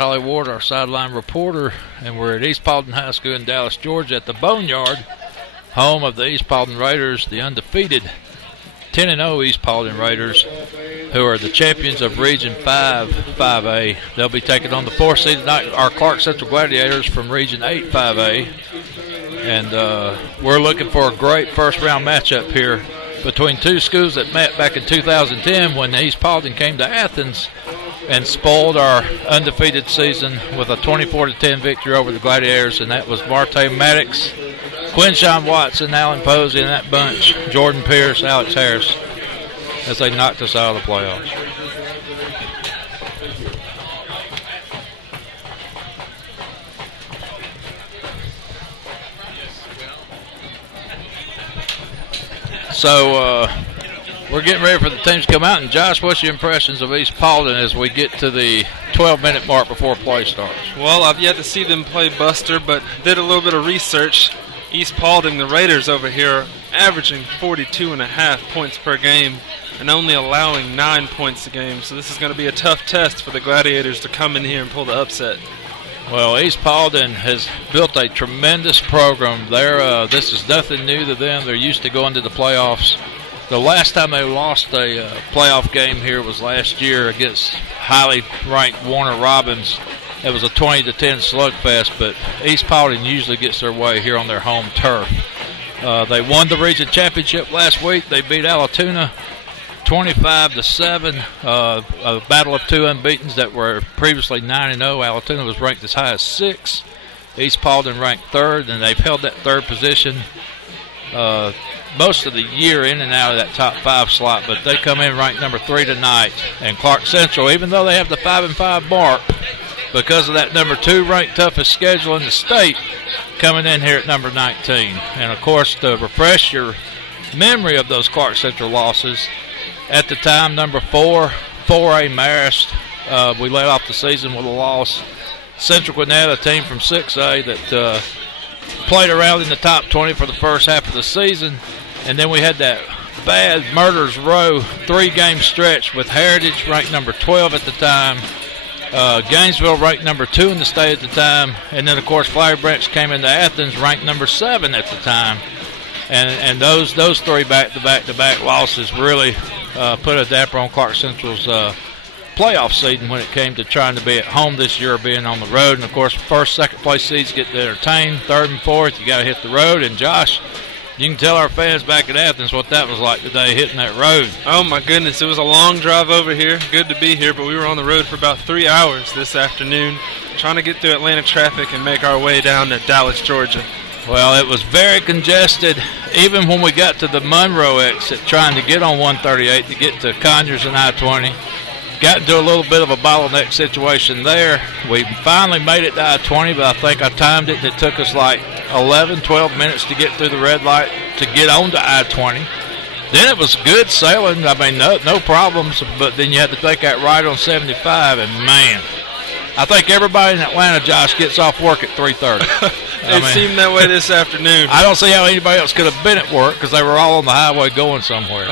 Holly Ward, our sideline reporter, and we're at East Paulding High School in Dallas, Georgia at the Boneyard, home of the East Paulding Raiders, the undefeated 10-0 East Paulding Raiders, who are the champions of Region 5A. They'll be taking on the 4th seed tonight, our Clarke Central Gladiators from Region 8 5A. And we're looking for a great first-round matchup here between two schools that met back in 2010 when East Paulding came to Athens and spoiled our undefeated season with a 24-10 victory over the Gladiators, and that was Marte Maddox, Quinshon Watson, Alan Posey, and that bunch, Jordan Pierce, Alex Harris, as they knocked us out of the playoffs. So we're getting ready for the teams to come out. And, Josh, what's your impressions of East Paulding as we get to the 12-minute mark before play starts? Well, I've yet to see them play Buster, but did a little bit of research. East Paulding, the Raiders over here, are averaging 42.5 points per game and only allowing 9 points a game. So this is going to be a tough test for the Gladiators to come in here and pull the upset. Well, East Paulding has built a tremendous program. This is nothing new to them. They're used to going to the playoffs. The last time they lost a playoff game here was last year against highly ranked Warner Robins. It was a 20-10 slugfest, but East Paulding usually gets their way here on their home turf. They won the region championship last week. They beat Allatoona 25-7. A battle of two unbeatens that were previously 9-0. Allatoona was ranked as high as 6. East Paulding ranked 3rd, and they've held that 3rd position most of the year in and out of that top 5 slot, but they come in ranked number 3 tonight. And Clarke Central, even though they have the 5-5 mark, because of that number 2 ranked toughest schedule in the state, coming in here at number 19. And, of course, to refresh your memory of those Clarke Central losses, at the time, number 4, 4A Marist, we led off the season with a loss. Central Gwinnett, a team from 6A that played around in the top 20 for the first half of the season. And then we had that bad Murderers Row 3-game stretch with Heritage ranked number 12 at the time. Gainesville ranked number 2 in the state at the time. And then, of course, Flowery Branch came into Athens ranked number 7 at the time. And those 3 back-to-back losses really put a damper on Clarke Central's playoff season when it came to trying to be at home this year or being on the road. And, of course, first, second-place seeds get to entertain. 3rd and 4th, you got to hit the road. And, Josh, you can tell our fans back at Athens what that was like today, hitting that road. Oh, my goodness. It was a long drive over here. Good to be here, but we were on the road for about 3 hours this afternoon trying to get through Atlanta traffic and make our way down to Dallas, Georgia. Well, it was very congested, even when we got to the Monroe exit trying to get on 138 to get to Conyers and I-20. Got into a little bit of a bottleneck situation there. We finally made it to I-20, but I think I timed it, and it took us like 11, 12 minutes to get through the red light to get onto I-20. Then it was good sailing. I mean, no problems, but then you had to take that right on 75, and, man, I think everybody in Atlanta, Josh, gets off work at 3:30. It seemed that way this afternoon. I don't see how anybody else could have been at work because they were all on the highway going somewhere.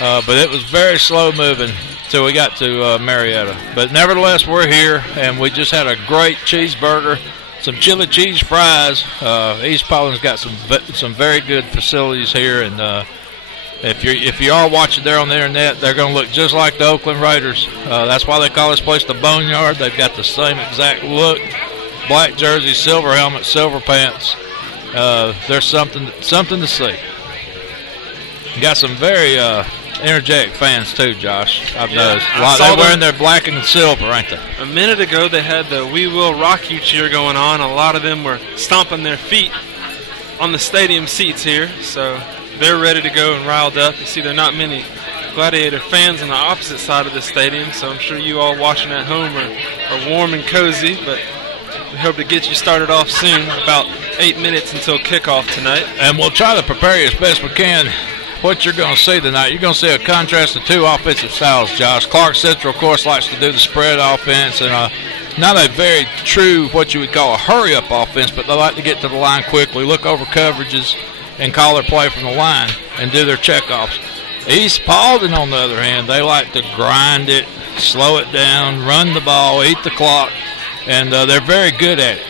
But it was very slow moving till we got to Marietta. But nevertheless, we're here, and we just had a great cheeseburger, some chili cheese fries. East Paulding's got some very good facilities here, and if you are watching there on the internet, they're going to look just like the Oakland Raiders. That's why they call this place the Boneyard. They've got the same exact look. Black jersey, silver helmet, silver pants. There's something to see. You got some very energetic fans too, Josh. I've noticed. They're wearing their black and silver, aren't they? A minute ago, they had the "We Will Rock You" cheer going on. A lot of them were stomping their feet on the stadium seats here, so they're ready to go and riled up. You see, there are not many Gladiator fans on the opposite side of the stadium, so I'm sure you all watching at home are warm and cozy, but we hope to get you started off soon, about 8 minutes until kickoff tonight. And we'll try to prepare you as best we can. What you're going to see tonight, you're going to see a contrast of 2 offensive styles, Josh. Clarke Central, of course, likes to do the spread offense, and not a very true, what you would call a hurry-up offense, but they like to get to the line quickly, look over coverages, and call their play from the line and do their checkoffs. East Paulding, on the other hand, they like to grind it, slow it down, run the ball, eat the clock, and they're very good at it.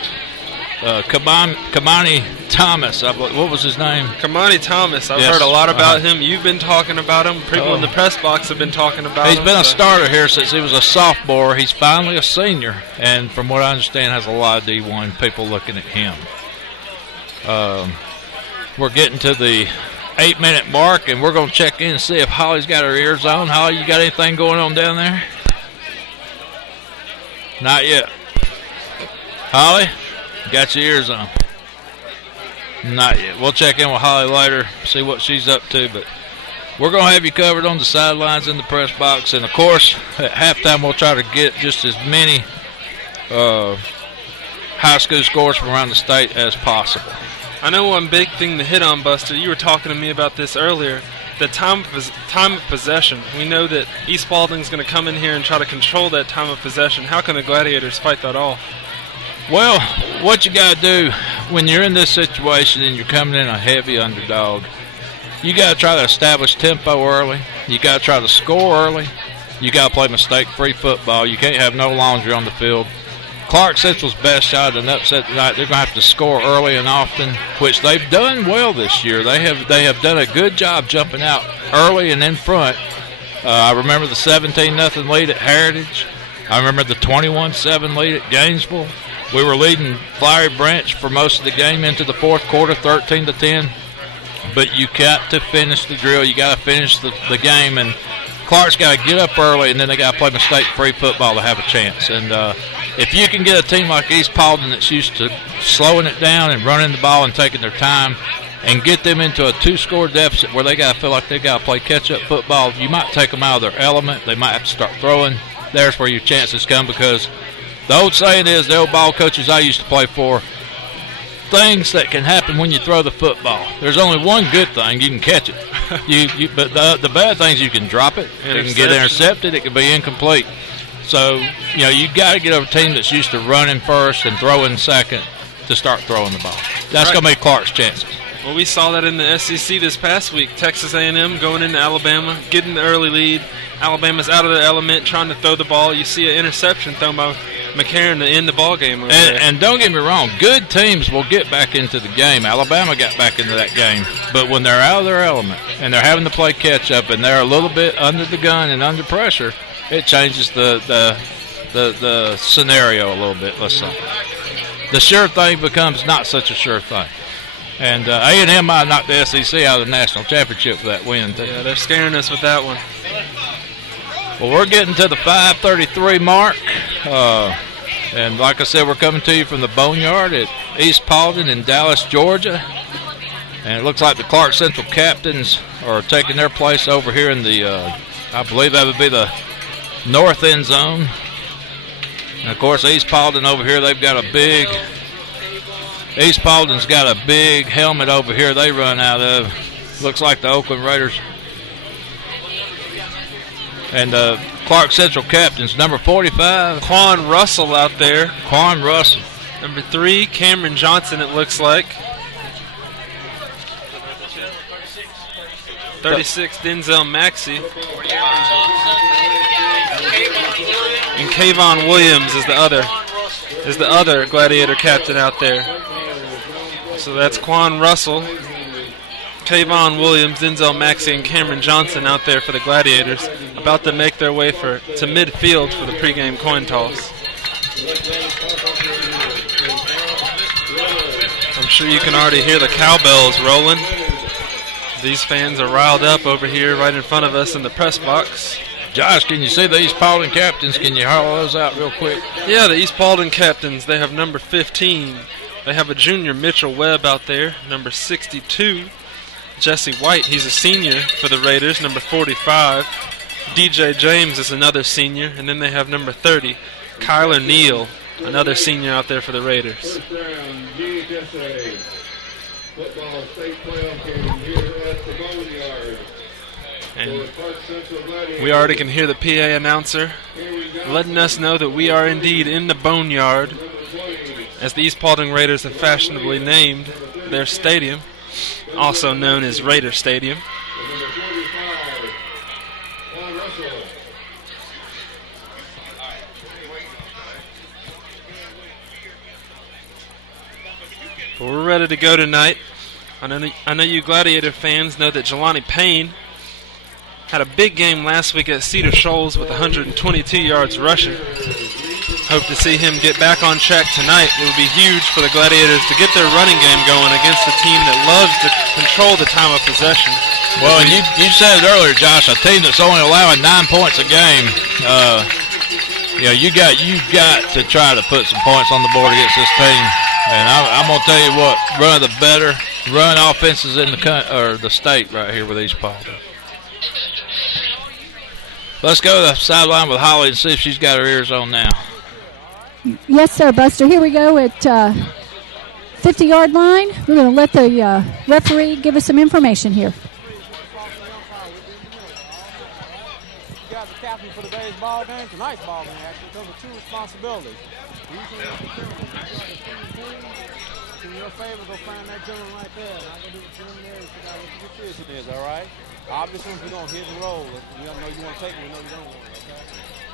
Kamani Thomas, what was his name? Kamani Thomas. I've heard a lot about him. You've been talking about him. People in the press box have been talking about him. He's been a starter here since he was a sophomore. He's finally a senior, and from what I understand, has a lot of D1 people looking at him. We're getting to the 8-minute mark, and we're going to check in and see if Holly's got her ears on. Holly, you got anything going on down there? Not yet. Holly, got your ears on? Not yet. We'll check in with Holly later, see what she's up to, but we're going to have you covered on the sidelines in the press box, and of course, at halftime we'll try to get just as many high school scores from around the state as possible. I know one big thing to hit on, Buster. You were talking to me about this earlier. The time of possession. We know that East Paulding's going to come in here and try to control that time of possession. How can the Gladiators fight that off? Well, what you got to do when you're in this situation and you're coming in a heavy underdog, you got to try to establish tempo early. You got to try to score early. You got to play mistake-free football. You can't have no laundry on the field. Clarke Central's best shot at an upset tonight. They're going to have to score early and often, which they've done well this year. They have done a good job jumping out early and in front. I remember the 17-0 lead at Heritage. I remember the 21-7 lead at Gainesville. We were leading Flowery Branch for most of the game into the fourth quarter, 13-10. But you got to finish the drill. You got to finish the game, and Clarke's got to get up early, and then they got to play mistake-free football to have a chance. And if you can get a team like East Paulding that's used to slowing it down and running the ball and taking their time, and get them into a 2-score deficit where they got to feel like they got to play catch-up football, you might take them out of their element. They might have to start throwing. There's where your chances come, because the old saying is, the old ball coaches I used to play for, things that can happen when you throw the football. There's only one good thing: you can catch it. But the bad things, you can drop it. It can get intercepted. It can be incomplete. So, you got to get a team that's used to running first and throwing second to start throwing the ball. That's going to be Clarke's chances. Well, we saw that in the SEC this past week. Texas A&M going into Alabama, getting the early lead. Alabama's out of their element, trying to throw the ball. You see an interception thrown by McCarron to end the ball game. And don't get me wrong, good teams will get back into the game. Alabama got back into that game. But when they're out of their element and they're having to play catch-up and they're a little bit under the gun and under pressure, it changes the scenario a little bit, let's say. The sure thing becomes not such a sure thing. And A&M might knock the SEC out of the national championship for that win, too. Yeah, they're scaring us with that one. Well, we're getting to the 5:33 mark. And like I said, we're coming to you from the Boneyard at East Paulding in Dallas, Georgia. And it looks like the Clarke Central captains are taking their place over here in the, I believe that would be the north end zone. And, of course, East Paulding over here, they've got a big, East Paulding's got a big helmet over here they run out of. Looks like the Oakland Raiders. And Clarke Central captains, number 45. Quan Russell out there. Quan Russell. Number 3, Cameron Johnson, it looks like. 36, Denzel Maxey. And Kayvon Williams is the other Gladiator captain out there. So that's Quan Russell, Kayvon Williams, Denzel Maxey, and Cameron Johnson out there for the Gladiators, about to make their way to midfield for the pregame coin toss. I'm sure you can already hear the cowbells rolling. These fans are riled up over here right in front of us in the press box. Josh, can you see the East Paulding captains? Can you holler those out real quick? Yeah, the East Paulding captains, they have number 15. They have a junior, Mitchell Webb, out there, number 62. Jesse White, he's a senior for the Raiders, number 45. DJ James is another senior. And then they have number 30, Kyler Neal, another senior out there for the Raiders. GHSA Football State Playoff game here at the Boneyard. And we already can hear the PA announcer letting us know that we are indeed in the Boneyard, as the East Paulding Raiders have fashionably named their stadium, also known as Raider Stadium. But we're ready to go tonight. I know you Gladiator fans know that Jelani Payne had a big game last week at Cedar Shoals with 122 yards rushing. Hope to see him get back on track tonight. It would be huge for the Gladiators to get their running game going against a team that loves to control the time of possession. Well, and you said it earlier, Josh, a team that's only allowing 9 points a game. You got to try to put some points on the board against this team. And I'm going to tell you what, one of the better run offenses in the state right here with East Paulding. Let's go to the sideline with Holly and see if she's got her ears on now. Yes, sir, Buster. Here we go at 50-yard line. We're going to let the referee give us some information here. You guys are captain for today's ball game, tonight's ball game, actually. It comes with two responsibilities. In your favor, go find that gentleman right there. And I'm going to do the preliminary and figure out what your position is, all right? Obviously, we're going to hit and roll. If we don't know you want to take it, we know you don't want it, okay?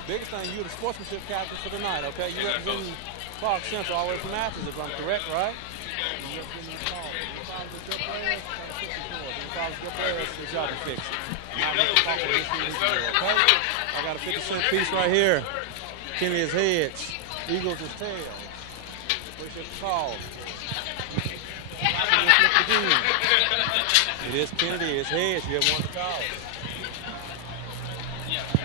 Biggest thing, you're the sportsmanship captain for tonight, okay? You represent Clarke Central all the way from Athens, if I'm correct, right? You represent the call. If you follow the good players, fix it for us. If you follow the good players, it's y'all can fix it. Not make the call for this year, okay? I got a 50-cent piece right here. Kenny is heads. Eagles is tails. Appreciate the call. It is Kennedy, it's heads. You have one to call.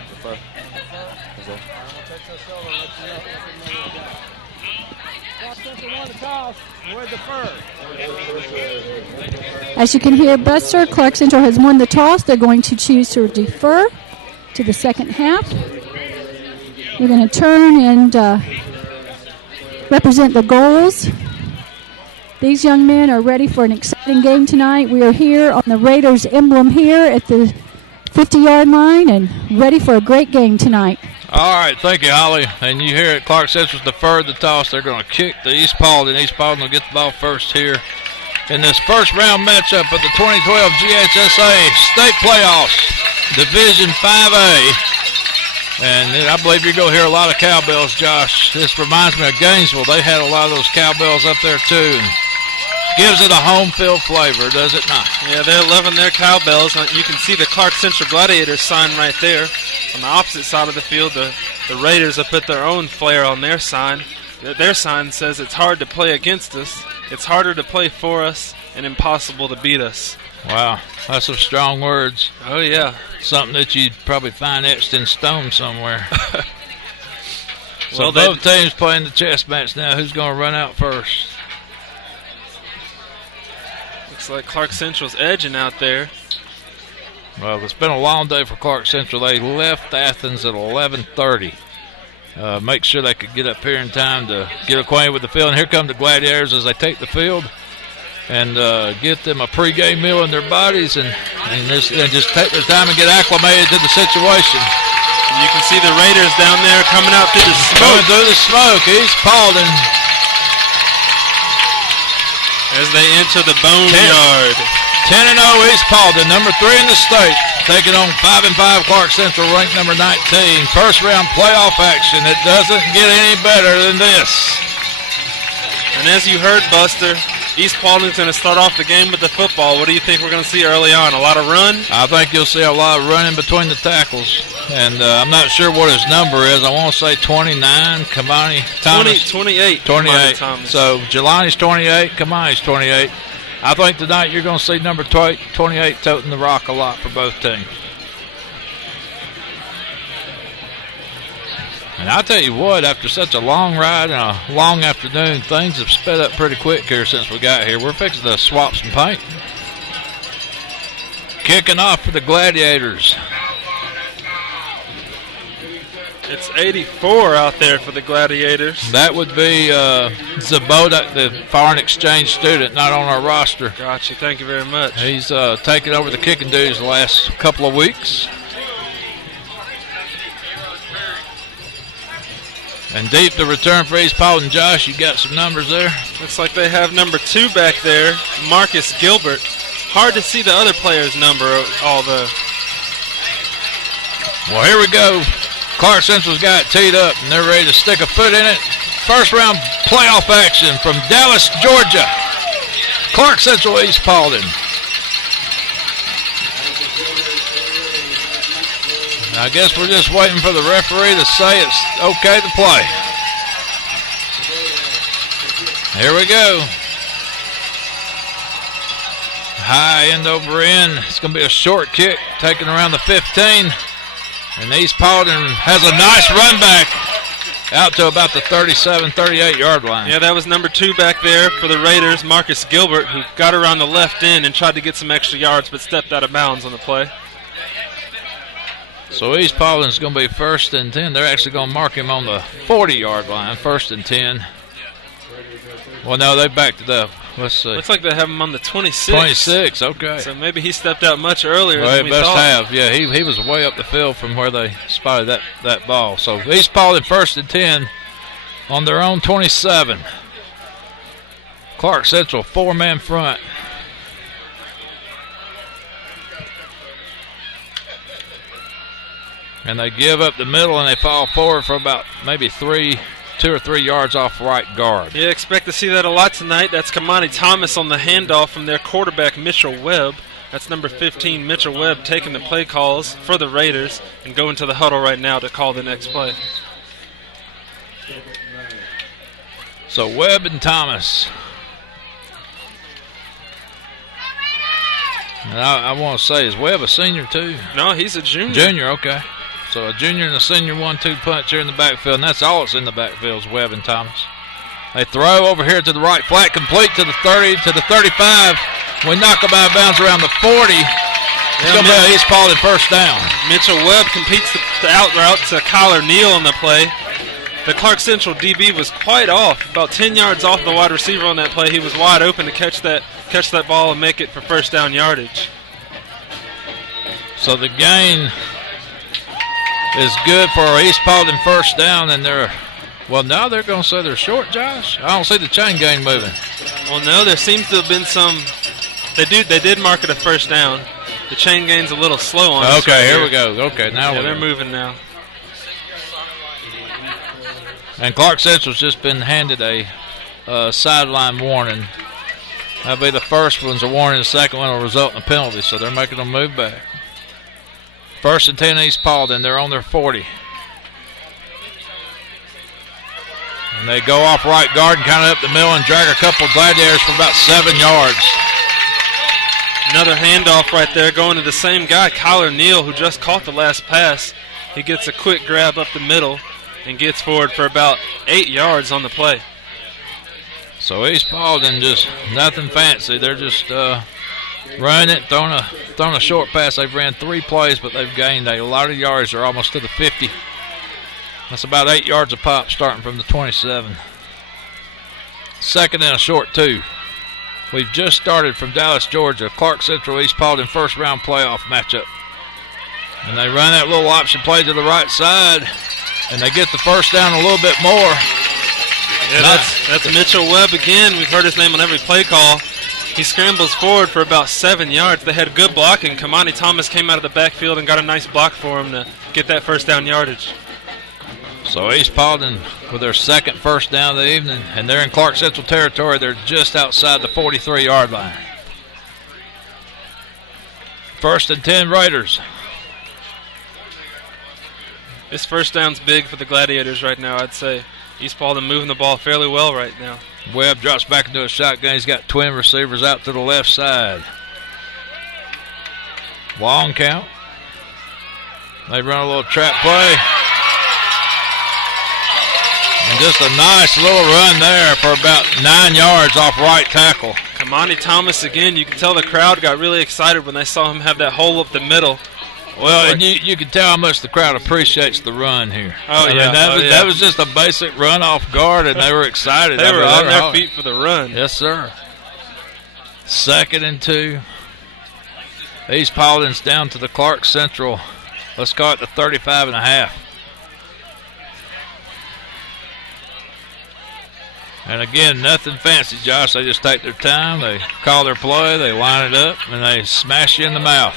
Defer. I'm going to take your shoulder and let you know what Clarke Central won the toss. We're defer. As you can hear, Buster, Clarke Central has won the toss. They're going to choose to defer to the second half. We're going to turn and represent the goals. These young men are ready for an exciting game tonight. We are here on the Raiders emblem here at the 50-yard line and ready for a great game tonight. All right, thank you, Holly. And you hear it, Clarke Central's deferred the toss. They're going to kick to East Paulding. East Paulding will get the ball first here in this first round matchup of the 2012 GHSA State Playoffs, Division 5A. And I believe you're going to hear a lot of cowbells, Josh. This reminds me of Gainesville. They had a lot of those cowbells up there, too. And gives it a home field flavor, does it not? Yeah, they're loving their cowbells. You can see the Clarke Central Gladiators sign right there. On the opposite side of the field, the Raiders have put their own flair on their sign. Their sign says it's hard to play against us, it's harder to play for us, and impossible to beat us. Wow, that's some strong words. Oh, yeah. Something that you'd probably find etched in stone somewhere. So Well, both teams playing the chess match now. Who's going to run out first? Looks like Clarke Central's edging out there. Well, it's been a long day for Clarke Central. They left Athens at 11:30. Make sure they could get up here in time to get acquainted with the field. And here come the Gladiators as they take the field and get them a pregame meal in their bodies and just take their time and get acclimated to the situation. You can see the Raiders down there coming out through the smoke. Going through the smoke, East Paulding. As they enter the boneyard. 10-0 East Paulding, number 3 in the state, taking on 5-5 Clarke Central, ranked number 19. First round playoff action. It doesn't get any better than this. And as you heard, Buster, East Paulding's going to start off the game with the football. What do you think we're going to see early on? A lot of run? I think you'll see a lot of running between the tackles. And I'm not sure what his number is. I want to say 29, Kamani Thomas. 28. 28. So Jelani's 28, Kamani's 28. I think tonight you're going to see number 28 toting the rock a lot for both teams. And I'll tell you what, after such a long ride and a long afternoon, things have sped up pretty quick here since we got here. We're fixing to swap some paint. Kicking off for the Gladiators. It's 84 out there for the Gladiators. That would be Zaboda, the foreign exchange student, not on our roster. Gotcha. Thank you very much. He's taken over the kicking duties the last couple of weeks. And deep the return for East Paulding. Josh, you got some numbers there? Looks like they have number 2 back there, Marcus Gilbert. Hard to see the other player's number, although. Well, here we go. Clarke Central's got it teed up, and they're ready to stick a foot in it. First round playoff action from Dallas, Georgia. Clarke Central, East Paulding. I guess we're just waiting for the referee to say it's okay to play. Here we go. High end over end. It's going to be a short kick taken around the 15. And East Paulding has a nice run back out to about the 37, 38-yard line. Yeah, that was number 2 back there for the Raiders, Marcus Gilbert, who got around the left end and tried to get some extra yards but stepped out of bounds on the play. So East Paulding's going to be 1st and 10. They're actually going to mark him on the 40-yard line, 1st and 10. Well, no, they backed it up. Let's see. Looks like they have him on the 26. 26, okay. So maybe he stepped out much earlier than we best thought. have. Yeah, he was way up the field from where they spotted that ball. So East Paulding 1st and 10 on their own 27. Clarke Central, 4-man front. And they give up the middle and they fall forward for about maybe 2 or 3 yards off right guard. Yeah, expect to see that a lot tonight. That's Kamani Thomas on the handoff from their quarterback, Mitchell Webb. That's number 15, Mitchell Webb, taking the play calls for the Raiders and going to the huddle right now to call the next play. So Webb and Thomas. And I want to say, is Webb a senior too? No, he's a junior. Junior, okay. So a junior and a senior 1-2 punch here in the backfield, and that's all that's in the backfield is Webb and Thomas. They throw over here to the right flat, complete to the 30, to the 35. We knock them out of bounds around the 40. It's going to be East Paulding 1st down. Mitchell Webb completes the out route to Kyler Neal on the play. The Clarke Central DB was quite off, about 10 yards off the wide receiver on that play. He was wide open to catch that ball and make it for 1st down yardage. So the gain is good for East Paulding 1st down, and now they're going to say they're short, Josh. I don't see the chain gang moving. Well, no, there seems to have been some. They did mark it a 1st down. The chain gain's a little slow on us. Okay, here we go. Okay, now they're moving now. And Clarke Central's just been handed a sideline warning. That'll be the first one's a warning. The second one will result in a penalty, so they're making them move back. 1st and 10 East Paulding. They're on their 40. And they go off right guard and kind of up the middle and drag a couple of Gladiators for about 7 yards. Another handoff right there going to the same guy, Kyler Neal, who just caught the last pass. He gets a quick grab up the middle and gets forward for about 8 yards on the play. So East Paulding just nothing fancy. They're just running it, throwing a short pass. They've ran 3 plays, but they've gained a lot of yards. They're almost to the 50. That's about 8 yards a pop starting from the 27. 2nd and a short 2. We've just started from Dallas, Georgia. Clarke Central, East Paulding 1st round playoff matchup. And they run that little option play to the right side, and they get the 1st down a little bit more. Yeah, that's Mitchell Webb again. We've heard his name on every play call. He scrambles forward for about 7 yards. They had good blocking. Kamani Thomas came out of the backfield and got a nice block for him to get that 1st down yardage. So East Paulding with their 2nd 1st down of the evening, and they're in Clarke Central territory. They're just outside the 43-yard line. 1st and 10 Raiders. This 1st down's big for the Gladiators right now, I'd say. East Paulding moving the ball fairly well right now. Webb drops back into a shotgun. He's got twin receivers out to the left side. Long count. They run a little trap play. And just a nice little run there for about 9 yards off right tackle. Kamani Thomas again. You can tell the crowd got really excited when they saw him have that hole up the middle. Well, and you can tell how much the crowd appreciates the run here. Oh, yeah. That was just a basic run off guard, and they were excited. They were on their feet for the run. Yes, sir. 2nd and 2. East Paulding's down to the Clarke Central. Let's call it the 35.5. And again, nothing fancy, Josh. They just take their time. They call their play. They line it up, and they smash you in the mouth.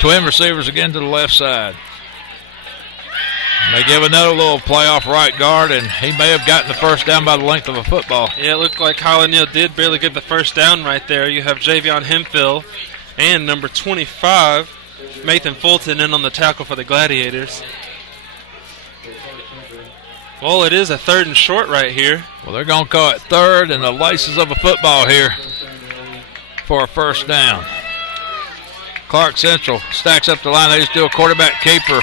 Twin receivers again to the left side. They give another little playoff right guard, and he may have gotten the first down by the length of a football. Yeah, it looked like Kyler Neal did barely get the first down right there. You have Javion Hemphill and number 25, Nathan Fulton, in on the tackle for the Gladiators. Well, it is a 3rd and short right here. Well, they're going to call it 3rd and the laces of a football here for a first down. Clarke Central stacks up the line. They just do a quarterback keeper.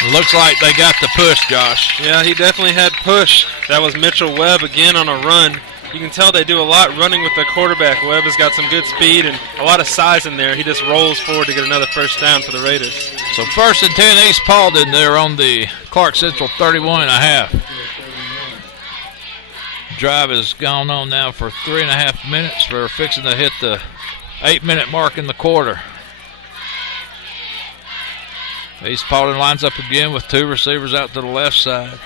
It looks like they got the push, Josh. Yeah, he definitely had push. That was Mitchell Webb again on a run. You can tell they do a lot running with the quarterback. Webb has got some good speed and a lot of size in there. He just rolls forward to get another first down for the Raiders. So 1st and 10, East Paulding. They're on the Clarke Central 31.5. Drive has gone on now for 3.5 minutes. We're fixing to hit the 8-minute mark in the quarter. East Paulding lines up again with 2 receivers out to the left side.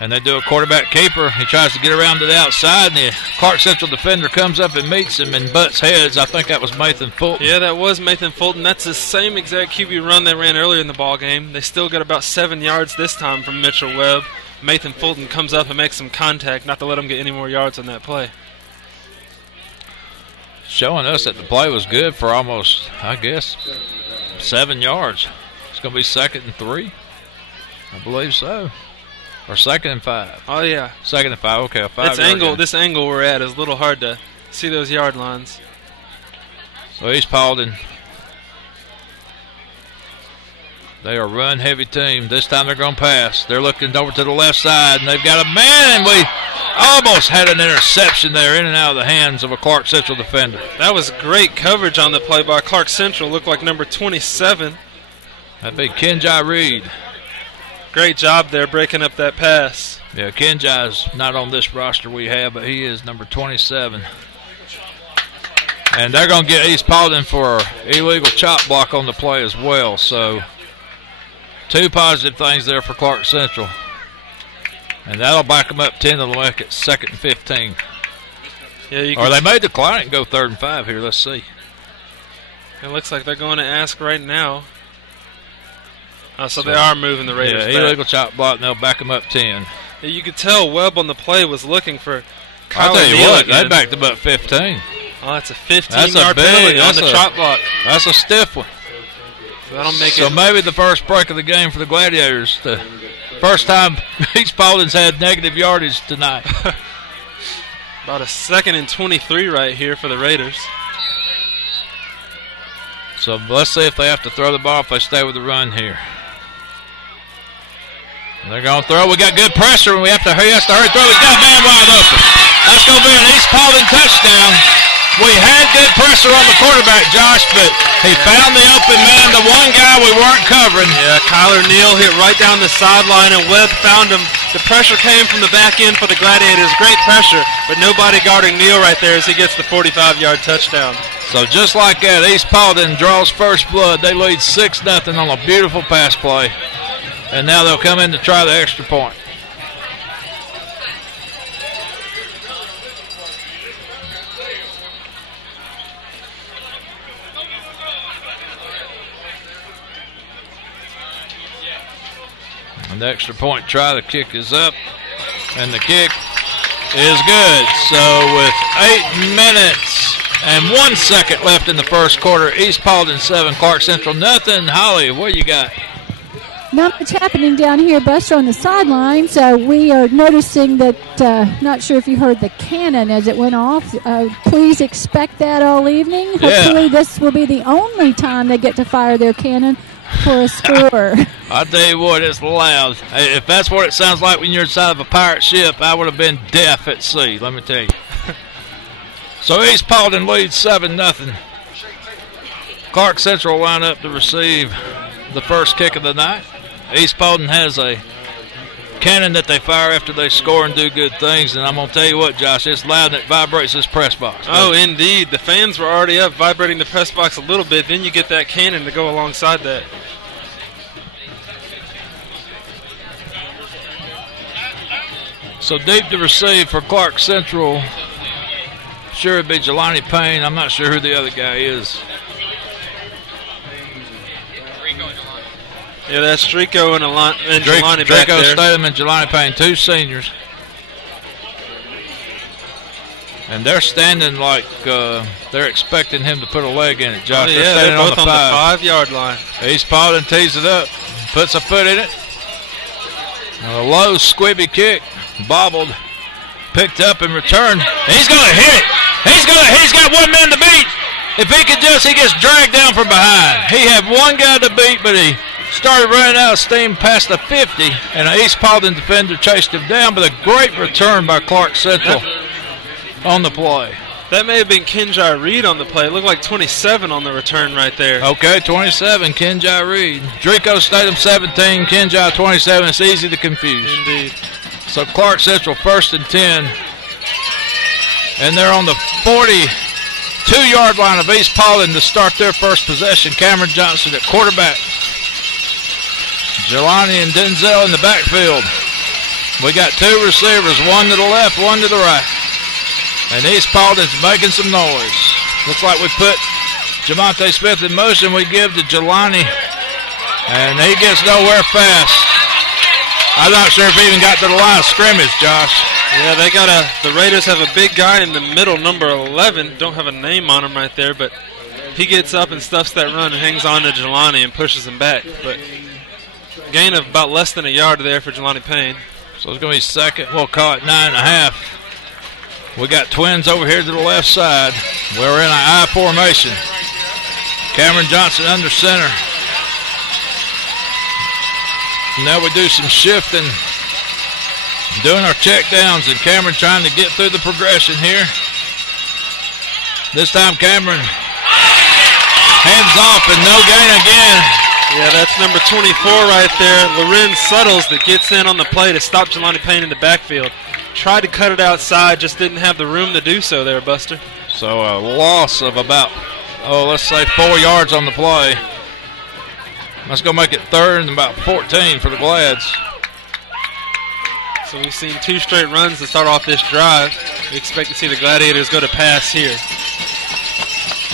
And they do a quarterback keeper. He tries to get around to the outside, and the Clarke Central defender comes up and meets him and butts heads. I think that was Nathan Fulton. Yeah, that was Nathan Fulton. That's the same exact QB run they ran earlier in the ball game. They still got about 7 yards this time from Mitchell Webb. Nathan Fulton comes up and makes some contact, not to let him get any more yards on that play. Showing us that the play was good for almost, I guess, 7 yards. It's going to be 2nd and 3. I believe so. Or 2nd and 5. Oh, yeah. 2nd and 5, okay. This angle we're at is a little hard to see those yard lines. So East Paulding, they are a run-heavy team. This time they're going to pass. They're looking over to the left side, and they've got a man, and we almost had an interception there in and out of the hands of a Clarke Central defender. That was great coverage on the play by Clarke Central. Looked like number 27. That'd be Kenjai Reed. Great job there breaking up that pass. Yeah, Kenjai's not on this roster we have, but he is number 27. And they're going to get East Paulding for illegal chop block on the play as well. So 2 positive things there for Clarke Central. And that'll back them up 10 to make it 2nd and 15. Yeah, or they may decline it and go 3rd and 5 here. Let's see. It looks like they're going to ask right now. So they are moving the Raiders back. Illegal chop block, and they'll back them up 10. Yeah, you could tell Webb on the play was looking for Kyler I'll tell you Neal what, again. they backed them up 15. Oh, that's a 15-yard penalty on the chop block. That's a stiff one. So maybe the first break of the game for the Gladiators. The first time East Paulding's had negative yardage tonight. About a 2nd and 23 right here for the Raiders. So let's see if they have to throw the ball if they stay with the run here. They're going to throw. We got good pressure, and he has to hurry through. He's got a man wide open. That's going to be an East Paulding touchdown. We had good pressure on the quarterback, Josh, but he found the open man, the one guy we weren't covering. Yeah, Kyler Neal hit right down the sideline, and Webb found him. The pressure came from the back end for the Gladiators. Great pressure, but nobody guarding Neal right there as he gets the 45-yard touchdown. So just like that, East Paulding draws first blood. They lead 6-0 on a beautiful pass play. And now they'll come in to try the extra point. And the extra point try, the kick is up, and the kick is good. So with 8 minutes and 1 second left in the first quarter, East Paulding 7, Clarke Central nothing. Holly, what you got? Not much happening down here, Buster, on the sidelines. We are noticing that, not sure if you heard the cannon as it went off. Please expect that all evening. Hopefully this will be the only time they get to fire their cannon for a score. I'll tell you what, it's loud. If that's what it sounds like when you're inside of a pirate ship, I would have been deaf at sea, let me tell you. So East Paulding leads 7-0. Clarke Central will line up to receive the first kick of the night. East Paulding has a cannon that they fire after they score and do good things, and I'm going to tell you what, Josh, it's loud and it vibrates this press box. Oh, indeed. The fans were already up vibrating the press box a little bit. Then you get that cannon to go alongside that. So deep to receive for Clarke Central. Sure it'd be Jelani Payne. I'm not sure who the other guy is. Yeah, that's Drico and Jelani back there. Drico Statham and Jelani Payne, 2 seniors. And they're standing like they're expecting him to put a leg in it, Josh. Yeah, they're both on the 5-yard line. East Paulding tees it up, puts a foot in it. A low squibby kick, bobbled, picked up and returned. He's going to hit it. He's got 1 man to beat. If he gets dragged down from behind. He had 1 guy to beat, but he started running out of steam past the 50, and an East Paulding defender chased him down, but a great return by Clarke Central on the play. That may have been Kenjai Reed on the play. It looked like 27 on the return right there. Okay, 27, Kenjai Reed. Drico Statham 17, Kenjai 27. It's easy to confuse. Indeed. So Clarke Central 1st and 10. And they're on the 42-yard line of East Paulding to start their first possession. Cameron Johnson at quarterback. Jelani and Denzel in the backfield. We got 2 receivers, 1 to the left, 1 to the right. And East Paulding's making some noise. Looks like we put Jamonte Smith in motion. We give to Jelani, and he gets nowhere fast. I'm not sure if he even got to the line of scrimmage, Josh. Yeah, the Raiders have a big guy in the middle, number 11. Don't have a name on him right there, but he gets up and stuffs that run and hangs on to Jelani and pushes him back. But gain of about less than a yard there for Jelani Payne. So it's going to be second. We'll call it 9.5. We got twins over here to the left side. We're in an I formation. Cameron Johnson under center. Now we do some shifting, doing our check downs, and Cameron trying to get through the progression here. This time Cameron hands off and no gain again. Yeah, that's number 24 right there, Loren Suttles, that gets in on the play to stop Jelani Payne in the backfield. Tried to cut it outside, just didn't have the room to do so there, Buster. So a loss of about, let's say 4 yards on the play. Let's go make it 3rd and about 14 for the Glads. So we've seen 2 straight runs to start off this drive. We expect to see the Gladiators go to pass here.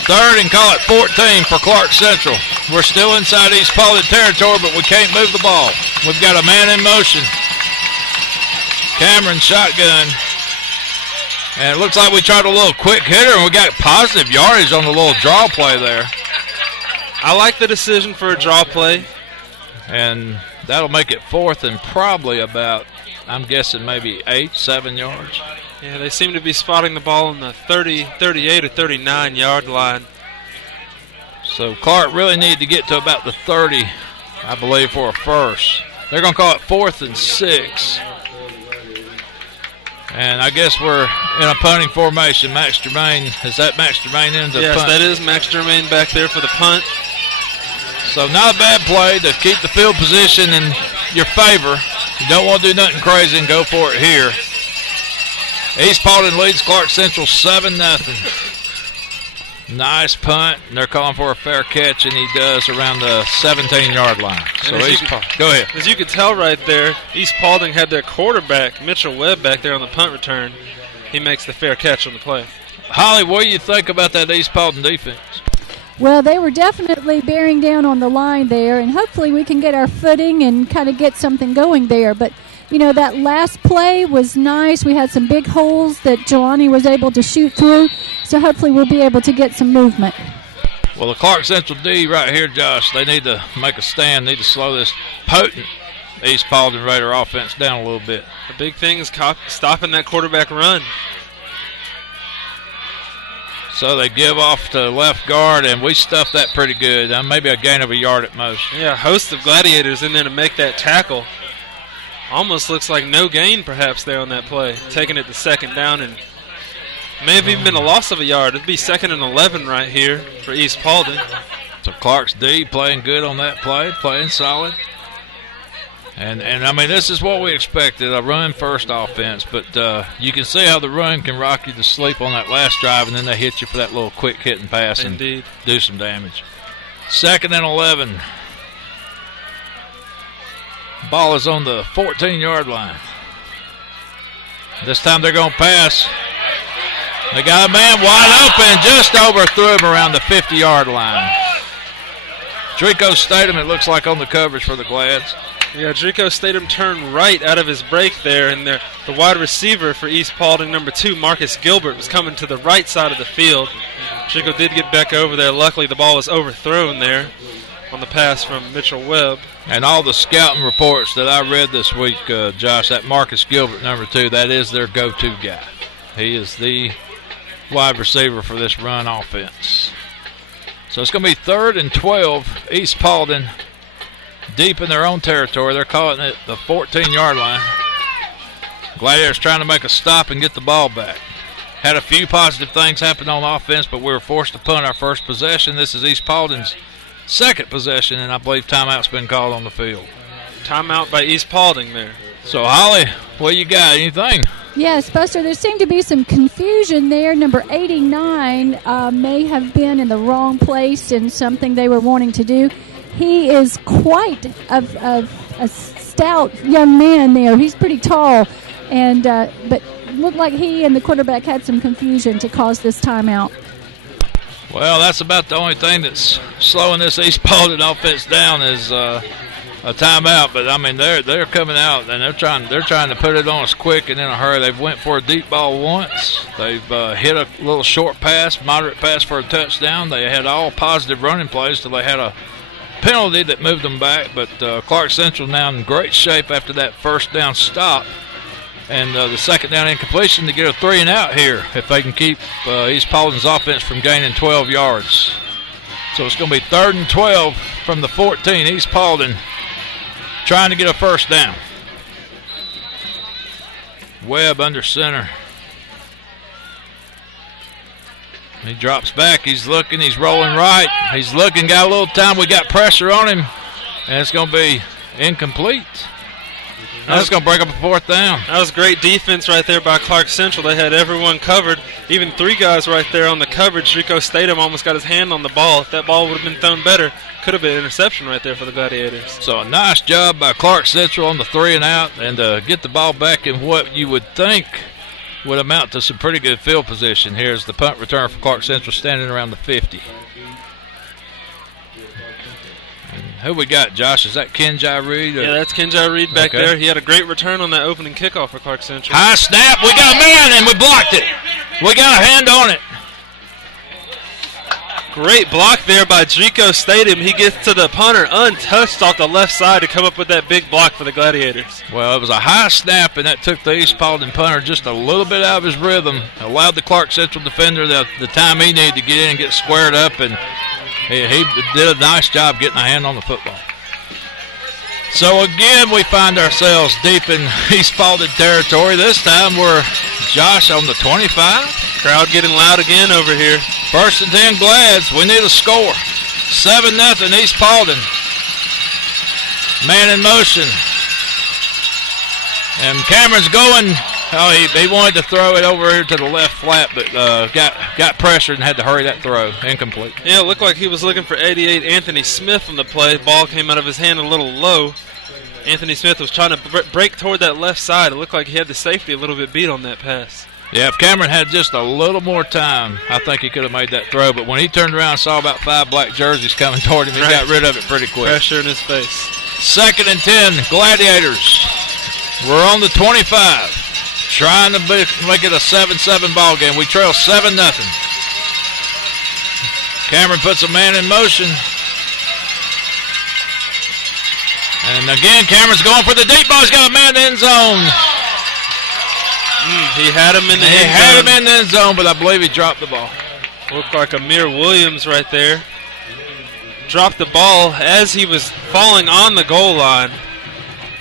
3rd and call it 14 for Clarke Central. We're still inside East Paulding territory, but we can't move the ball. We've got a man in motion. Cameron shotgun. And it looks like we tried a little quick hitter, and we got positive yardage on the little draw play there. I like the decision for a draw play. And that'll make it 4th and probably about, I'm guessing, maybe 7 yards. Yeah, they seem to be spotting the ball on the 30, 38, or 39-yard line. So Clarke really need to get to about the 30, I believe, for a first. They're going to call it 4th and 6. And I guess we're in a punting formation. Max Germain, is that Max Germain in the punt? Yes, that is Max Germain back there for the punt. So not a bad play to keep the field position in your favor. You don't want to do nothing crazy and go for it here. East Paulding leads Clarke Central 7-0. Nice punt, and they're calling for a fair catch, and he does around the 17-yard line. So go ahead. As you could tell right there, East Paulding had their quarterback, Mitchell Webb, back there on the punt return. He makes the fair catch on the play. Holly, what do you think about that East Paulding defense? Well, they were definitely bearing down on the line there, and hopefully we can get our footing and kind of get something going there. But, you know, that last play was nice. We had some big holes that Jelani was able to shoot through, so hopefully we'll be able to get some movement. Well, the Clarke Central D right here, Josh, they need to make a stand, need to slow this potent East Paulding Raider offense down a little bit. The big thing is stopping that quarterback run. So they give off to left guard, and we stuffed that pretty good. Maybe a gain of a yard at most. Yeah, a host of Gladiators in there to make that tackle. Almost looks like no gain perhaps there on that play. Taking it to 2nd down, and may have even been a loss of a yard. It'd be 2nd and 11 right here for East Paulding. So Clarke's D playing good on that play, playing solid. And I mean, this is what we expected, a run-first offense. But you can see how the run can rock you to sleep on that last drive, and then they hit you for that little quick hit and pass and do some damage. 2nd and 11. Ball is on the 14-yard line. This time they're going to pass. They got a man wide open, just overthrew him around the 50-yard line. Drico Statham, it looks like, on the coverage for the Glads. Yeah, Drico Statham turned right out of his break there, and the wide receiver for East Paulding, number 2, Marcus Gilbert, was coming to the right side of the field. Drico did get back over there. Luckily, the ball was overthrown there on the pass from Mitchell Webb. And all the scouting reports that I read this week, Josh, that Marcus Gilbert, number 2, that is their go-to guy. He is the wide receiver for this run offense. So it's going to be 3rd and 12. East Paulding deep in their own territory. They're calling it the 14-yard line. Gladiators trying to make a stop and get the ball back. Had a few positive things happen on offense, but we were forced to punt our first possession. This is East Paulding's second possession, and I believe timeout's been called on the field. Timeout by East Paulding there. So, Holly, what you got? Anything? Yes, Buster, there seemed to be some confusion there. Number 89 may have been in the wrong place in something they were wanting to do. He is quite a stout young man there. He's pretty tall, and but looked like he and the quarterback had some confusion to cause this timeout. Well, that's about the only thing that's slowing this East Paulding offense down is a timeout. But I mean, they're coming out and they're trying to put it on us quick and in a hurry. They've went for a deep ball once. They've hit a little short pass, moderate pass for a touchdown. They had all positive running plays till they had a penalty that moved them back. But Clarke Central now in great shape after that first down stop. And the second down incompletion to get a 3-and-out here if they can keep East Paulding's offense from gaining 12 yards. So it's going to be 3rd and 12 from the 14. East Paulding trying to get a first down. Webb under center. He drops back. He's looking. He's rolling right. He's looking. Got a little time. We got pressure on him. And it's going to be incomplete. That's going to break up a 4th down. That was great defense right there by Clarke Central. They had everyone covered. Even 3 guys right there on the coverage. Drico Statham almost got his hand on the ball. If that ball would have been thrown better, could have been an interception right there for the Gladiators. So a nice job by Clarke Central on the 3-and-out and get the ball back in what you would think would amount to some pretty good field position. Here's the punt return for Clarke Central standing around the 50. Who we got, Josh? Is that Kenjai Reed? Yeah, that's Kenjai Reed back there. He had a great return on that opening kickoff for Clarke Central. High snap. We got a man, and we blocked it. We got a hand on it. Great block there by Drico Statham. He gets to the punter untouched off the left side to come up with that big block for the Gladiators. Well, it was a high snap, and that took the East Paulding punter just a little bit out of his rhythm, allowed the Clarke Central defender the time he needed to get in and get squared up, and he did a nice job getting a hand on the football. So, again, we find ourselves deep in East Paulding territory. This time we're, Josh, on the 25. Crowd getting loud again over here. 1st and 10 Glads. We need a score. 7-0 East Paulding. Man in motion. And Cameron's going. Oh, he wanted to throw it over here to the left flat, but got pressured and had to hurry that throw. Incomplete. Yeah, it looked like he was looking for 88 Anthony Smith on the play. Ball came out of his hand a little low. Anthony Smith was trying to break toward that left side. It looked like he had the safety a little bit beat on that pass. Yeah, if Cameron had just a little more time, I think he could have made that throw. But when he turned around and saw about 5 black jerseys coming toward him, he got rid of it pretty quick. Pressure in his face. 2nd and 10, Gladiators. We're on the 25. Trying to make it a 7-7 ball game. We trail 7-0. Cameron puts a man in motion. And again, Cameron's going for the deep ball. He's got a man in the end zone. He had him in the end zone. He had him in the end zone, but I believe he dropped the ball. Looked like Amir Williams right there. Dropped the ball as he was falling on the goal line.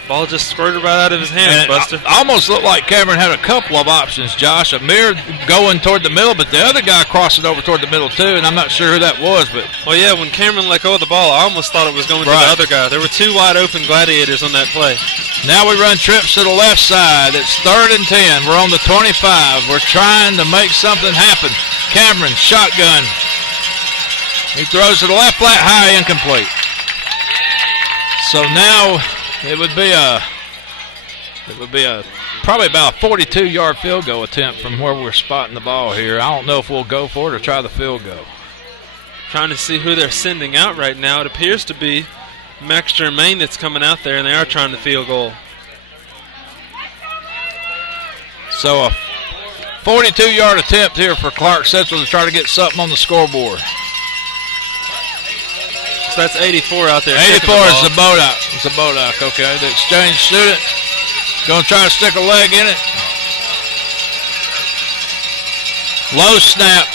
Ball just squirted right out of his hands, Buster. Almost looked like Cameron had a couple of options, Josh. Amir going toward the middle, but the other guy crossing over toward the middle, too, and I'm not sure who that was. But well, yeah, when Cameron let go of the ball, I almost thought it was going to the other guy. There were 2 wide-open Gladiators on that play. Now we run trips to the left side. It's 3rd and 10. We're on the 25. We're trying to make something happen. Cameron, shotgun. He throws to the left flat, high, incomplete. So now it would be probably about a 42-yard field goal attempt from where we're spotting the ball here. I don't know if we'll go for it or try the field goal. Trying to see who they're sending out right now. It appears to be Max Germain that's coming out there, and they are trying to field goal. So a 42-yard attempt here for Clarke Central to try to get something on the scoreboard. So that's 84 out there. 84 is the Bodak. It's a Bodak, okay. The exchange student going to try to stick a leg in it. Low snap.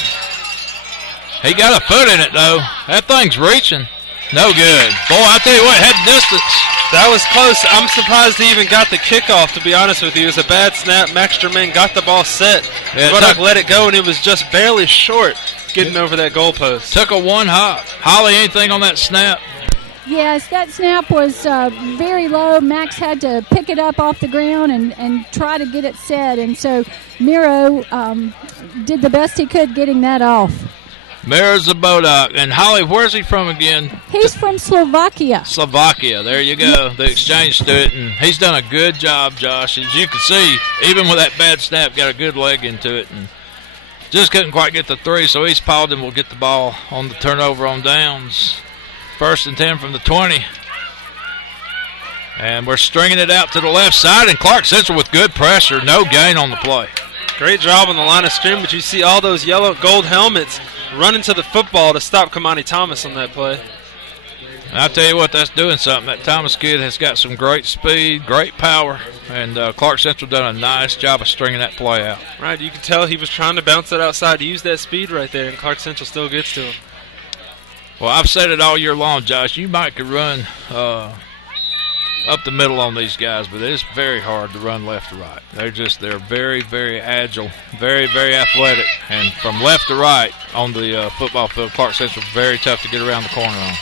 He got a foot in it, though. That thing's reaching. No good. Boy, I tell you what, it had distance. That was close. I'm surprised he even got the kickoff, to be honest with you. It was a bad snap. Max Germain got the ball set. Bodak let it go, and it was just barely short getting over that goalpost. Took a one hop. Holly, anything on that snap? Yes, that snap was very low. Max had to pick it up off the ground and try to get it set. And so Miro did the best he could getting that off. Miro's the Bodak. And Holly, where's he from again? He's from Slovakia. Slovakia. There you go. The exchange student. And he's done a good job, Josh. As you can see, even with that bad snap, got a good leg into it. And just couldn't quite get the three, so East Paulding will get the ball on the turnover on downs. 1st and 10 from the 20. And we're stringing it out to the left side, and Clarke Central with good pressure. No gain on the play. Great job on the line of scrimmage. You see all those yellow gold helmets running to the football to stop Kamani Thomas on that play. And I tell you what, that's doing something. That Thomas kid has got some great speed, great power, and Clarke Central done a nice job of stringing that play out. Right, you can tell he was trying to bounce it outside to use that speed right there, and Clarke Central still gets to him. Well, I've said it all year long, Josh. You might could run up the middle on these guys, but it's very hard to run left to right. They're very, very agile, very, very athletic, and from left to right on the football field, Clarke Central very tough to get around the corner on.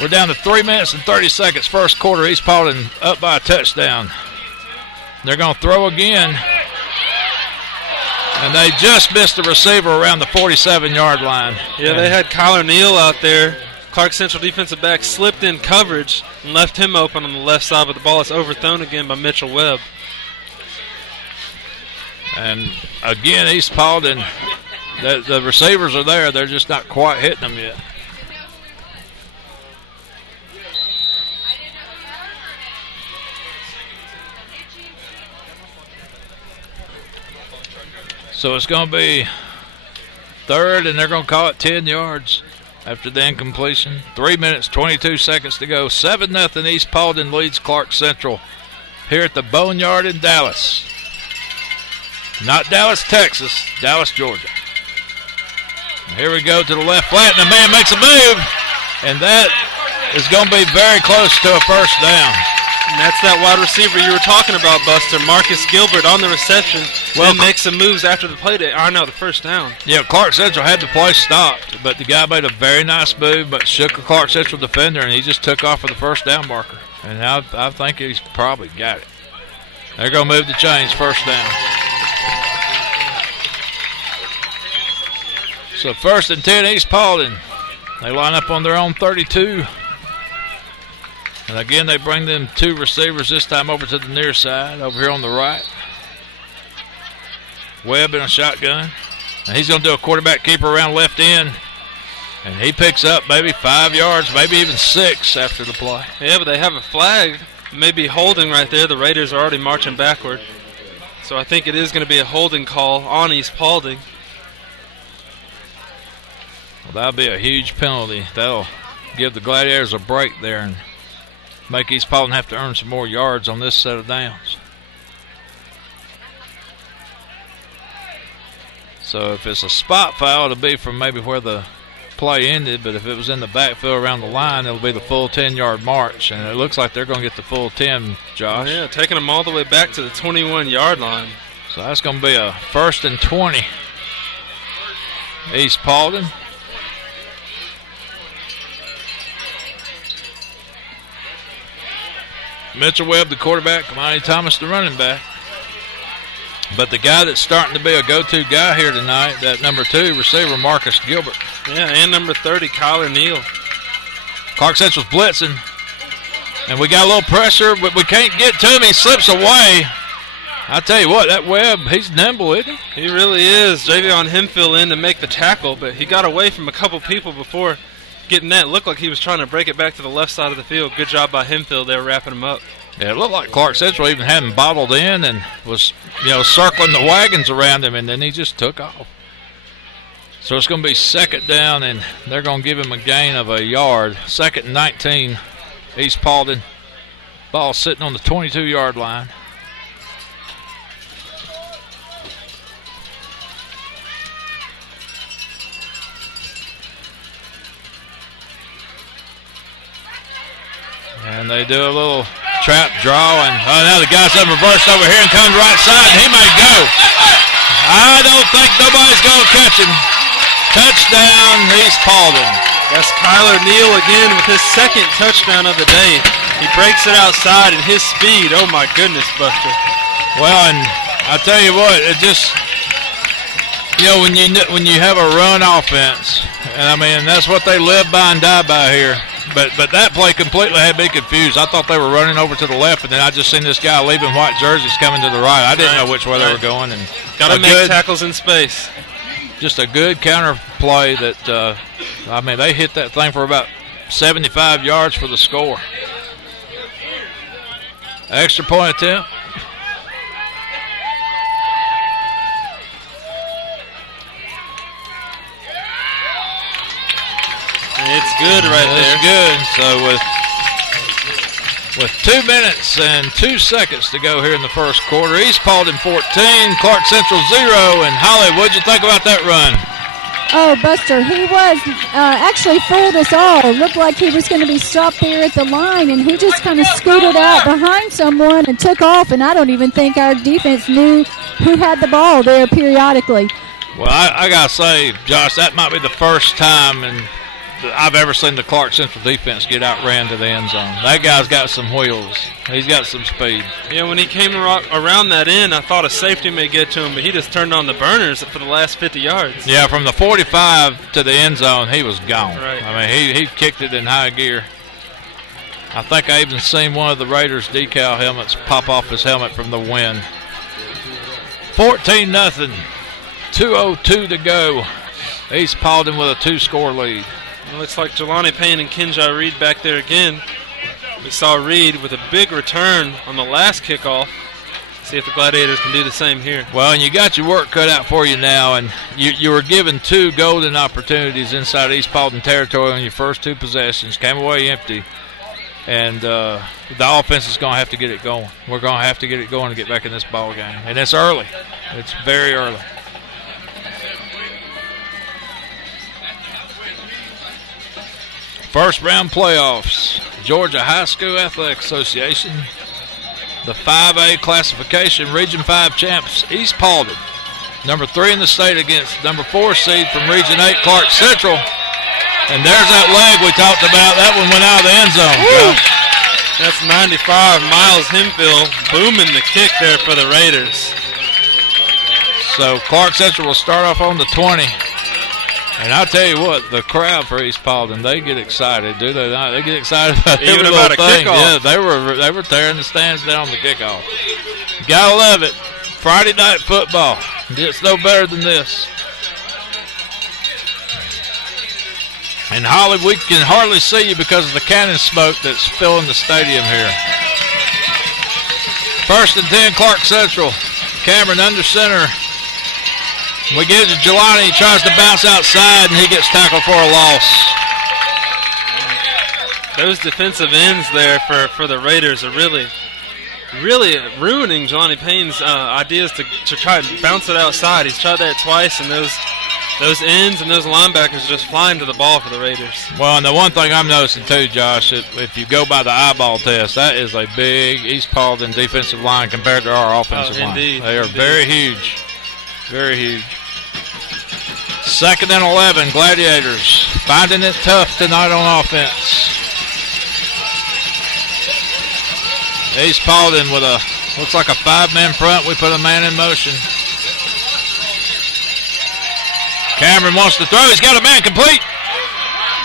We're down to 3 minutes and 30 seconds. First quarter, East Paulding up by a touchdown. They're going to throw again. And they just missed the receiver around the 47-yard line. Yeah, they had Kyler Neal out there. Clarke Central defensive back slipped in coverage and left him open on the left side, but the ball is overthrown again by Mitchell Webb. And again, East Paulding, the receivers are there. They're just not quite hitting them yet. So it's going to be 3rd, and they're going to call it 10 yards after the incompletion. 3 minutes, 22 seconds to go. 7-0 East Paulding leads Clarke Central here at the Boneyard in Dallas. Not Dallas, Texas, Dallas, Georgia. And here we go to the left flat, and the man makes a move, and that is going to be very close to a first down. And that's that wide receiver you were talking about, Buster. Marcus Gilbert on the reception. Well, makes some moves after the play. The first down. Yeah, Clarke Central had the play stopped, but the guy made a very nice move, but shook a Clarke Central defender, and he just took off for the first down marker. And now I think he's probably got it. They're going to move the chains, first down. So 1st and 10, East Paulding. They line up on their own 32. And again, they bring them 2 receivers, this time over to the near side, over here on the right. Webb in a shotgun. And he's going to do a quarterback keeper around left end. And he picks up maybe 5 yards, maybe even 6 after the play. Yeah, but they have a flag. Maybe holding right there. The Raiders are already marching backward. So I think it is going to be a holding call on East Paulding. Well, that'll be a huge penalty. That'll give the Gladiators a break there and make East Paulding have to earn some more yards on this set of downs. So if it's a spot foul, it'll be from maybe where the play ended, but if it was in the backfield around the line, it'll be the full 10-yard march, and it looks like they're going to get the full 10, Josh. Oh, yeah, taking them all the way back to the 21-yard line. So that's going to be a 1st and 20. East Paulding. Mitchell Webb, the quarterback, Kamani Thomas, the running back. But the guy that's starting to be a go-to guy here tonight, that number 2 receiver, Marcus Gilbert. Yeah, and number 30, Kyler Neal. Clarke Central's blitzing. And we got a little pressure, but we can't get to him. He slips away. I tell you what, that Webb, he's nimble, isn't he? He really is. Javion Hemphill in to make the tackle, but he got away from a couple people before getting that. It looked like he was trying to break it back to the left side of the field. Good job by Hemphill. They were wrapping him up. Yeah, it looked like Clarke Central even had him bottled in and was, circling the wagons around him, and then he just took off. So it's going to be second down, and they're going to give him a gain of a yard. 2nd and 19, East Paulding. Ball sitting on the 22-yard line. And they do a little trap draw, and now the guy's up reversed over here and comes right side, and he may go. I don't think nobody's going to catch him. Touchdown, East Paulding. That's Kyler Neal again with his second touchdown of the day. He breaks it outside, and his speed, oh my goodness, Buster. Well, and I tell you what, it just, when you have a run offense, and I mean that's what they live by and die by here. But that play completely had me confused. I thought they were running over to the left, and then I just seen this guy leaving white jerseys coming to the right. I didn't know which way they were going. And got to make tackles in space. Just a good counter play that, they hit that thing for about 75 yards for the score. Extra point attempt. It's good right there. It's good. So with 2 minutes and 2 seconds to go here in the first quarter, East Paulding 14, Clarke Central 0. And Holly, what'd you think about that run? Oh, Buster, he was actually fooled us all. It looked like he was going to be stopped there at the line, and he just kind of scooted out behind someone and took off, and I don't even think our defense knew who had the ball there periodically. Well, I got to say, Josh, that might be the first time I've ever seen the Clarke Central defense get outran to the end zone. That guy's got some wheels. He's got some speed. Yeah, when he came around that end, I thought a safety may get to him, but he just turned on the burners for the last 50 yards. Yeah, from the 45 to the end zone, he was gone. Right. I mean, he kicked it in high gear. I think I even seen one of the Raiders' decal helmets pop off his helmet from the wind. 14-0. 2:02 to go. East Paulding with a 2-score lead. It looks like Jelani Payne and Kenjai Reed back there again. We saw Reed with a big return on the last kickoff. See if the Gladiators can do the same here. Well, and you got your work cut out for you now, and you were given 2 golden opportunities inside East Paulding territory on your first 2 possessions. Came away empty, and the offense is going to have to get it going. We're going to have to get it going to get back in this ball game, and it's early. It's very early. First round playoffs, Georgia High School Athletic Association. The 5A classification, Region 5 champs, East Paulding. Number 3 in the state against number 4 seed from Region 8, Clarke Central. And there's that leg we talked about. That one went out of the end zone. That's 95, Miles Hemphill booming the kick there for the Raiders. So Clarke Central will start off on the 20. And I'll tell you what, the crowd for East Paulding, they get excited, do they not? They get excited about even every about little a thing. kickoff. Yeah, they were tearing the stands down on the kickoff. You gotta love it. Friday night football. It's no better than this. And Holly, we can hardly see you because of the cannon smoke that's filling the stadium here. 1st and 10, Clarke Central. Cameron under center. We get it to Jelani. He tries to bounce outside, and he gets tackled for a loss. Those defensive ends there for the Raiders are really ruining Jelani Payne's ideas to try and bounce it outside. He's tried that twice, and those ends and those linebackers just flying to the ball for the Raiders. Well, and the one thing I'm noticing too, Josh, if you go by the eyeball test, that is a big East Paulding defensive line compared to our offensive line. Indeed, they are very huge. Very huge. 2nd and 11, Gladiators finding it tough tonight on offense. East Paulding with looks like a 5-man front. We put a man in motion. Cameron wants to throw. He's got a man complete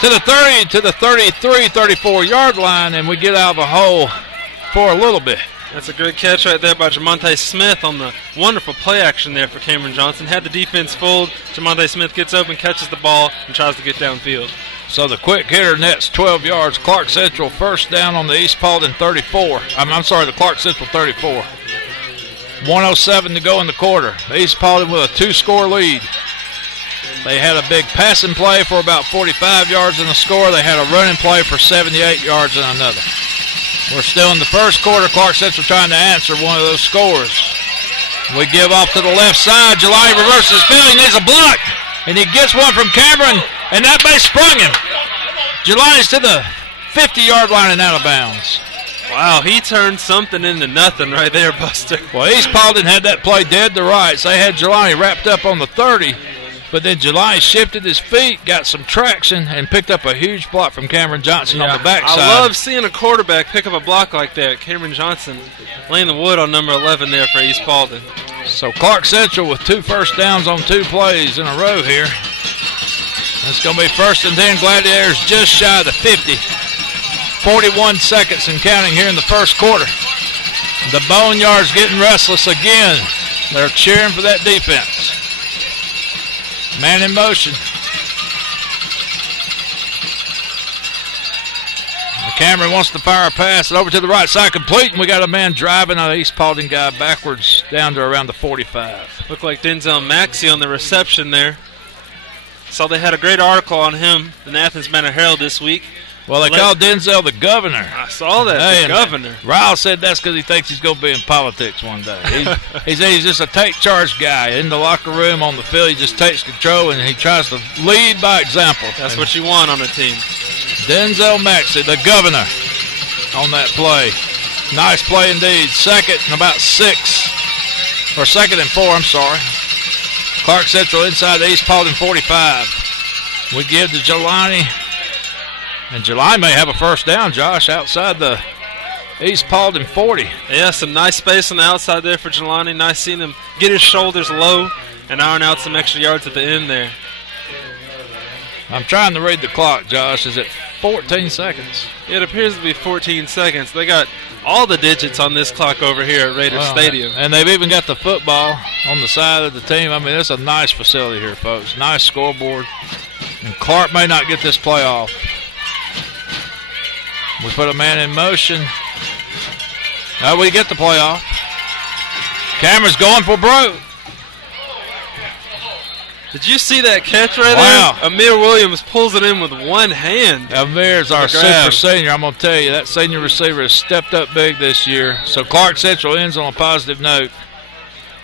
to the 30, to the 33, 34-yard line, and we get out of the hole for a little bit. That's a great catch right there by Jamonte Smith on the wonderful play action there for Cameron Johnson. Had the defense fooled. Jamonte Smith gets open, catches the ball, and tries to get downfield. So the quick hitter nets 12 yards. Clarke Central first down on the East Paulding 34. I'm sorry, the Clarke Central 34. 1:07 to go in the quarter. East Paulding with a 2-score lead. They had a big passing play for about 45 yards in the score. They had a running play for 78 yards in another. We're still in the first quarter. Clarke Central trying to answer one of those scores. We give off to the left side. Jelani reverses field. He needs a block. And he gets one from Cameron. And that base sprung him. Jelani's to the 50-yard line and out of bounds. Wow, he turned something into nothing right there, Buster. Well, East Paulding had that play dead to rights. They had Jelani wrapped up on the 30. But then Jelani shifted his feet, got some traction, and picked up a huge block from Cameron Johnson on the backside. I love seeing a quarterback pick up a block like that. Cameron Johnson laying the wood on number 11 there for East Paulding. So Clarke Central with 2 first downs on 2 plays in a row here. It's going to be 1st and 10. Gladiators just shy of the 50. 41 seconds and counting here in the first quarter. The Boneyards getting restless again. They're cheering for that defense. Man in motion. Cameron wants to fire a pass. Over to the right side, complete, and we got a man driving an East Paulding guy backwards down to around the 45. Looked like Denzel Maxey on the reception there. Saw they had a great article on him in the Athens Banner-Herald this week. Well, they called Denzel the governor. I saw that, the governor. Ryle said that's because he thinks he's going to be in politics one day. He said he's just a take-charge guy. In the locker room, on the field, he just takes control, and he tries to lead by example. That's what you want on a team. Denzel Maxey, the governor, on that play. Nice play indeed. 2nd and about 6. Or 2nd and 4, I'm sorry. Clarke Central inside the East Paulding 45. We give to Jelani. And Jelani may have a first down, Josh, outside the East Paulding 40. Yeah, some nice space on the outside there for Jelani. Nice seeing him get his shoulders low and iron out some extra yards at the end there. I'm trying to read the clock, Josh. Is it 14 seconds? It appears to be 14 seconds. They got all the digits on this clock over here at Raiders Stadium. And they've even got the football on the side of the team. I mean, it's a nice facility here, folks. Nice scoreboard. And Clarke may not get this play off. We put a man in motion. Now we get the play off. Cameron's going for broke. Did you see that catch right there? Amir Williams pulls it in with one hand. Amir's our super senior. I'm going to tell you, that senior receiver has stepped up big this year. So Clarke Central ends on a positive note.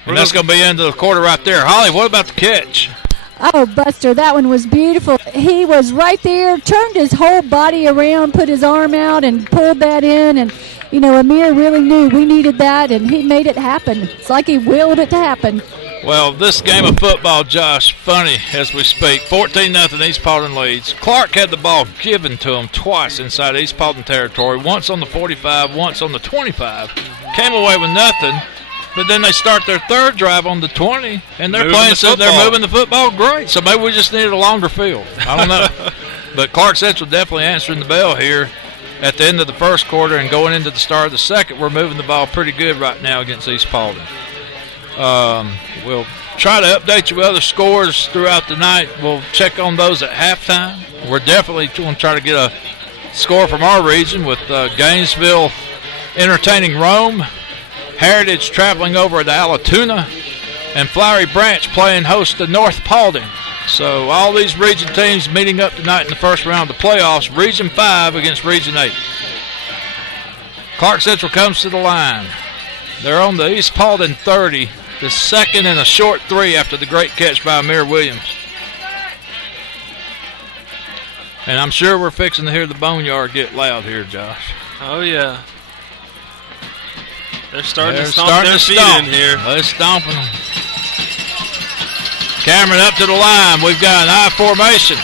And that's going to be into the quarter right there. Holly, what about the catch? Oh, Buster, that one was beautiful. He was right there, turned his whole body around, put his arm out, and pulled that in. And, you know, Amir really knew we needed that, and he made it happen. It's like he willed it to happen. Well, this game of football, Josh, funny as we speak. 14-0 East Paulding leads. Clarke had the ball given to him twice inside East Paulding territory, once on the 45, once on the 25. Came away with nothing. But then they start their third drive on the 20, and they're moving the football great. So maybe we just needed a longer field. I don't know. But Clarke Central definitely answering the bell here at the end of the first quarter and going into the start of the second. We're moving the ball pretty good right now against East Paulding. We'll try to update you with other scores throughout the night. We'll check on those at halftime. We're definitely going to try to get a score from our region with Gainesville entertaining Rome, Heritage traveling over to Allatoona, and Flowery Branch playing host to North Paulding. So all these region teams meeting up tonight in the first round of the playoffs, Region 5 against Region 8. Clarke Central comes to the line. They're on the East Paulding 30, the 2nd and a short 3 after the great catch by Amir Williams. And I'm sure we're fixing to hear the Boneyard get loud here, Josh. Oh, yeah. They're starting to stomp their feet in here. They're stomping them. Cameron up to the line. We've got an I formation.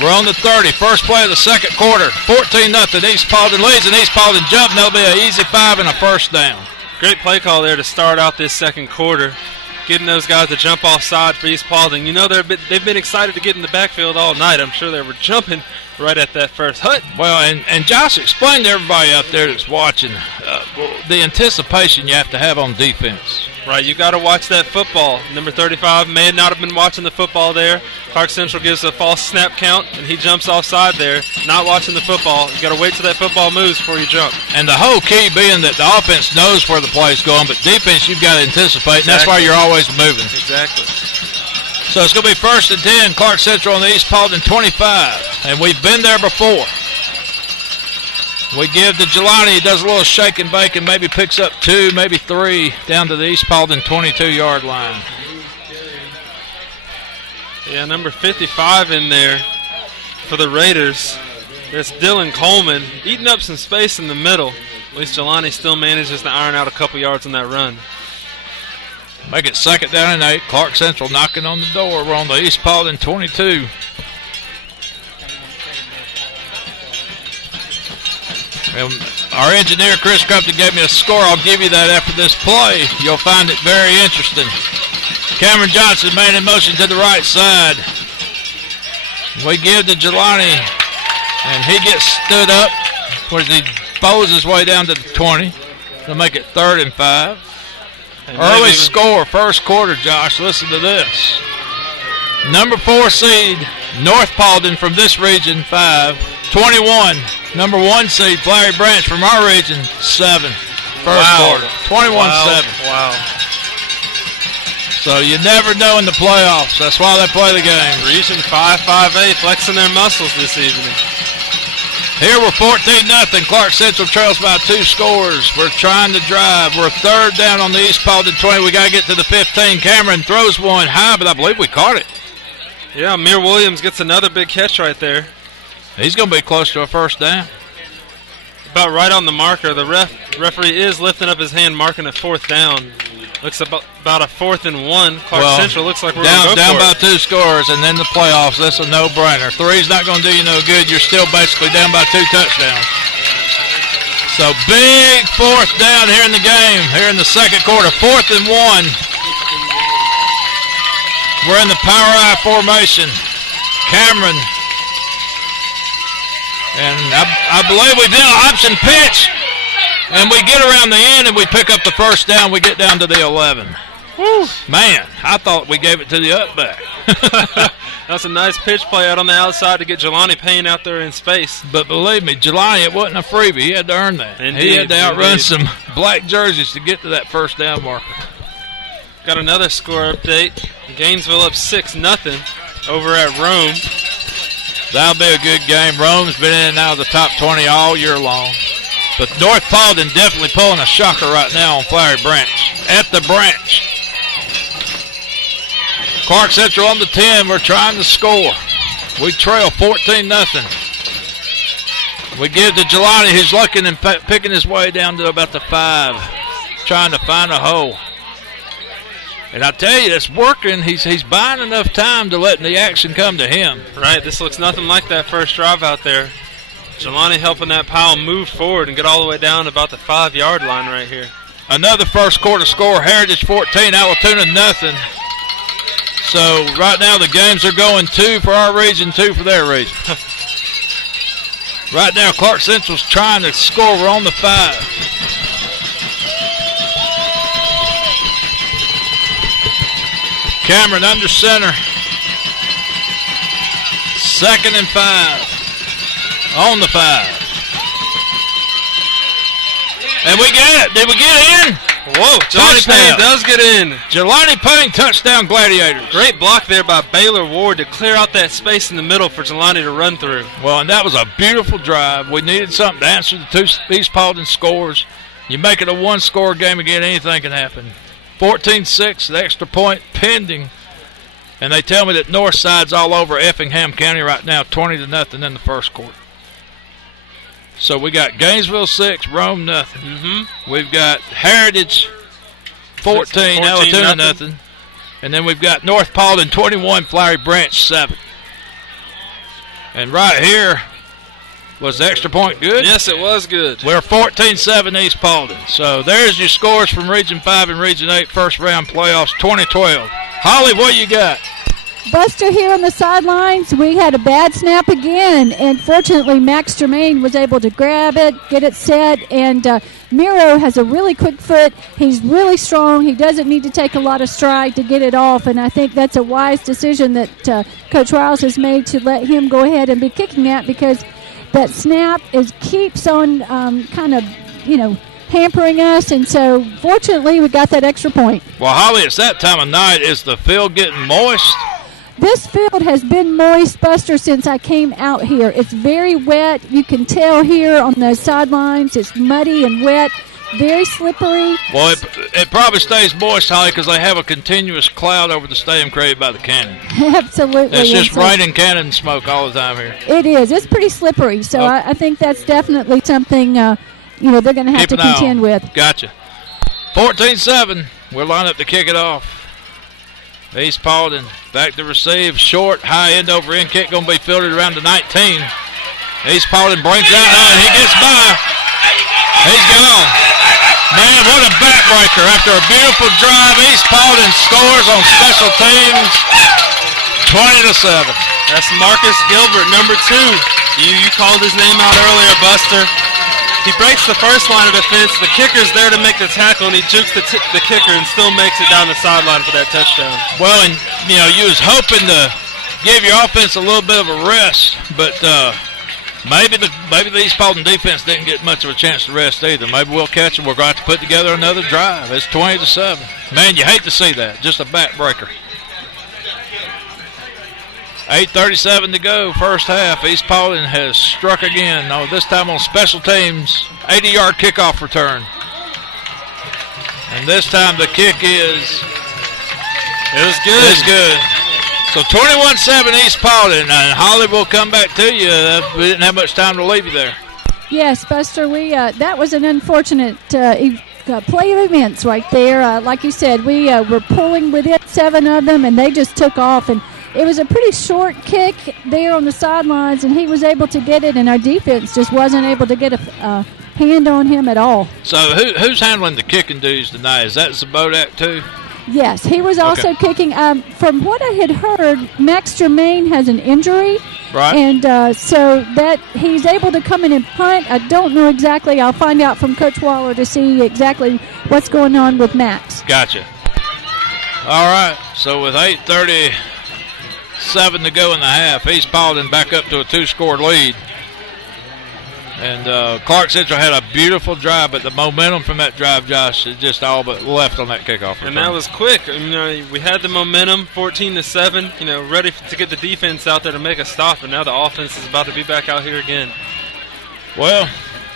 We're on the 30. First play of the second quarter. 14-0 East Paulding leads, and East Paulding jump. There'll be an easy 5 and a first down. Great play call there to start out this second quarter. Getting those guys to jump offside for East Paulding. You know, they've been excited to get in the backfield all night. I'm sure they were jumping right at that first hut. Well, and Josh explained to everybody out there that's watching the anticipation you have to have on defense. Right, you got to watch that football. Number 35 may not have been watching the football there. Clarke Central gives a false snap count, and he jumps offside there, not watching the football. You got to wait till that football moves before you jump. And the whole key being that the offense knows where the play's going, but defense you've got to anticipate, and that's why you're always moving. Exactly. So it's going to be 1st and 10, Clarke Central on the East Paulding 25, and we've been there before. We give to Jelani. He does a little shake and bake and maybe picks up 2, maybe 3 down to the East Paulding 22-yard line. Yeah, number 55 in there for the Raiders. That's Dylan Coleman, eating up some space in the middle. At least Jelani still manages to iron out a couple yards on that run. Make it 2nd down and 8. Clarke Central knocking on the door. We're on the East Paulding 22. And our engineer, Chris Crumpton, gave me a score. I'll give you that after this play. You'll find it very interesting. Cameron Johnson, man in motion to the right side. We give to Jelani, and he gets stood up as he bows his way down to the 20 to make it 3rd and 5. Early score, first quarter, Josh. Listen to this. Number 4 seed, North Paulding from this region, 5. 21, number 1 seed, Flowery Branch from our region, 7. First quarter, 21-7. Wow. So you never know in the playoffs. That's why they play the game. Region 5-5-8, flexing their muscles this evening. Here we're 14-0. Clarke Central trails by 2 scores. We're trying to drive. We're 3rd down on the East Paulding 20. We got to get to the 15. Cameron throws one high, but I believe we caught it. Yeah, Amir Williams gets another big catch right there. He's going to be close to a 1st down. About right on the marker. The referee is lifting up his hand, marking a 4th down. Looks about a 4th and 1. Clarke Central looks like we're going to go down for by it. 2 scores, and then the playoffs. That's a no-brainer. 3's not going to do you no good. You're still basically down by 2 touchdowns. So big 4th down here in the game, here in the 2nd quarter. 4th and 1. We're in the power I formation. Cameron. And I believe we did an option pitch. And we get around the end and we pick up the 1st down. We get down to the 11. Woo. Man, I thought we gave it to the up back. That's a nice pitch play out on the outside to get Jelani Payne out there in space. But believe me, Jelani, it wasn't a freebie. He had to earn that. Indeed, he had to outrun some black jerseys to get to that 1st down marker. Got another score update. Gainesville up 6-0 over at Rome. That'll be a good game. Rome's been in and out of the top 20 all year long. But North Paulding definitely pulling a shocker right now on Flowery Branch. At the branch. Clarke Central on the 10. We're trying to score. We trail 14-0. We give to Jelani, who's looking and picking his way down to about the 5. Trying to find a hole. And I tell you, it's working. He's buying enough time to letting the action come to him. Right, this looks nothing like that first drive out there. Jelani helping that pile move forward and get all the way down to about the 5-yard line right here. Another first quarter score, Heritage 14, Allatoona nothing. So right now the games are going 2 for our region, 2 for their region. Right now Clarke Central's trying to score. We're on the 5. Cameron under center. 2nd and 5. On the 5. And we get it. Did we get in? Whoa, Jelani Payne does get in. Jelani Payne, touchdown Gladiators. Great block there by Baylor Ward to clear out that space in the middle for Jelani to run through. Well, and that was a beautiful drive. We needed something to answer the 2 East Paulding scores. You make it a 1-score game again, anything can happen. 14-6, the extra point pending. And they tell me that Northside's all over Effingham County right now, 20-0 in the 1st quarter. So we got Gainesville 6, Rome nothing. Mm-hmm. We've got Heritage 14, Allatoona nothing. And then we've got North Paulding 21, Flowery Branch 7. And right here, was the extra point good? Yes, it was good. We're 14-7 East Paulding. So there's your scores from Region 5 and Region 8 first round playoffs 2012. Holly, what you got? Buster, here on the sidelines, we had a bad snap again, and fortunately Max Germain was able to grab it, get it set, and Miro has a really quick foot. He's really strong. He doesn't need to take a lot of stride to get it off, and I think that's a wise decision that Coach Riles has made to let him go ahead and be kicking that, because that snap keeps on kind of, hampering us, and so fortunately we got that extra point. Well, Holly, it's that time of night. Is the field getting moist? This field has been moist, Buster, since I came out here. It's very wet. You can tell here on the sidelines it's muddy and wet, very slippery. Well, it probably stays moist, Holly, because they have a continuous cloud over the stadium created by the cannon. Absolutely. It's just raining cannon smoke all the time here. It is. It's pretty slippery, so I think that's definitely something they're going to have to contend with. Gotcha. 14-7. We're lined up to kick it off. East Paulding back to receive. Short, high end over end kick going to be fielded around the 19. East Paulding brings that on. He gets by. He's gone. Man, what a backbreaker. After a beautiful drive, East Paulding scores on special teams. 20-7. That's Marcus Gilbert, number 2. You called his name out earlier, Buster. He breaks the first line of defense. The kicker's there to make the tackle, and he jukes the kicker and still makes it down the sideline for that touchdown. Well, and, you was hoping to give your offense a little bit of a rest, but maybe the East Paulding defense didn't get much of a chance to rest either. Maybe we'll catch them. We're going to have to put together another drive. It's 20-7. Man, you hate to see that. Just a backbreaker. 8:37 to go, first half. East Paulding has struck again. This time on special teams, 80-yard kickoff return. And this time the kick is good. It's good. So 21-7 East Paulding, and Holly will come back to you. We didn't have much time to leave you there. Yes, Buster, that was an unfortunate play of events right there. Like you said, we were pulling within 7 of them, and they just took off, and it was a pretty short kick there on the sidelines, and he was able to get it, and our defense just wasn't able to get a hand on him at all. So who's handling the kicking duties tonight? Is that Zabodak too? Yes, he was also kicking. From what I had heard, Max Germain has an injury. Right. And so that he's able to come in and punt. I don't know exactly. I'll find out from Coach Waller to see exactly what's going on with Max. Gotcha. All right, so with 8:37 to go in the half, East Paulding back up to a 2-score lead. And Clarke Central had a beautiful drive, but the momentum from that drive, Josh, is just all but left on that kickoff return. And that was quick. We had the momentum, 14-7. Ready to get the defense out there to make a stop, and now the offense is about to be back out here again. Well,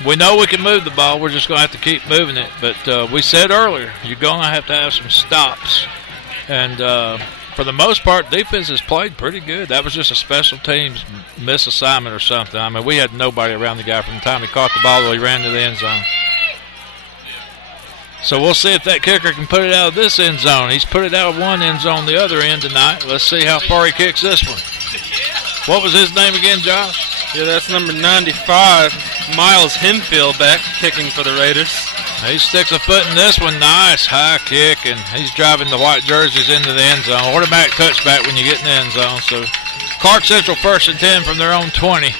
we know we can move the ball. We're just going to have to keep moving it. But we said earlier, you're going to have some stops. And for the most part, defense has played pretty good. That was just a special teams misassignment or something. I mean, we had nobody around the guy from the time he caught the ball till he ran to the end zone. So we'll see if that kicker can put it out of this end zone. He's put it out of one end zone the other end tonight. Let's see how far he kicks this one. What was his name again, Josh? Yeah, that's number 95, Miles Hemfield, back kicking for the Raiders. He sticks a foot in this one. Nice high kick, and he's driving the white jerseys into the end zone. Automatic touchback when you get in the end zone. So Clarke Central 1st and 10 from their own 20.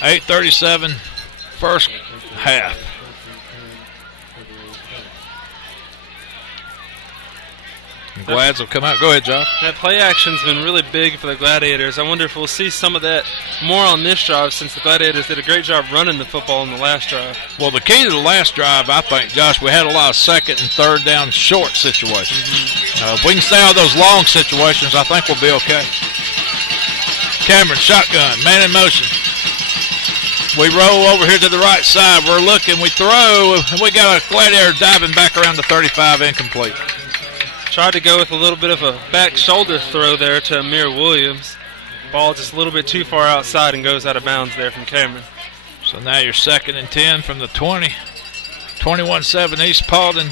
8:37, first half. And Glads will come out. Go ahead, Josh. That play action's been really big for the Gladiators. I wonder if we'll see some of that more on this drive, since the Gladiators did a great job running the football in the last drive. Well, the key to the last drive, I think, Josh, we had a lot of second and third down short situations. If we can stay out of those long situations, I think we'll be okay. Cameron, shotgun, man in motion. We roll over here to the right side. We're looking, we throw, and we got a Gladiator diving back around the 35, incomplete. Tried to go with a little bit of a back shoulder throw there to Amir Williams. Ball just a little bit too far outside and goes out of bounds there from Cameron. So now you're 2nd and 10 from the 20. 21-7 East Paulding.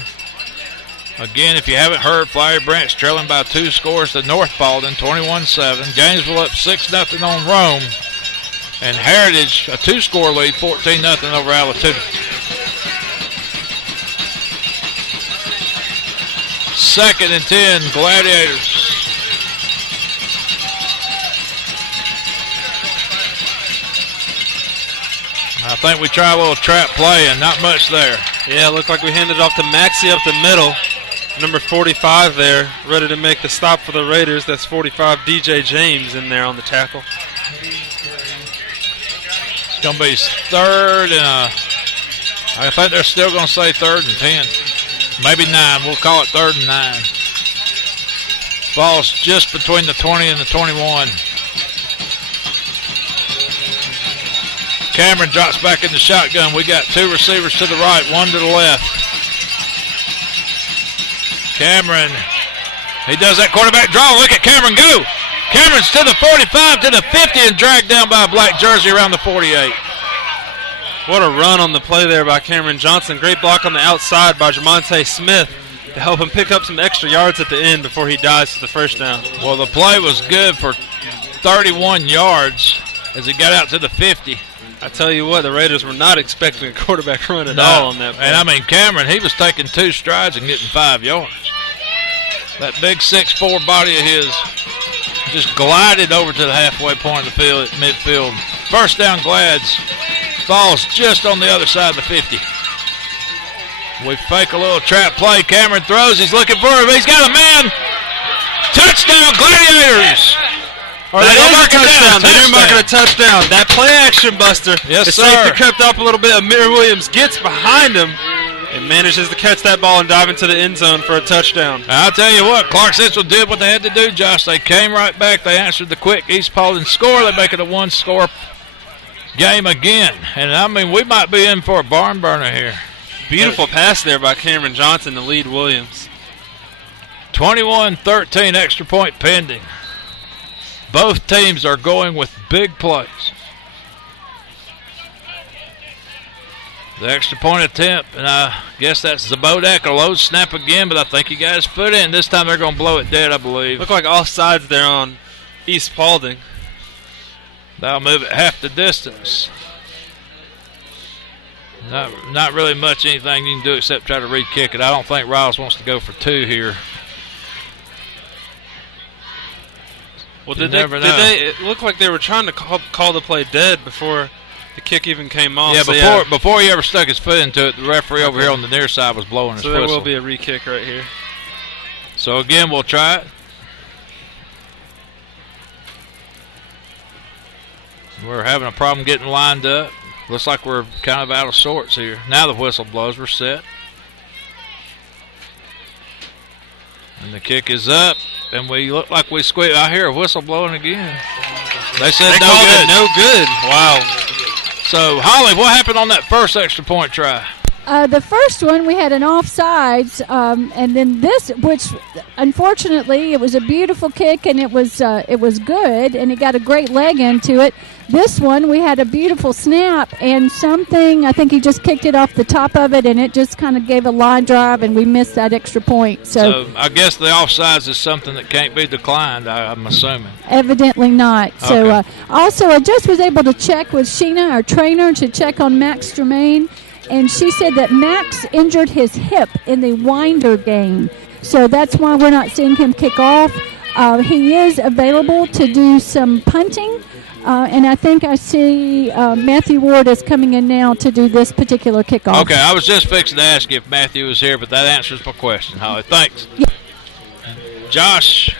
Again, if you haven't heard, Flowery Branch trailing by 2 scores to North Paulding, 21-7. Gainesville up 6-0 on Rome. And Heritage, a 2-score lead, 14-0 over Allatoona. 2nd and 10, Gladiators. think we try a little trap play and not much there. Yeah, it looked like we handed it off to Maxey up the middle. Number 45 there, ready to make the stop for the Raiders. That's 45 DJ James in there on the tackle. It's going to be third and I think they're still going to say 3rd and 10. Maybe 9. We'll call it 3rd and 9. Falls just between the 20 and the 21. Cameron drops back in the shotgun. We got 2 receivers to the right, 1 to the left. Cameron, he does that quarterback draw. Look at Cameron go. Cameron's to the 45, to the 50, and dragged down by a black jersey around the 48. What a run on the play there by Cameron Johnson. Great block on the outside by Jamonte Smith to help him pick up some extra yards at the end before he dives to the first down. Well, the play was good for 31 yards as he got out to the 50. I tell you what, the Raiders were not expecting a quarterback run at all on that play. And, I mean, Cameron, he was taking 2 strides and getting 5 yards. That big 6'4" body of his just glided over to the halfway point of the field at midfield. First down, Glads. Falls just on the other side of the 50. We fake a little trap play. Cameron throws. He's looking for him. He's got a man. Touchdown, Gladiators. That is a touchdown. They do mark it a touchdown. That play action, Buster. Yes, the sir. safety crept up a little bit. Amir Williams gets behind him and manages to catch that ball and dive into the end zone for a touchdown. I'll tell you what, Clarke Central did what they had to do, Josh. They came right back. They answered the quick East Paulding score. They make it a 1-score game again. And, I mean, we might be in for a barn burner here. Beautiful pass there by Cameron Johnson to lead Williams. 21-13 extra point pending. Both teams are going with big plays. The extra point attempt, and I guess that's Zabodak, a low snap again, but I think he got his foot in. This time they're going to blow it dead, I believe. Look like offsides there on East Paulding. That'll move it half the distance. Not really much anything you can do except try to re-kick it. I don't think Riles wants to go for 2 here. Well, it looked like they were trying to call the play dead before the kick even came off. Yeah, before he ever stuck his foot into it, the referee over here on the near side was blowing his whistle. So there will be a re-kick right here. So again, we'll try it. We're having a problem getting lined up. Looks like we're kind of out of sorts here. Now the whistle blows. We're set. And the kick is up, and we look like we squeaked. I hear a whistle blowing again. They said no good. No good. Wow. So, Holly, what happened on that first extra point try? The first one, we had an offsides, and then this, which unfortunately it was a beautiful kick, and it was good, and it got a great leg into it. This one, we had a beautiful snap, and I think he just kicked it off the top of it, and it just kind of gave a line drive, and we missed that extra point. So I guess the offsides is something that can't be declined, I'm assuming. Evidently not. Okay. So also, I just was able to check with Sheena, our trainer, to check on Max Germain. And she said that Max injured his hip in the Winder game. So that's why we're not seeing him kick off. He is available to do some punting. And I think I see Matthew Ward is coming in now to do this particular kickoff. Okay, I was just fixing to ask you if Matthew was here, but that answers my question, Holly. Thanks. Yeah. Josh,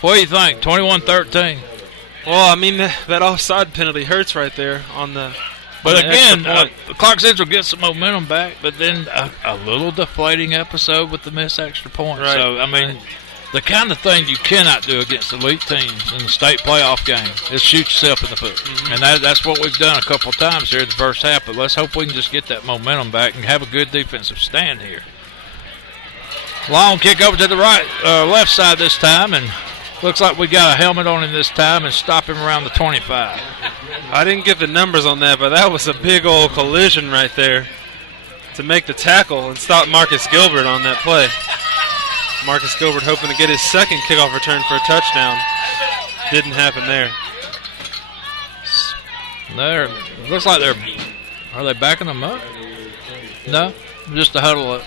what do you think? 21-13. Well, I mean, that offside penalty hurts right there on the... But again, Clarke Central gets some momentum back, but then a little deflating episode with the missed extra point. Right. So, I mean, the kind of thing you cannot do against elite teams in the state playoff game is shoot yourself in the foot. Mm-hmm. And that's what we've done a couple of times here in the first half, but let's hope we can just get that momentum back and have a good defensive stand here. Long kick over to the left side this time, and looks like we got a helmet on him this time and stop him around the 25. I didn't get the numbers on that, but that was a big old collision right there to make the tackle and stop Marcus Gilbert on that play. Marcus Gilbert hoping to get his second kickoff return for a touchdown. Didn't happen there. Looks like are they backing them up? No, just a huddle up.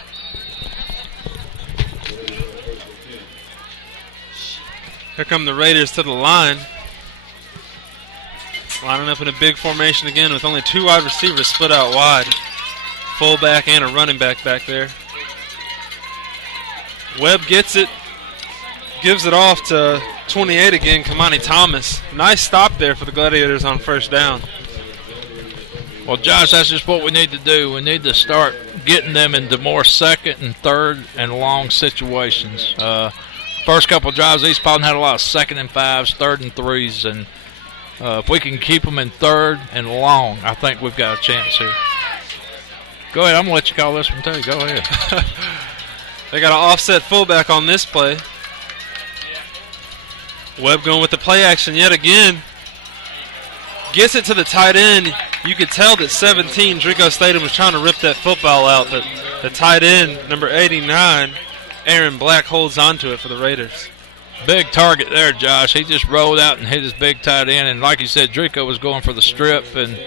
Here come the Raiders to the line. Lining up in a big formation again with only 2 wide receivers split out wide. Fullback and a running back there. Webb gets it. Gives it off to 28 again, Kamani Thomas. Nice stop there for the Gladiators on first down. Well, Josh, that's just what we need to do. We need to start getting them into more second and third and long situations. First couple of drives, East Paulding had a lot of 2nd and 5s, 3rd and 3s, and if we can keep them in 3rd and long, I think we've got a chance here. Go ahead, I'm going to let you call this one too. Go ahead. They got an offset fullback on this play. Webb going with the play action yet again. Gets it to the tight end. You could tell that 17, Drico Stadium, was trying to rip that football out, but the tight end, number 89, Aaron Black, holds on to it for the Raiders. Big target there, Josh. He just rolled out and hit his big tight end, and like you said, Drico was going for the strip, and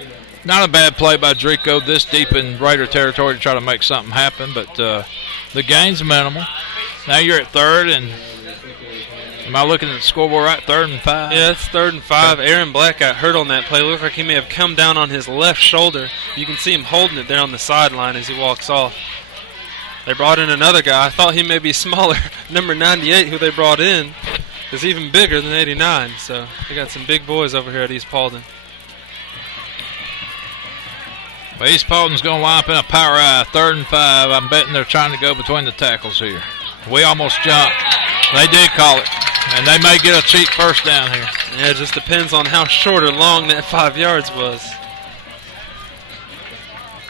not a bad play by Drico this deep in Raider territory to try to make something happen, but the gain's minimal. Now you're at 3rd, and am I looking at the scoreboard right? 3rd and 5? Yeah, it's 3rd and 5. Aaron Black got hurt on that play. Looked like he may have come down on his left shoulder. You can see him holding it there on the sideline as he walks off. They brought in another guy. I thought he may be smaller. Number 98, who they brought in, is even bigger than 89. So they got some big boys over here at East Paulding. Well, East Paulding's going to line up in a power eye, 3rd and 5. I'm betting they're trying to go between the tackles here. We almost jumped. They did call it, and they may get a cheap first down here. Yeah, it just depends on how short or long that 5 yards was.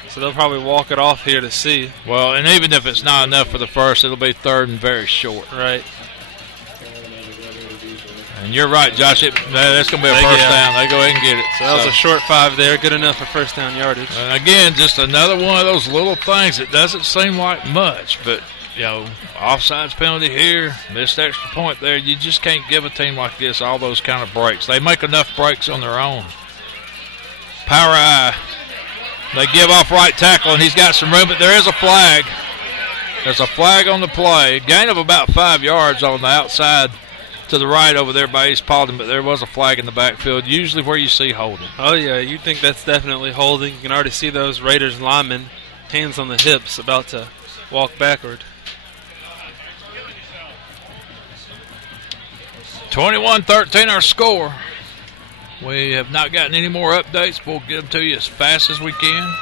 So they'll probably walk it off here to see. Well, and even if it's not enough for the first, it'll be 3rd and very short. Right. And you're right, Josh. That's going to be a first down. They go ahead and get it. So that was a short 5 there. Good enough for first down yardage. And again, just another one of those little things that doesn't seem like much, but, you know, offsides penalty here, missed extra point there. You just can't give a team like this all those kind of breaks. They make enough breaks on their own. Power eye. They give off right tackle, and he's got some room, but there is a flag. There's a flag on the play. Gain of about 5 yards on the outside to the right over there by East Paulding, but there was a flag in the backfield, usually where you see holding. Oh, yeah, you think that's definitely holding. You can already see those Raiders linemen, hands on the hips, about to walk backward. 21-13 our score. We have not gotten any more updates. We'll get them to you as fast as we can.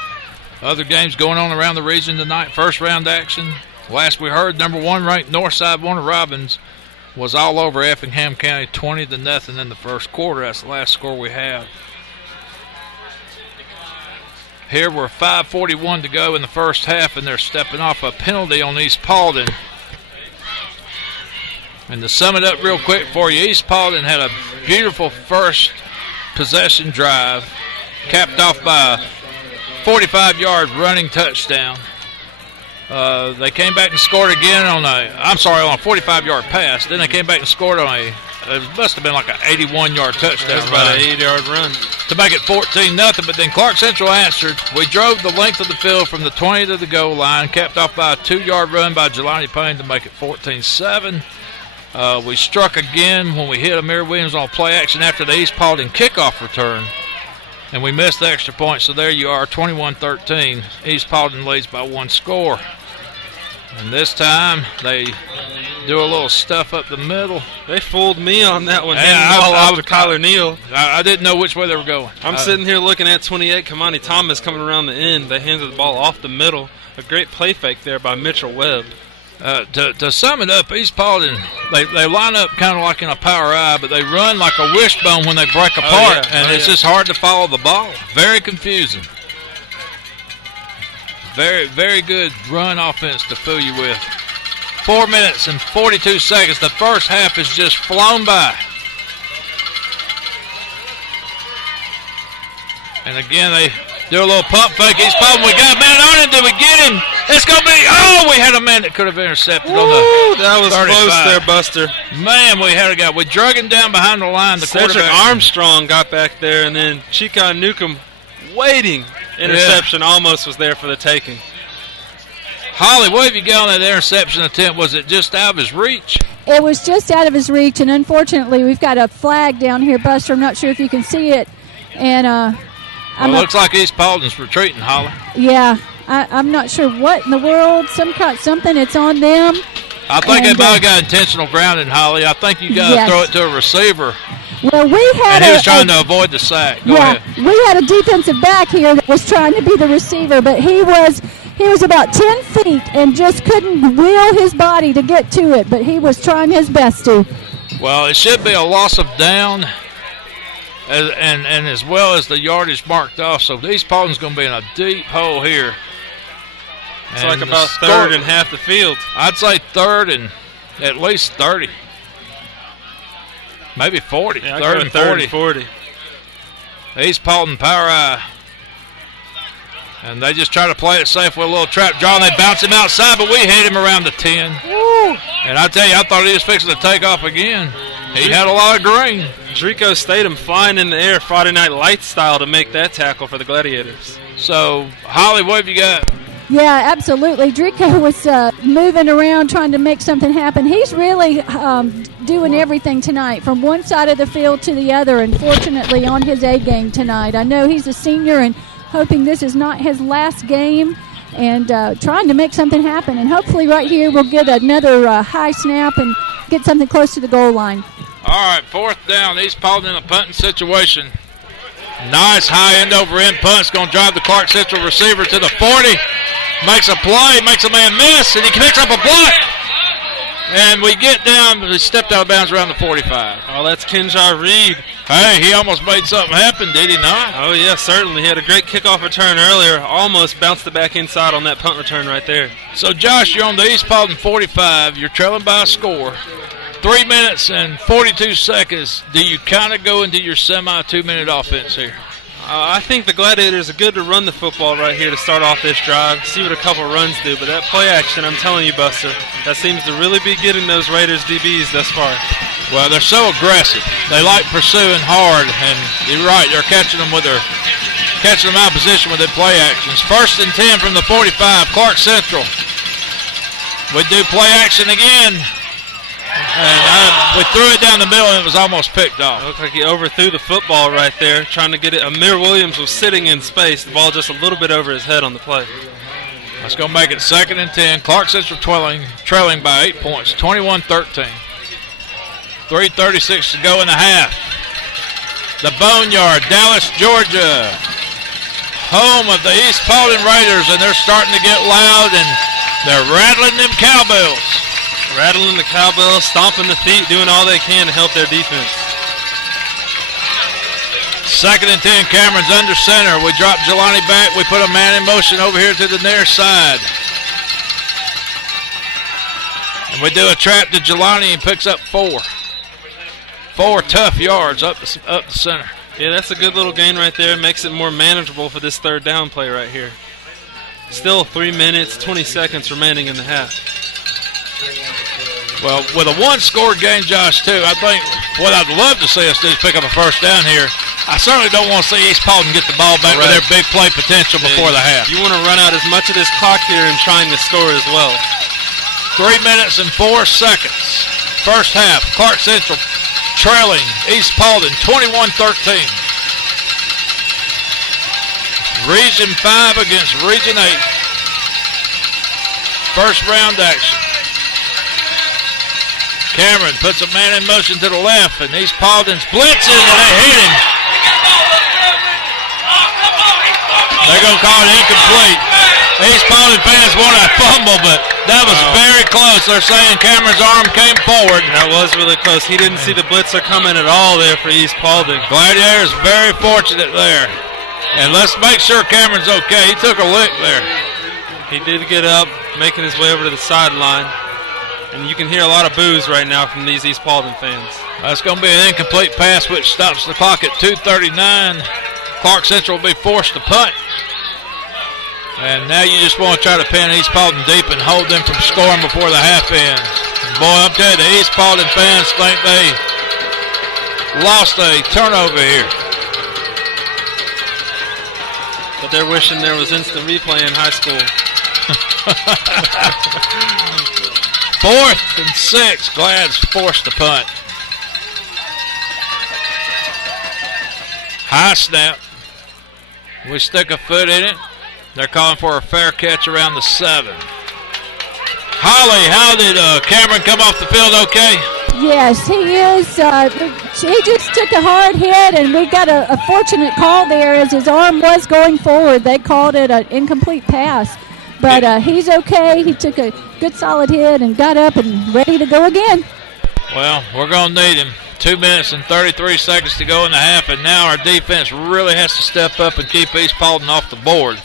Other games going on around the region tonight. First round action. Last we heard, number 1 ranked Northside Warner Robins was all over Effingham County, 20-0 in the first quarter. That's the last score we have. Here we're 5:41 to go in the first half, and they're stepping off a penalty on East Paulding. And to sum it up real quick for you, East Paulding had a beautiful first possession drive, capped off by a 45-yard running touchdown. They came back and scored again on a 45-yard pass. Then they came back and scored on it must have been like an 81-yard touchdown. That's about an 80-yard run. To make it 14-0, but then Clarke Central answered. We drove the length of the field from the 20 to the goal line, capped off by a 2-yard run by Jelani Payne to make it 14-7. We struck again when we hit Amir Williams on play action after the East Paulding kickoff return, and we missed the extra point. So there you are, 21-13. East Paulding leads by 1 score. And this time they do a little stuff up the middle. They fooled me on that one. I was Kyler Neal. I didn't know which way they were going. I'm sitting here looking at 28, Kamani Thomas coming around the end. They handed the ball off the middle. A great play fake there by Mitchell Webb. To sum it up, East Paulding, they line up kind of like in a power eye, but they run like a wishbone when they break apart, it's just hard to follow the ball. Very confusing. Very, very good run offense to fool you with. 4 minutes and 42 seconds. The first half has just flown by. And again, they do a little pump fake. East Paulding, we got a man on him. Did we get him? It's going to be, we had a man that could have intercepted on the that was 35. Close there, Buster. Man, we had a guy. We drug him down behind the line. The Cedric quarterback Armstrong got back there, and then Chicon Newcomb waiting. Interception almost was there for the taking. Holly, what have you got on that interception attempt? Was it just out of his reach? It was just out of his reach, and unfortunately we've got a flag down here, Buster. I'm not sure if you can see it. And it looks like East Paulding's retreating, Holly. Yeah, I'm not sure what in the world. Something. It's on them. I think they might have got intentional grounding, Holly. I think you got to throw it to a receiver. Well, he was trying to avoid the sack. Go ahead. We had a defensive back here that was trying to be the receiver, but he was about 10 feet and just couldn't wheel his body to get to it, but he was trying his best to. Well, it should be a loss of down, and as well as the yardage marked off. So East Paulding's going to be in a deep hole here. It's like about third and half the field. I'd say third and at least 30. Maybe 40. Yeah, third and 40. East Paulding power eye. And they just try to play it safe with a little trap draw, and they bounce him outside, but we hit him around the 10. Woo. And I tell you, I thought he was fixing to take off again. He had a lot of green. Drico Statham flying in the air Friday Night Lights style to make that tackle for the Gladiators. So, Holly, what have you got? Yeah, absolutely. Drico was moving around trying to make something happen. He's really doing everything tonight from one side of the field to the other, and fortunately on his A game tonight. I know he's a senior and hoping this is not his last game, and trying to make something happen. And hopefully right here we'll get another high snap and get something close to the goal line. All right, fourth down. East Paulding in a punting situation. Nice high end over end punt. It's going to drive the Clarke Central receiver to the 40. Makes a play, makes a man miss, and he picks up a block. And we get down, but he stepped out of bounds around the 45. Oh, that's Kenjar Reed. Hey, he almost made something happen, did he not? Oh, yeah, certainly. He had a great kickoff return earlier. Almost bounced it back inside on that punt return right there. So, Josh, you're on the East Paulding 45. You're trailing by a score. 3 minutes and 42 seconds. Do you kind of go into your semi-2-minute offense here? I think the Gladiators are good to run the football right here to start off this drive, see what a couple runs do. But that play action, I'm telling you, Buster, that seems to really be getting those Raiders DBs thus far. Well, they're so aggressive. They like pursuing hard, and you're right, they're catching them out of position with their play actions. 1st and 10 from the 45, Clarke Central. We do play action again. And we threw it down the middle, and it was almost picked off. It looked like he overthrew the football right there, trying to get it. Amir Williams was sitting in space, the ball just a little bit over his head on the play. That's going to make it 2nd and 10. Clarke Central trailing by 8 points, 21-13. 3:36 to go in the half. The Boneyard, Dallas, Georgia, home of the East Paulding Raiders, and they're starting to get loud, and they're rattling them cowbells. Rattling the cowbells, stomping the feet, doing all they can to help their defense. 2nd and 10, Cameron's under center. We drop Jelani back. We put a man in motion over here to the near side. And we do a trap to Jelani and picks up 4. 4 tough yards up the center. Yeah, that's a good little gain right there. Makes it more manageable for this 3rd down play right here. Still 3 minutes, 20 seconds remaining in the half. Well, with a one-score game, Josh, too, I think what I'd love to see us do is pick up a 1st down here. I certainly don't want to see East Paulding get the ball back with their big play potential before the half. You want to run out as much of this clock here and trying to score as well. 3 minutes and 4 seconds. 1st half, Clarke Central trailing East Paulding 21-13. Region 5 against Region 8. 1st round action. Cameron puts a man in motion to the left, and East Paulding's blitzing, and they hit him. They're going to call it incomplete. East Paulding fans want a fumble, but that was very close. They're saying Cameron's arm came forward. That was really close. He didn't see the blitzer coming at all there for East Paulding. Gladiators very fortunate there. And let's make sure Cameron's okay. He took a lick there. He did get up, making his way over to the sideline. And you can hear a lot of boos right now from these East Paulding fans. That's going to be an incomplete pass, which stops the clock at 2:39. Clarke Central will be forced to punt. And now you just want to try to pin East Paulding deep and hold them from scoring before the half ends. And boy, I'm telling you, the East Paulding fans think they lost a turnover here. But they're wishing there was instant replay in high school. 4th and 6. Glad's forced to punt. High snap. We stick a foot in it. They're calling for a fair catch around the 7. Holly, how did Cameron come off the field okay? Yes, he is. He just took a hard hit, and we got a fortunate call there as his arm was going forward. They called it an incomplete pass. But he's okay. He took a good solid hit and got up and ready to go again. Well, we're going to need him. 2 minutes and 33 seconds to go in the half, and now our defense really has to step up and keep East Paulding off the board.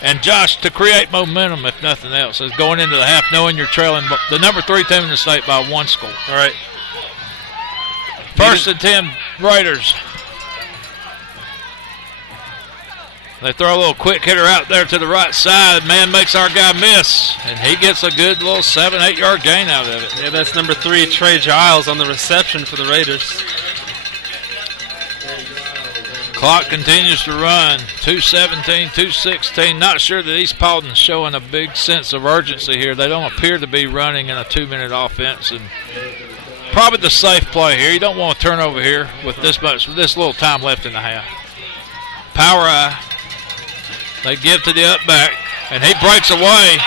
And Josh, to create momentum, if nothing else, is going into the half knowing you're trailing the number 3 team in the state by 1 score. All right. 1st and 10 Raiders. They throw a little quick hitter out there to the right side. Man makes our guy miss, and he gets a good little 7-8 yard gain out of it. Yeah, that's number 3, Trey Giles, on the reception for the Raiders. Clock continues to run. 2:17, 2:16. Not sure that East Paulding's showing a big sense of urgency here. They don't appear to be running in a 2-minute offense, and probably the safe play here. You don't want to turn over here with this little time left in the half. Power eye. They give to the up back, and he breaks away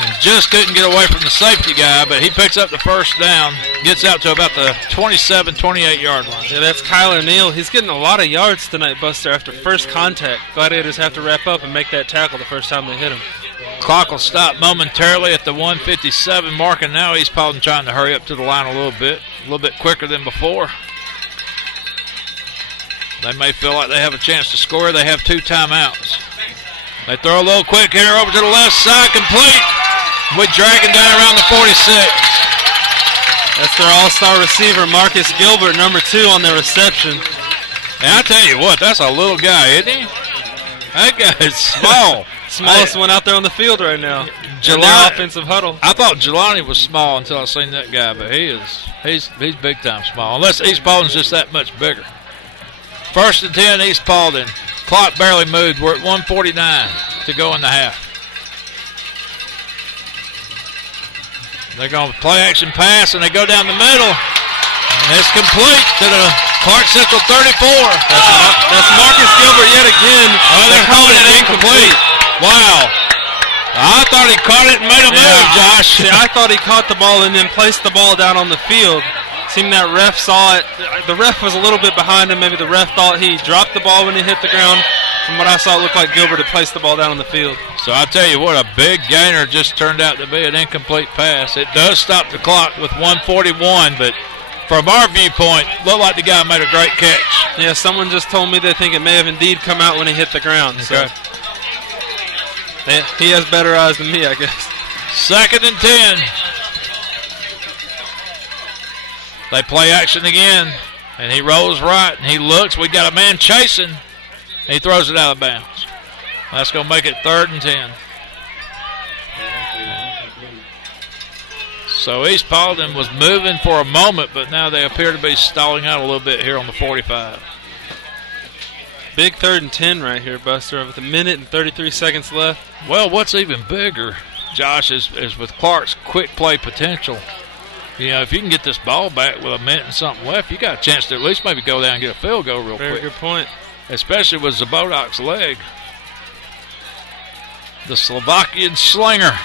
and just couldn't get away from the safety guy, but he picks up the first down, gets out to about the 27, 28 yard line. Yeah, that's Kyler Neal. He's getting a lot of yards tonight, Buster, after first contact. Gladiators have to wrap up and make that tackle the first time they hit him. Clock will stop momentarily at the 1:57 mark, and now East Paulding trying to hurry up to the line a little bit quicker than before. They may feel like they have a chance to score. They have 2 timeouts. They throw a little quick hitter over to the left side, complete. We drag him down around the 46. That's their all-star receiver, Marcus Gilbert, number 2 on their reception. And I tell you what, that's a little guy, isn't he? That guy is small. Smallest one out there on the field right now. In their offensive huddle. I thought Jelani was small until I seen that guy, but he's big time small. Unless East Paulding's just that much bigger. 1st and 10, East Paulding. Clock barely moved. We're at 1:49 to go in the half. They're going to play action pass, and they go down the middle. And it's complete to the Clarke Central 34. That's Marcus Gilbert yet again. Oh, they're calling it incomplete. Wow. I thought he caught it and made a move, Josh. See, I thought he caught the ball and then placed the ball down on the field. Seemed that ref saw it. The ref was a little bit behind him. Maybe the ref thought he dropped the ball when he hit the ground. From what I saw, it looked like Gilbert had placed the ball down on the field. So I tell you what, a big gainer just turned out to be an incomplete pass. It does stop the clock with 1:41, but from our viewpoint, looked like the guy made a great catch. Yeah, someone just told me they think it may have indeed come out when he hit the ground. Okay. So he has better eyes than me, I guess. 2nd and 10. They play action again, and he rolls right, and he looks. We got a man chasing. He throws it out of bounds. That's going to make it 3rd and 10. So East Paulding was moving for a moment, but now they appear to be stalling out a little bit here on the 45. Big 3rd and 10 right here, Buster, with 1 minute and 33 seconds left. Well, what's even bigger, Josh, is with Clark's quick play potential. You know, if you can get this ball back with 1 minute and something left, you got a chance to at least maybe go down and get a field goal real quick. Very good point. Especially with Zabodok's leg. The Slovakian slinger.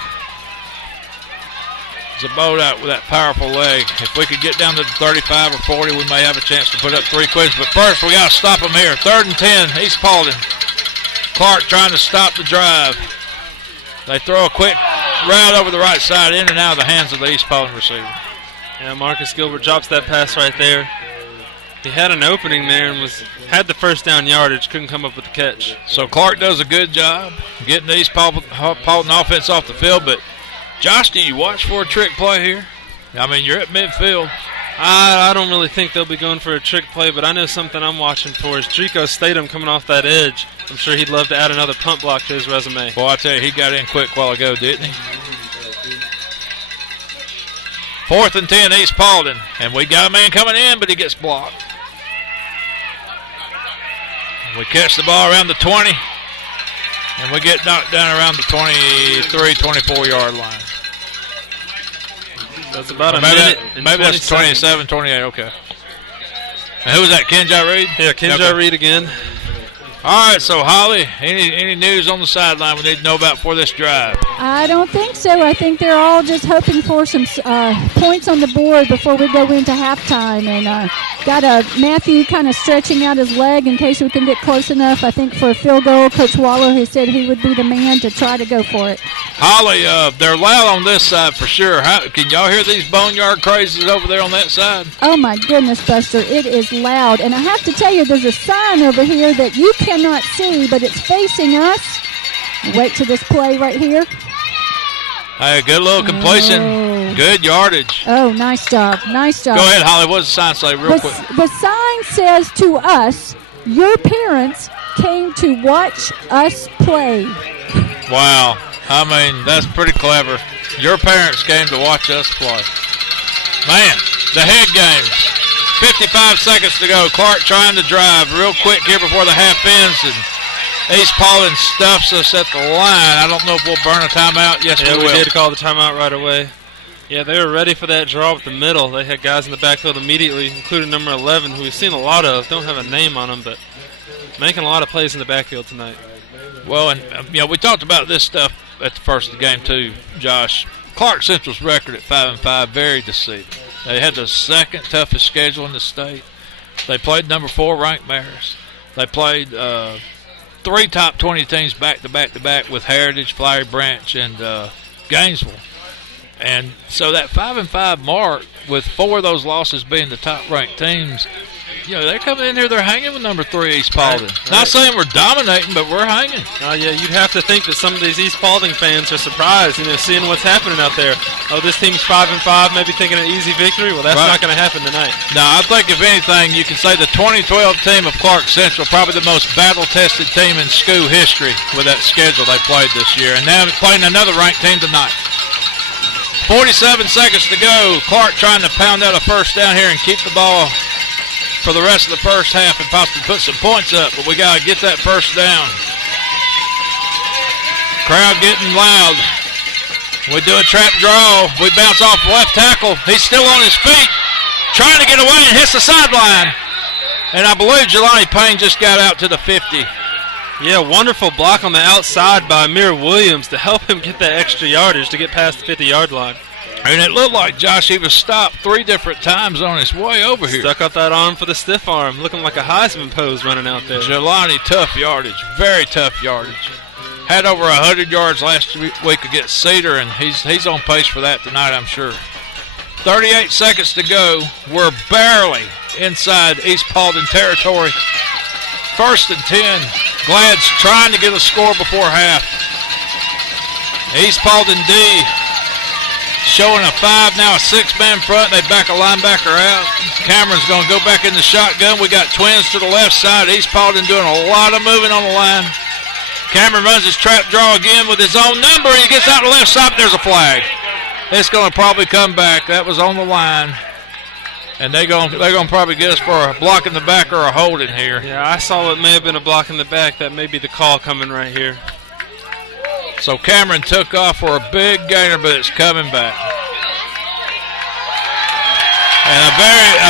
Zabodok with that powerful leg. If we could get down to the 35 or 40, we may have a chance to put up 3 quids. But first, we got to stop them here. 3rd and 10, East Paulding. Clarke trying to stop the drive. They throw a quick route over the right side, in and out of the hands of the East Paulding receiver. Yeah, Marcus Gilbert drops that pass right there. He had an opening there and had the first down yardage, couldn't come up with the catch. So Clarke does a good job getting the East Paulding offense off the field. But, Josh, do you watch for a trick play here? I mean, you're at midfield. I don't really think they'll be going for a trick play, but I know something I'm watching for is Drico Statham coming off that edge. I'm sure he'd love to add another punt block to his resume. Boy, I tell you, he got in quick a while ago, didn't he? 4th and 10, East Paulding. And we got a man coming in, but he gets blocked. We catch the ball around the 20, and we get knocked down around the 23, 24-yard line. That's about a minute and maybe 20 that's 27, seconds. 28, okay. And who was that, Kenji Reed? Yeah, Kenji Reed again. All right, so Holly, any news on the sideline we need to know about for this drive? I don't think so. I think they're all just hoping for some points on the board before we go into halftime. And got Matthew kind of stretching out his leg in case we can get close enough. I think for a field goal, Coach Waller has said he would be the man to try to go for it. Holly, they're loud on this side for sure. Can y'all hear these boneyard crazies over there on that side? Oh, my goodness, Buster. It is loud. And I have to tell you, there's a sign over here that you cannot see, but it's facing us. Wait to this play right here. Hey, good little completion. Oh. Good yardage. Oh, nice job. Nice job. Go ahead, Holly. What does the sign say real quick? The sign says to us, your parents came to watch us play. Wow. I mean, that's pretty clever. Your parents came to watch us play. Man, the head game. 55 seconds to go. Clarke trying to drive real quick here before the half ends, and East Paulding stuffs us at the line. I don't know if we'll burn a timeout. Yes, we will. We did call the timeout right away. Yeah, they were ready for that draw up the middle. They had guys in the backfield immediately, including number 11, who we've seen a lot of. Don't have a name on him, but making a lot of plays in the backfield tonight. Well, and we talked about this stuff at the first of the game too, Josh. Clarke Central's record at 5-5, very deceiving. They had the second toughest schedule in the state. They played number 4 ranked Marist. They played 3 top 20 teams back to back with Heritage, Flowery Branch, and Gainesville. And so that 5-5 mark, with 4 of those losses being the top ranked teams, they're coming in here, they're hanging with number 3 East Paulding. Right. Not saying we're dominating, but we're hanging. Yeah, you'd have to think that some of these East Paulding fans are surprised, seeing what's happening out there. Oh, this team's 5-5, maybe thinking an easy victory. Well, that's not going to happen tonight. No, I think if anything, you can say the 2012 team of Clarke Central, probably the most battle-tested team in school history with that schedule they played this year. And now they're playing another ranked team tonight. 47 seconds to go. Clarke trying to pound out a first down here and keep the ball for the rest of the first half and possibly put some points up, but we got to get that first down. Crowd getting loud. We do a trap draw. We bounce off left tackle. He's still on his feet, trying to get away and hits the sideline. And I believe Jelani Payne just got out to the 50. Yeah, wonderful block on the outside by Amir Williams to help him get that extra yardage to get past the 50-yard line. And it looked like, Josh, he was stopped 3 different times on his way over here. Stuck out that arm for the stiff arm, looking like a Heisman pose running out there. Jelani, tough yardage, very tough yardage. Had over 100 yards last week against Cedar, and he's on pace for that tonight, I'm sure. 38 seconds to go. We're barely inside East Paulding territory. 1st and 10. Glad's trying to get a score before half. East Paulding D showing a 5, now a 6-man front. They back a linebacker out. Cameron's going to go back in the shotgun. We got twins to the left side. East Paulding doing a lot of moving on the line. Cameron runs his trap draw again with his own number. He gets out the left side, but there's a flag. It's going to probably come back. That was on the line. And they're going to probably get us for a block in the back or a holding here. Yeah, I saw it may have been a block in the back. That may be the call coming right here. So Cameron took off for a big gainer, but it's coming back. And a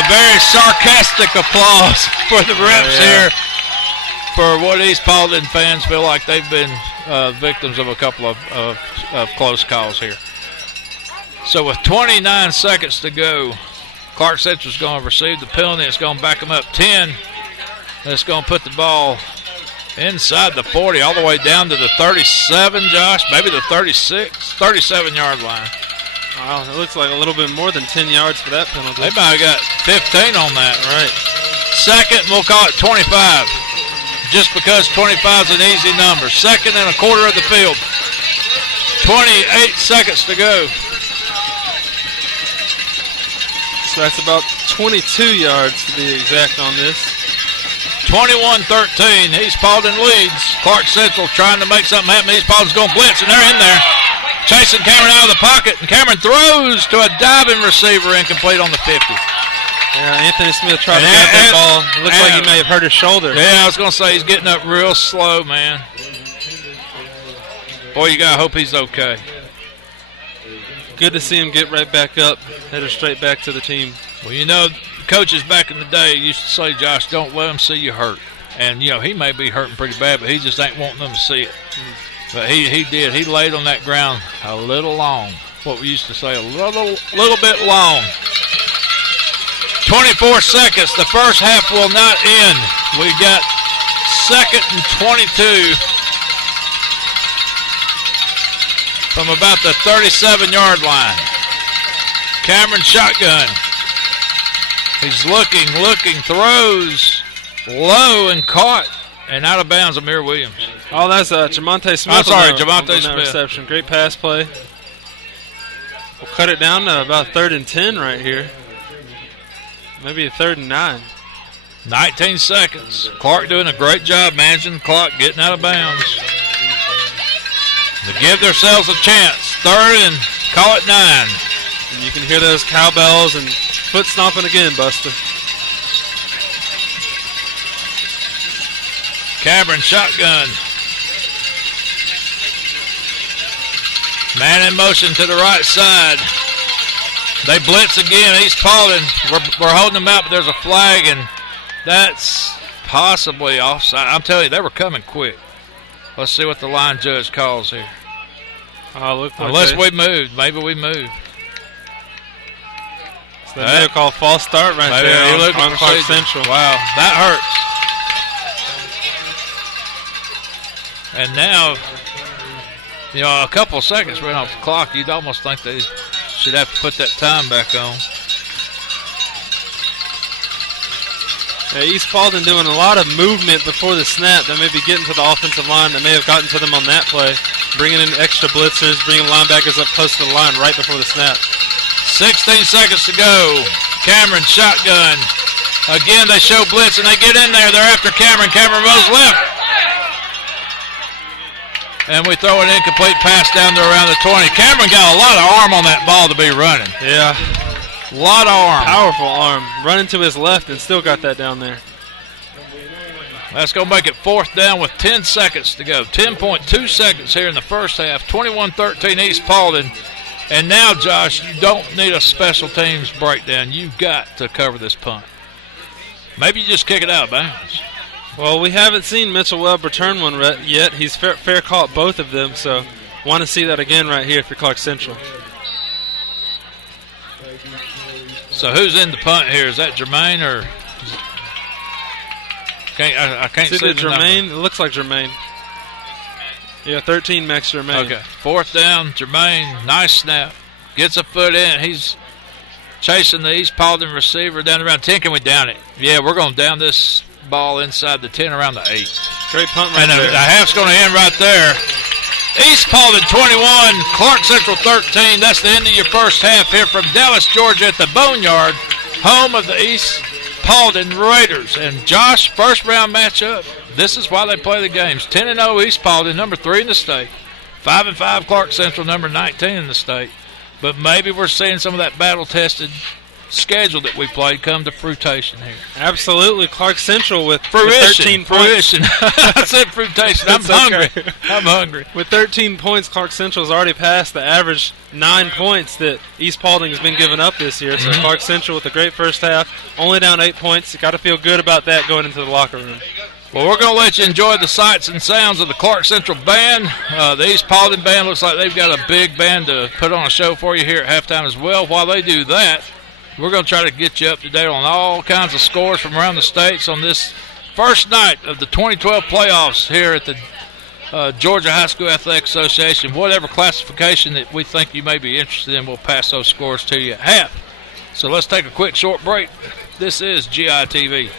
very sarcastic applause for the reps here for what East Paulding fans feel like they've been victims of a couple of close calls here. So with 29 seconds to go, Clarke Central's going to receive the penalty. It's going to back them up 10. It's going to put the ball inside the 40, all the way down to the 37, Josh, maybe the 37-yard line. Wow, it looks like a little bit more than 10 yards for that penalty. They might have got 15 on that. Right. Second, we'll call it 25, just because 25 is an easy number. 2nd and a quarter of the field. 28 seconds to go. So that's about 22 yards to be exact on this. 21-13, East Paulding leads. Clarke Central trying to make something happen. East Paulding's going to blitz, and they're in there. Chasing Cameron out of the pocket, and Cameron throws to a diving receiver, incomplete on the 50. Yeah, Anthony Smith tried to grab that ball. It looks like he may have hurt his shoulder. Yeah, I was going to say he's getting up real slow, man. Boy, you got to hope he's okay. good to see him get right back up, headed straight back to the team. Well, you know, coaches back in the day used to say, Josh, don't let them see you hurt. And, you know, he may be hurting pretty bad, but he just ain't wanting them to see it. But he did. He laid on that ground a little long. What we used to say, a little bit long. 24 seconds. The first half will not end. We got 2nd and 22 from about the 37-yard line. Cameron shotgun. He's looking, throws low and caught and out of bounds. Amir Williams. Oh, that's Jamonte Smith. I'm sorry, Jamonte Smith. That reception. Great pass play. We'll cut it down to about 3rd and 10 right here. Maybe a 3rd and 9. 19 seconds. Clarke doing a great job managing the clock, getting out of bounds. To give themselves a chance. 3rd and call it 9. And you can hear those cowbells and foot stomping again, Buster. Cameron shotgun. Man in motion to the right side. They blitz again. East Paulding. We're holding them out, but there's a flag, and that's possibly offside. I'm telling you, they were coming quick. Let's see what the line judge calls here. Unless we moved. Maybe we moved. So they may have called false start right there on Clarke Central. Wow, that hurts. And now, you know, a couple of seconds went off the clock. You'd almost think they should have to put that time back on. East Paulding doing a lot of movement before the snap. They may be getting to the offensive line. They may have gotten to them on that play. Bringing in extra blitzers, bringing linebackers up close to the line right before the snap. 16 seconds to go. Cameron shotgun. Again, they show blitz, and they get in there. They're after Cameron. Cameron moves left. And we throw an incomplete pass down to around the 20. Cameron got a lot of arm on that ball to be running. Yeah. A lot of arm. Powerful arm. Running to his left and still got that down there. That's going to make it 4th down with 10 seconds to go. 10.2 seconds here in the first half. 21-13 East Paulding. And now, Josh, you don't need a special teams breakdown. You've got to cover this punt. Maybe you just kick it out of bounds. Well, we haven't seen Mitchell Webb return one yet. He's fair caught both of them, so want to see that again right here for Clarke Central. So who's in the punt here? Is that Jermaine or? I can't see the Jermaine. number. It looks like Jermaine. Yeah, 13 Max Jermaine. Okay, 4th down. Jermaine, nice snap, gets a foot in. He's chasing the East Paulding receiver down around 10. Can we down it? Yeah, we're going to down this ball inside the 10 around the 8. Great punt right there. And the half's going to end right there. East Paulding 21, Clarke Central 13. That's the end of your first half here from Dallas, Georgia at the Boneyard, home of the East Paulding Raiders. And Josh, first round matchup. This is why they play the games. 10-0 East Paulding, number 3 in the state. 5-5 Clarke Central, number 19 in the state. But maybe we're seeing some of that battle-tested schedule that we played come to fruition here. Absolutely. Clarke Central with 13 points. I said fruition. I'm hungry. Okay. I'm hungry. With 13 points, Clarke Central has already passed the average 9 points that East Paulding has been giving up this year. So Clarke Central with a great first half, only down 8 points. You got to feel good about that going into the locker room. Well, we're going to let you enjoy the sights and sounds of the Clarke Central band. The East Paulding band looks like they've got a big band to put on a show for you here at halftime as well. While they do that, we're going to try to get you up to date on all kinds of scores from around the states on this first night of the 2012 playoffs here at the Georgia High School Athletic Association. Whatever classification that we think you may be interested in, we'll pass those scores to you at half. So let's take a quick short break. This is GITV.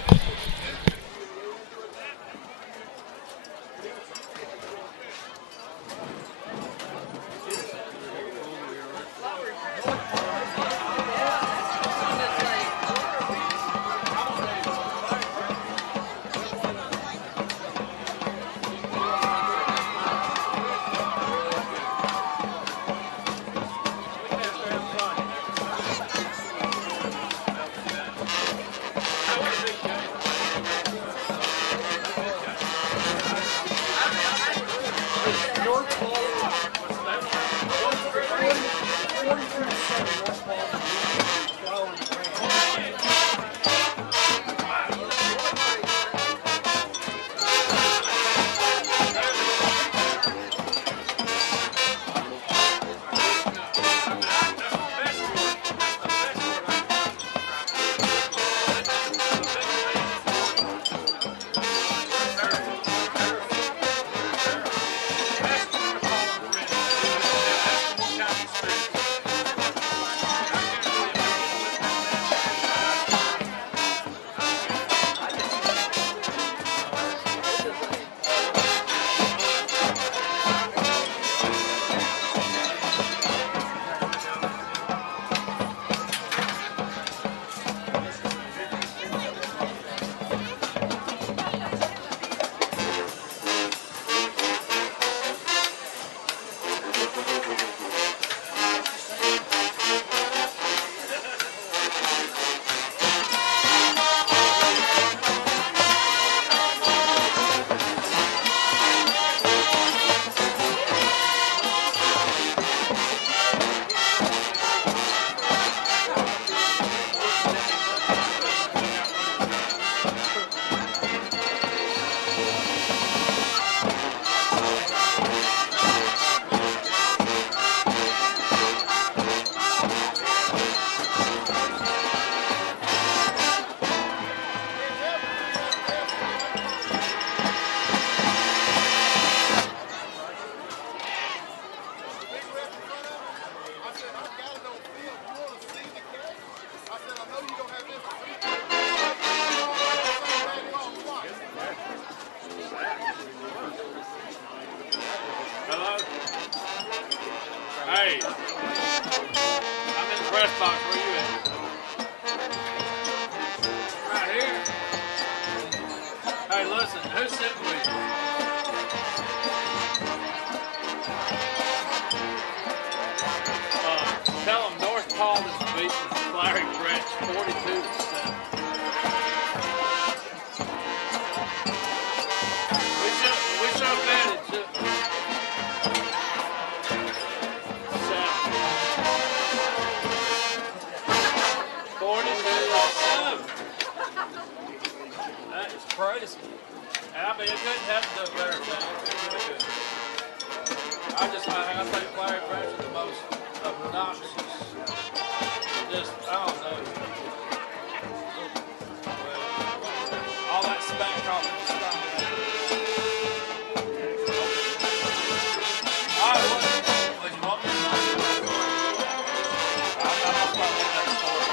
I'm in the press box. Where you at? Right here. Hey, listen, who's sitting with you? Tell them North Paulding beats Larry Branch 42-7. We should have bet it too. 42-7. That is crazy. And I mean, it couldn't have to do a better thing. It really couldn't. I think Larry Branch is the most obnoxious. Just, I don't know. All that smack talking was stopped. All right, what you want me to do? I'll probably get that story.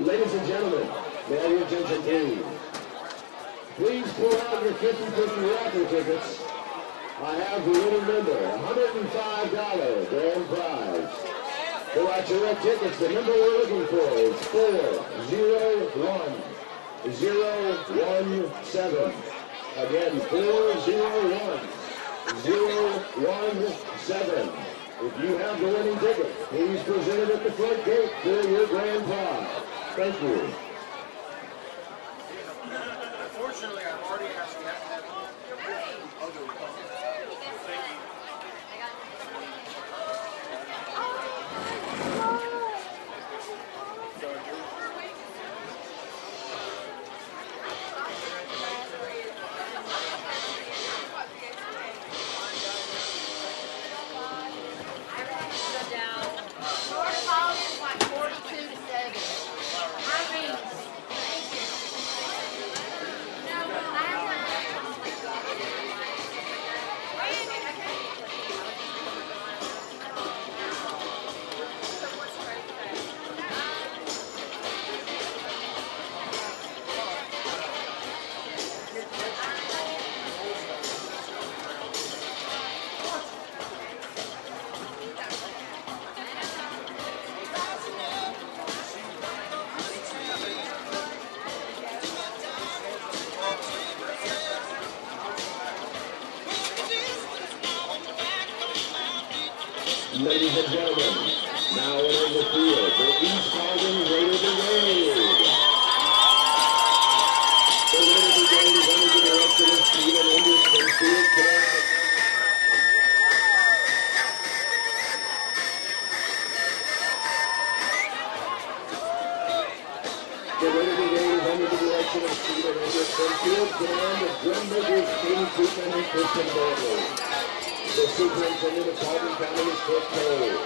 Ladies and gentlemen, may I have your attention, please? Please pull out your 50-50 raffle tickets. I have the winning number, $105 grand prize. Pull out your red tickets. The number we're looking for is 401017. Again, 401017. If you have the winning ticket, please present it at the front gate for your grand prize. Thank you. Unfortunately, I've already asked you to have other Ladies and gentlemen, now entering the field, the East Paulding Raider Brigade. The Raider Brigade is under the direction of Stephen Anderson, field commander. The Raider Brigade is under the direction of Stephen Anderson, field command of drum makers Katie Koopman and Kristen Bradley. The superintendent of Paulding County is Cliff Cole.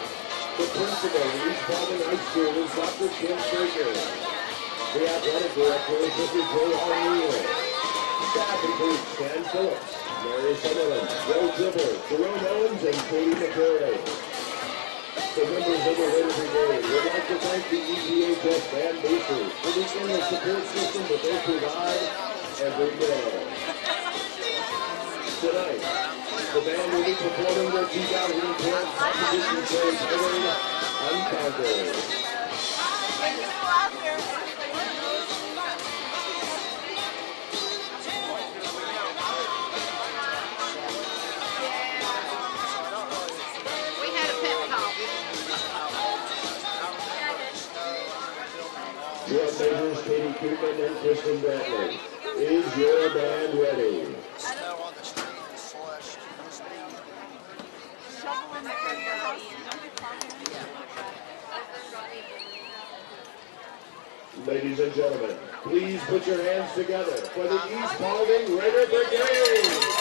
The principal of East Paulding High School is Dr. Kim Fraser. The athletic director is Mrs. Joe O'Neill. Staff includes Stan Phillips, Mary Sutherland, Joe Tribble, Jerome Owens, and Katie McCurry. The members of the Raider Brigade would like to thank the EGHS band boosters for the endless support system that they provide every day. Tonight, the band will be performing their 2012 competition show titled Unconquered. We had a pep talk. Drum majors Katie Koopman and Kristen Bentley. Is your band ready? Ladies and gentlemen, please put your hands together for the East Paulding Raider Brigade.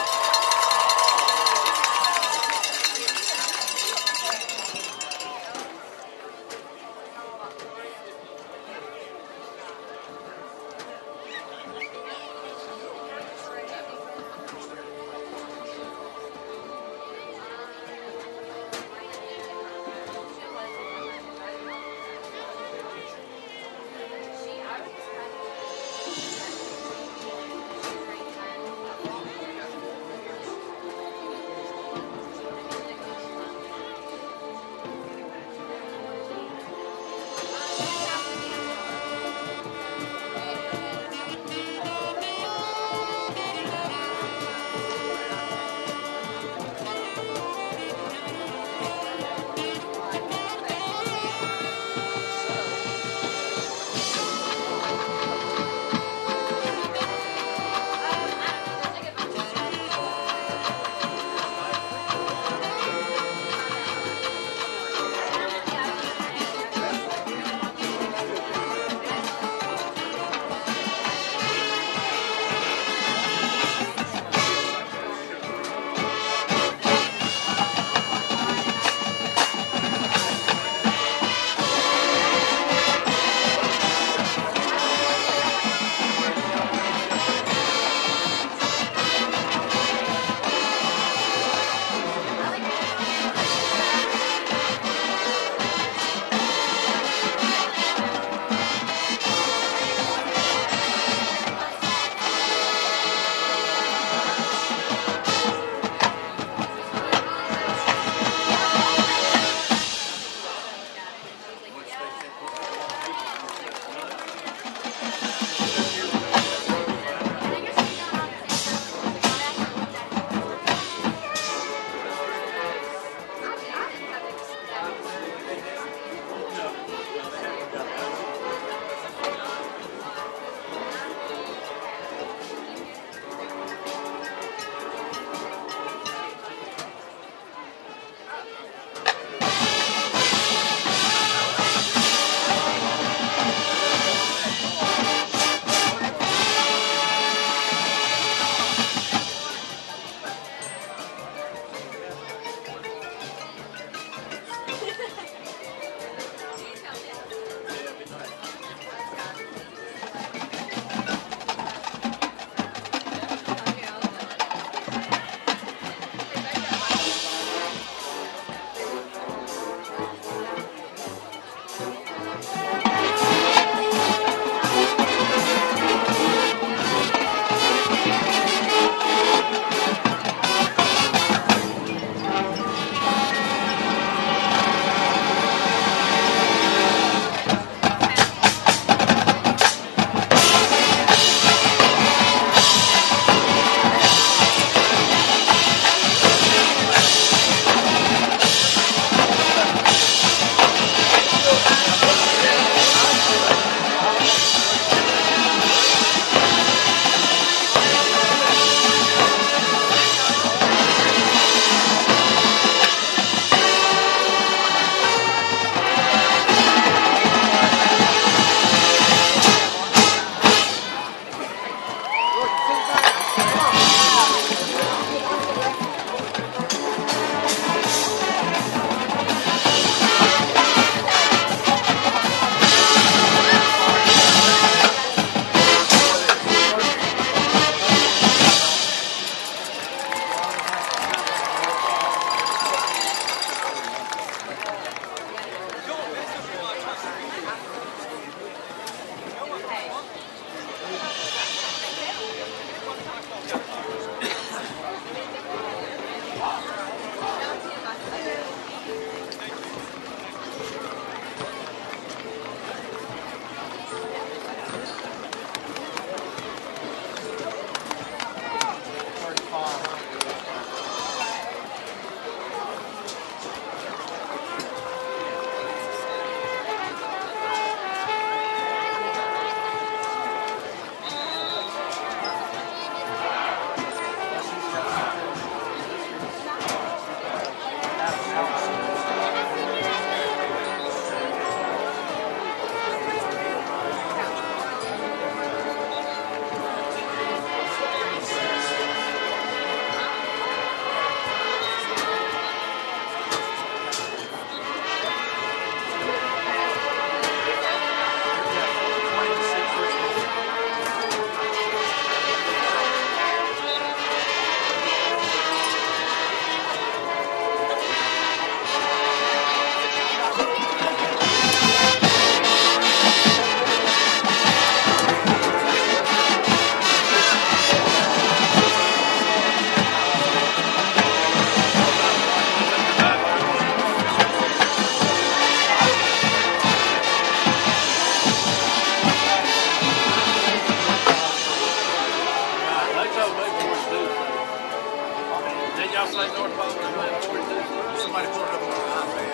Somebody put it up on the iPad.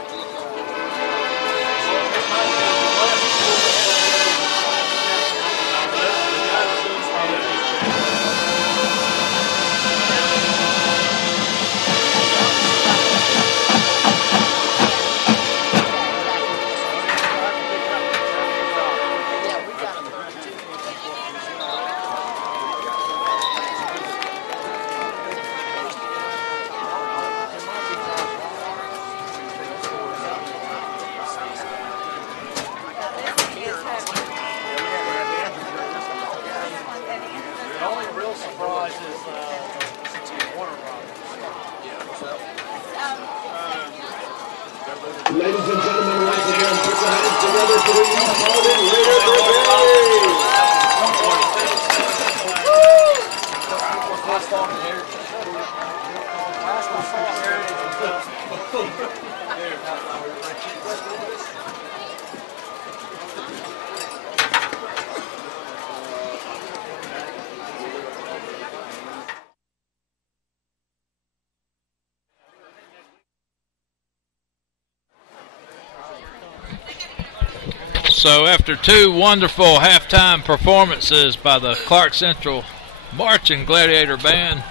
Ladies and gentlemen, once again, put your hands together for the East Paulding Raiders. So after two wonderful halftime performances by the Clarke Central Marching Gladiator Band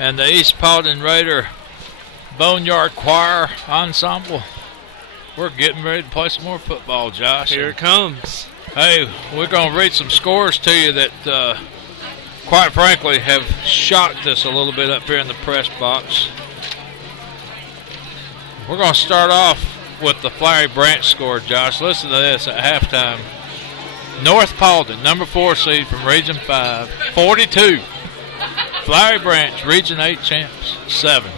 and the East Paulding Raider Boneyard Choir Ensemble, we're getting ready to play some more football, Josh. Here it comes. Hey, we're going to read some scores to you that, quite frankly, have shocked us a little bit up here in the press box. We're going to start off with the Flowery Branch score, Josh. Listen to this at halftime. North Paulding, number 4 seed from Region 5, 42. Flowery Branch, Region 8 champs, 7.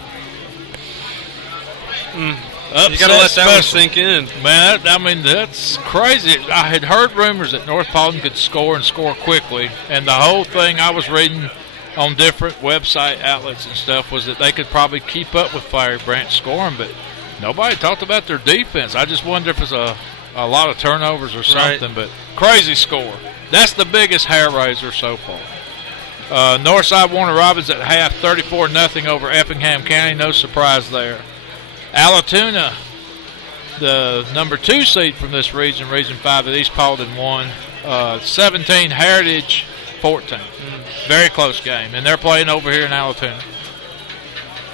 You got to let that one sink in. Man, I mean, that's crazy. I had heard rumors that North Paulding could score and score quickly, and the whole thing I was reading on different website outlets and stuff was that they could probably keep up with Flowery Branch scoring, but nobody talked about their defense. I just wonder if it's a lot of turnovers or something, but crazy score. That's the biggest hair raiser so far. Northside Warner Robins at half, 34-0 over Effingham County. No surprise there. Allatoona, the number 2 seed from this region, Region 5 at East Paulding, won. 17, Heritage 14. Very close game, and they're playing over here in Allatoona.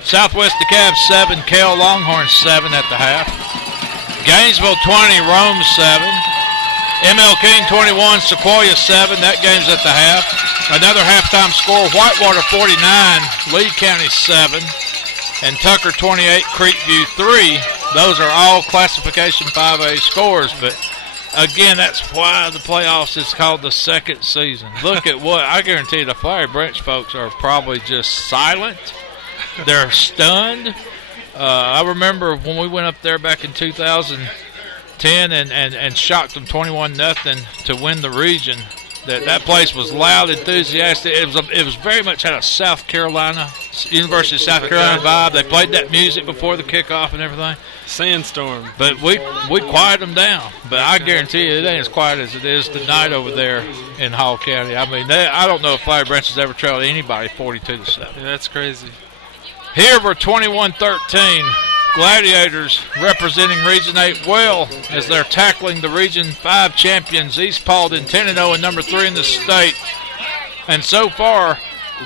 Southwest DeKalb 7, Kell Longhorn 7 at the half. Gainesville 20, Rome 7. ML King 21, Sequoia 7. That game's at the half. Another halftime score, Whitewater 49, Lee County 7. And Tucker 28, Creekview 3. Those are all classification 5A scores, but again, that's why the playoffs is called the second season. Look at what, I guarantee you the Flowery Branch folks are probably just silent. They're stunned. I remember when we went up there back in 2010 and shocked them 21-0 to win the region. That place was loud, enthusiastic. It was very much had a South Carolina, University of South Carolina vibe. They played that music before the kickoff and everything. Sandstorm. But we quieted them down. But I guarantee you it ain't as quiet as it is tonight over there in Hall County. I mean, I don't know if Flowery Branch has ever trailed anybody 42-7. Yeah, that's crazy. Here we're 21-13. Gladiators representing Region 8 well as they're tackling the Region 5 champions, East Paulding, 10-0 and number 3 in the state. And so far,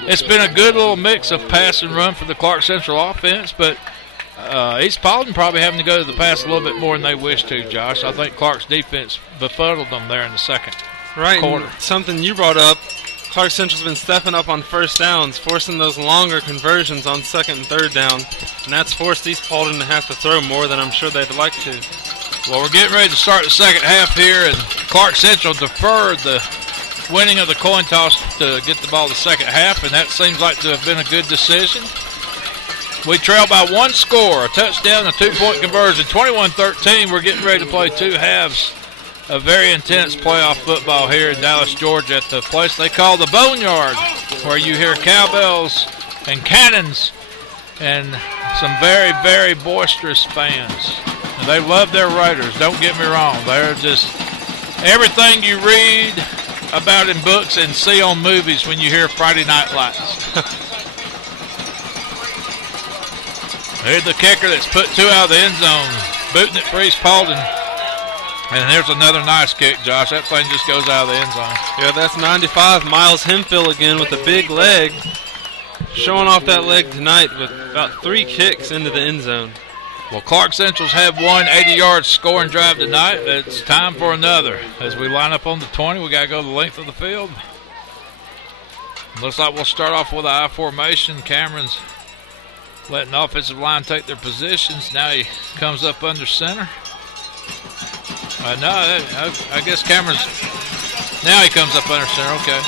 it's been a good little mix of pass and run for the Clarke Central offense, but East Paulding probably having to go to the pass a little bit more than they wish to, Josh. I think Clarke's defense befuddled them there in the second quarter. Something you brought up, Clarke Central's been stepping up on first downs, forcing those longer conversions on second and third down, and that's forced East Paulding to have to throw more than I'm sure they'd like to. Well, we're getting ready to start the second half here, and Clarke Central deferred the winning of the coin toss to get the ball the second half, and that seems like to have been a good decision. We trail by 1 score, a touchdown, a 2-point conversion, 21-13. We're getting ready to play 2 halves. A very intense playoff football here in Dallas, Georgia, at the place they call the Boneyard, where you hear cowbells and cannons and some very, very boisterous fans. And they love their Raiders, don't get me wrong. They're just everything you read about in books and see on movies when you hear Friday Night Lights. Here's the kicker that's put 2 out of the end zone. Booting it for East Paulding. And here's another nice kick, Josh. That thing just goes out of the end zone. Yeah, that's 95, Miles Hemphill again with a big leg. Showing off that leg tonight with about 3 kicks into the end zone. Well, Clarke Central's had one 80-yard scoring drive tonight. It's time for another. As we line up on the 20, we got to go the length of the field. Looks like we'll start off with an I formation. Cameron's letting the offensive line take their positions. Now he comes up under center. I guess Cameron's... Now he comes up under center. Okay.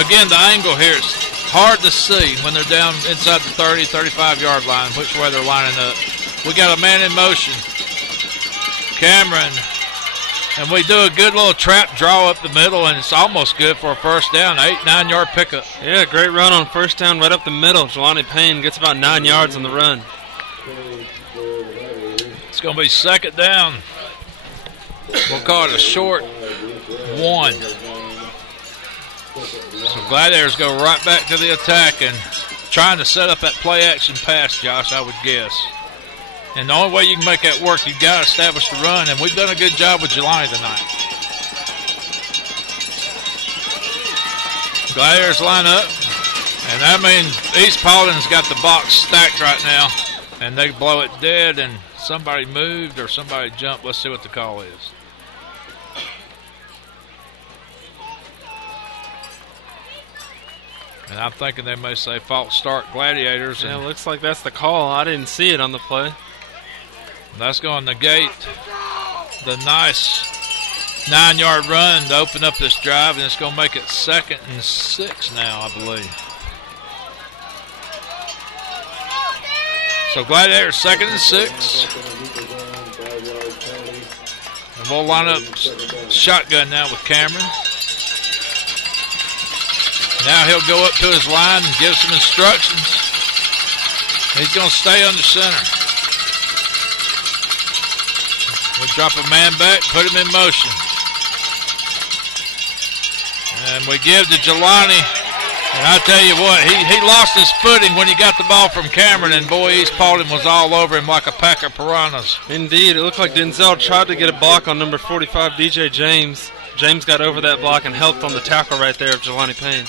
Again, the angle here is hard to see when they're down inside the 30, 35-yard line, which way they're lining up. We got a man in motion. Cameron. And we do a good little trap draw up the middle, and it's almost good for a first down, 8-9 yard pickup. Yeah, great run on first down right up the middle. Jelani Payne gets about 9 yards on the run. It's going to be second down. We'll call it a short 1. So Gladiators go right back to the attack and trying to set up that play action pass, Josh, I would guess. And the only way you can make that work, you've got to establish the run, and we've done a good job with Jelani tonight. Gladiators line up, and I mean, East Paulding's got the box stacked right now, and they blow it dead, and somebody moved or somebody jumped. Let's see what the call is. And I'm thinking they may say false start Gladiators. Yeah, it looks like that's the call. I didn't see it on the play. That's going to negate the nice 9-yard run to open up this drive, and it's going to make it 2nd and 6 now, I believe. So Gladiators 2nd and 6. And we'll line up shotgun now with Cameron. Now he'll go up to his line and give some instructions. He's going to stay under center. We'll drop a man back, put him in motion. And we give to Jelani. And I tell you what, he lost his footing when he got the ball from Cameron, and boy, East Paulding was all over him like a pack of piranhas. Indeed, it looked like Denzel tried to get a block on number 45, DJ James. James got over that block and helped on the tackle right there of Jelani Payne.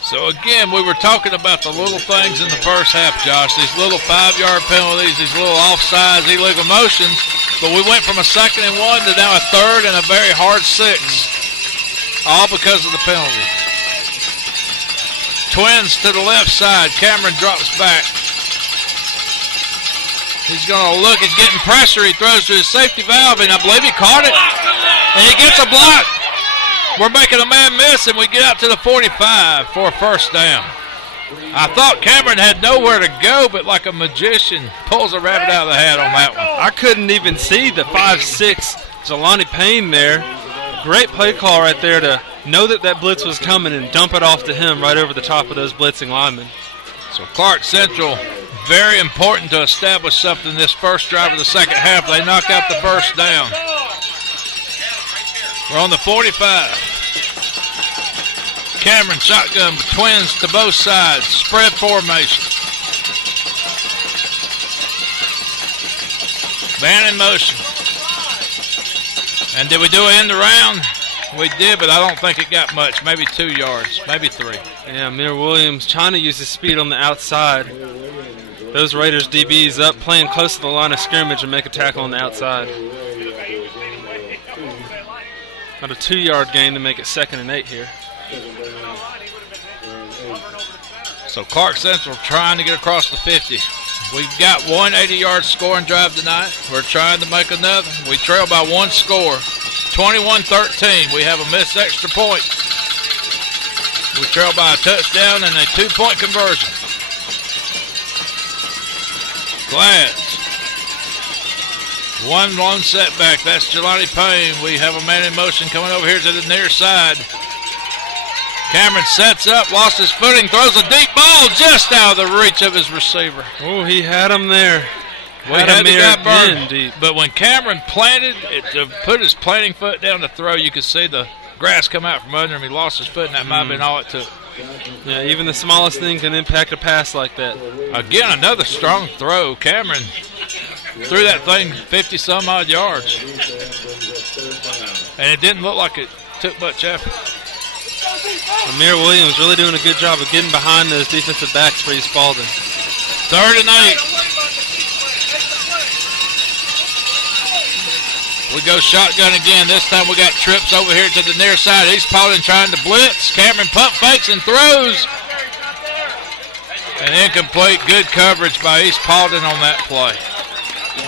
So again, we were talking about the little things in the first half, Josh. These little 5-yard penalties, these little offsides, illegal motions. But we went from a 2nd and 1 to now a 3rd and a very hard 6. All because of the penalty. Twins to the left side. Cameron drops back. He's going to look. He's getting pressure. He throws to his safety valve, and I believe he caught it. And he gets a block. We're making a man miss, and we get out to the 45 for a first down. I thought Cameron had nowhere to go, but like a magician, pulls a rabbit out of the hat on that one. I couldn't even see the 5'6" Jelani Payne there. Great play call right there to know that that blitz was coming and dump it off to him right over the top of those blitzing linemen. So Clarke Central, very important to establish something this first drive of the second half. They knock out the first down. We're on the 45. Cameron shotgun with twins to both sides. Spread formation. Man in motion. And did we do an end around? We did, but I don't think it got much. Maybe 2 yards, maybe 3. Yeah, Amir Williams trying to use his speed on the outside. Those Raiders DBs up, playing close to the line of scrimmage and make a tackle on the outside. Got a 2-yard gain to make it 2nd and 8 here. So Clarke Central trying to get across the 50. We've got one 80-yard scoring drive tonight. We're trying to make another. We trail by 1 score, 21-13. We have a missed extra point. We trail by a touchdown and a 2-point conversion. Glads. One lone setback. That's Jelani Payne. We have a man in motion coming over here to the near side. Cameron sets up, lost his footing, throws a deep ball just out of the reach of his receiver. Oh, he had him there. We had the guy burned deep. But when Cameron planted, to put his planting foot down to throw, you could see the grass come out from under him. He lost his foot, and that might have been all it took. Yeah, even the smallest thing can impact a pass like that. Again, another strong throw. Cameron threw that thing 50-some-odd yards. And it didn't look like it took much effort. Amir Williams really doing a good job of getting behind those defensive backs for East Paulding. 3rd and 8. We go shotgun again. This time we got trips over here to the near side. East Paulding trying to blitz. Cameron pump fakes and throws. And incomplete. Good coverage by East Paulding on that play.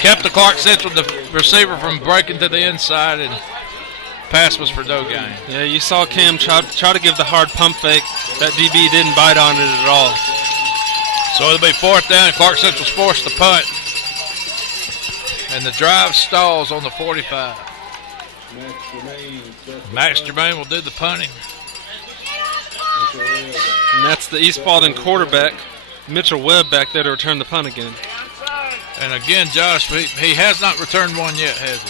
Kept the Clarke Central receiver from breaking to the inside, and pass was for no gain. Yeah, you saw Cam try to give the hard pump fake. That DB didn't bite on it at all. So it'll be 4th down, and Clarke Central's forced to punt. And the drive stalls on the 45. Max Germain will do the punting. And that's the East Paulding quarterback, Mitchell Webb, back there to return the punt again. And again, Josh, he has not returned one yet, has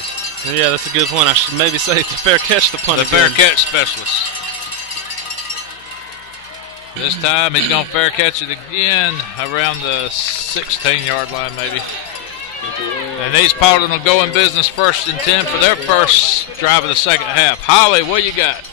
he? Yeah, that's a good point. I should maybe say it's a fair catch, the punt again. The fair catch specialist. This time he's going to fair catch it again around the 16-yard line maybe. And East Paulding will go in business 1st and 10 for their first drive of the second half. Holly, what you got?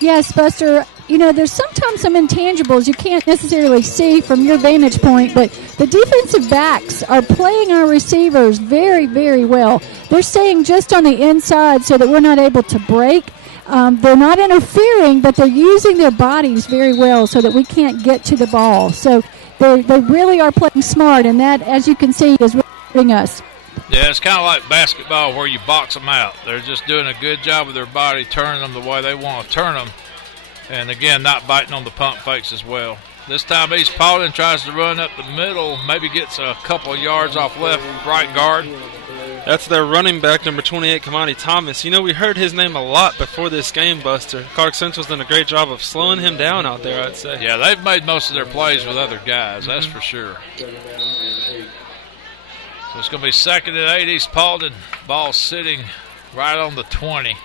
Yes, Buster. You know, there's sometimes some intangibles you can't necessarily see from your vantage point, but the defensive backs are playing our receivers very, very well. They're staying just on the inside so that we're not able to break. They're not interfering, but they're using their bodies very well so that we can't get to the ball. So they really are playing smart, and that, as you can see, is really hurting us. Yeah, it's kind of like basketball where you box them out. They're just doing a good job with their body, turning them the way they want to turn them. And, again, not biting on the pump fakes as well. This time East Paulding tries to run up the middle, maybe gets a couple of yards off right guard. That's their running back, number 28, Kamani Thomas. You know, we heard his name a lot before this game, Buster. Clarke Central's done a great job of slowing him down out there, I'd say. Yeah, they've made most of their plays with other guys, that's for sure. So it's going to be 2nd and 8, East Paulding. Ball sitting right on the 20.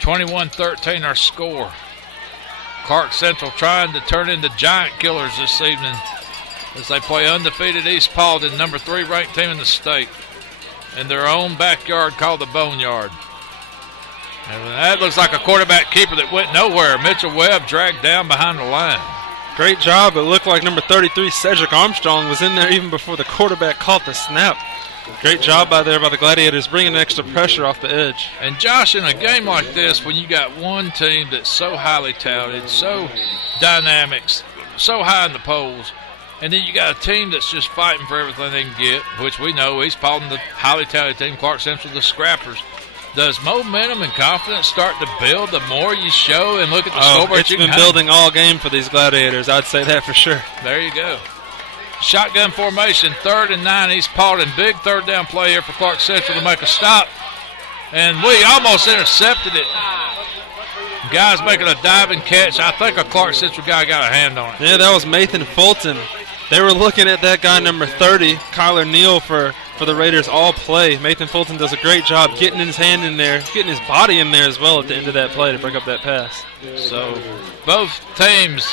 21-13 our score. Clarke Central trying to turn into giant killers this evening as they play undefeated East Paulding, number 3 ranked team in the state, in their own backyard called the Boneyard. And that looks like a quarterback keeper that went nowhere. Mitchell Webb dragged down behind the line. Great job. It looked like number 33, Cedric Armstrong, was in there even before the quarterback caught the snap. Great job by the Gladiators, bringing extra pressure off the edge. And, Josh, in a game like this, when you got one team that's so highly touted, so dynamic, so high in the polls, and then you got a team that's just fighting for everything they can get, which we know East Paulding, the highly touted team, Clarke Central, the Scrappers. Does momentum and confidence start to build the more you show and look at the scoreboard? It's been building all game for these Gladiators. I'd say that for sure. There you go. Shotgun formation, 3rd and 9, East Paulding. Big 3rd down play here for Clarke Central to make a stop. And we almost intercepted it. Guys making a diving catch. I think a Clarke Central guy got a hand on it. Yeah, that was Nathan Fulton. They were looking at that guy, number 30, Kyler Neal, for the Raiders all play. Nathan Fulton does a great job getting his hand in there, getting his body in there as well at the end of that play to break up that pass. So both teams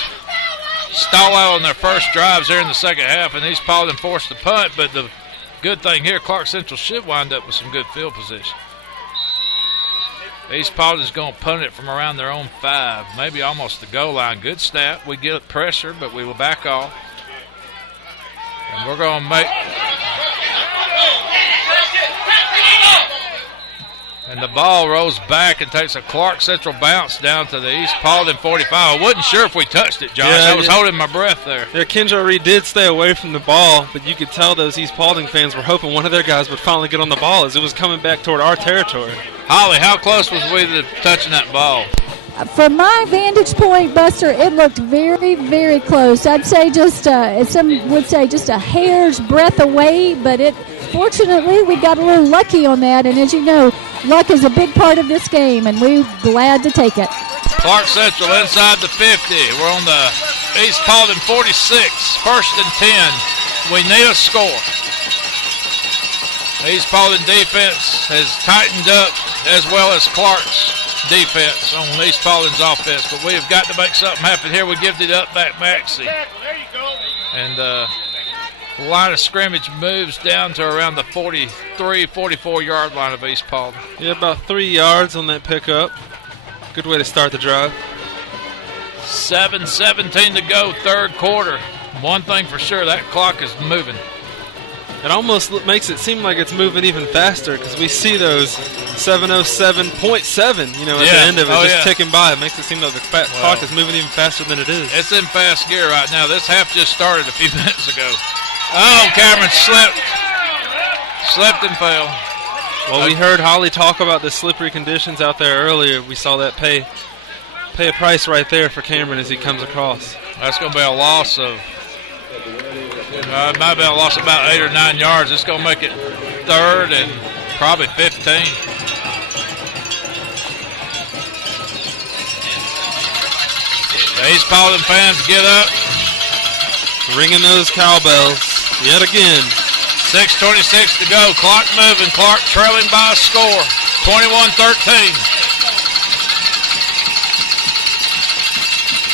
stall out on their first drives here in the second half, and East Paulding forced to punt, but the good thing here, Clarke Central should wind up with some good field position. East Paulding's going to punt it from around their own 5, maybe almost the goal line. Good snap. We get pressure, but we will back off. And we're going to make... And the ball rolls back and takes a Clarke Central bounce down to the East Paulding 45. I wasn't sure if we touched it, Josh. I was holding my breath there. Yeah, Kendra Reed did stay away from the ball, but you could tell those East Paulding fans were hoping one of their guys would finally get on the ball as it was coming back toward our territory. Holly, how close was we to touching that ball? From my vantage point, Buster, it looked very, very close. I'd say just, some would say just a hair's breadth away, but fortunately we got a little lucky on that, and as you know, luck is a big part of this game, and we're glad to take it. Clarke Central inside the 50. We're on the East Paulding 46, 1st and 10. We need a score. East Paulding defense has tightened up as well as Clarke's. defense on East Paulding's offense, but we have got to make something happen here. We give it up back Maxie. And the line of scrimmage moves down to around the 43, 44-yard line of East Paulding. Yeah, about 3 yards on that pickup. Good way to start the drive. 7:17 to go, third quarter. One thing for sure, that clock is moving. It almost makes it seem like it's moving even faster because we see those 7:07.7, at the end of it, ticking by. It makes it seem like the clock is moving even faster than it is. It's in fast gear right now. This half just started a few minutes ago. Oh, Cameron slipped and fell. Well, we heard Holly talk about the slippery conditions out there earlier. We saw that pay a price right there for Cameron as he comes across. That's going to be a loss of, it might be a loss of about 8 or 9 yards. It's going to make it third and probably 15. The East Paulding fans get up. Ringing those cowbells yet again. 6:26 to go. Clock moving. Clarke trailing by a score. 21-13.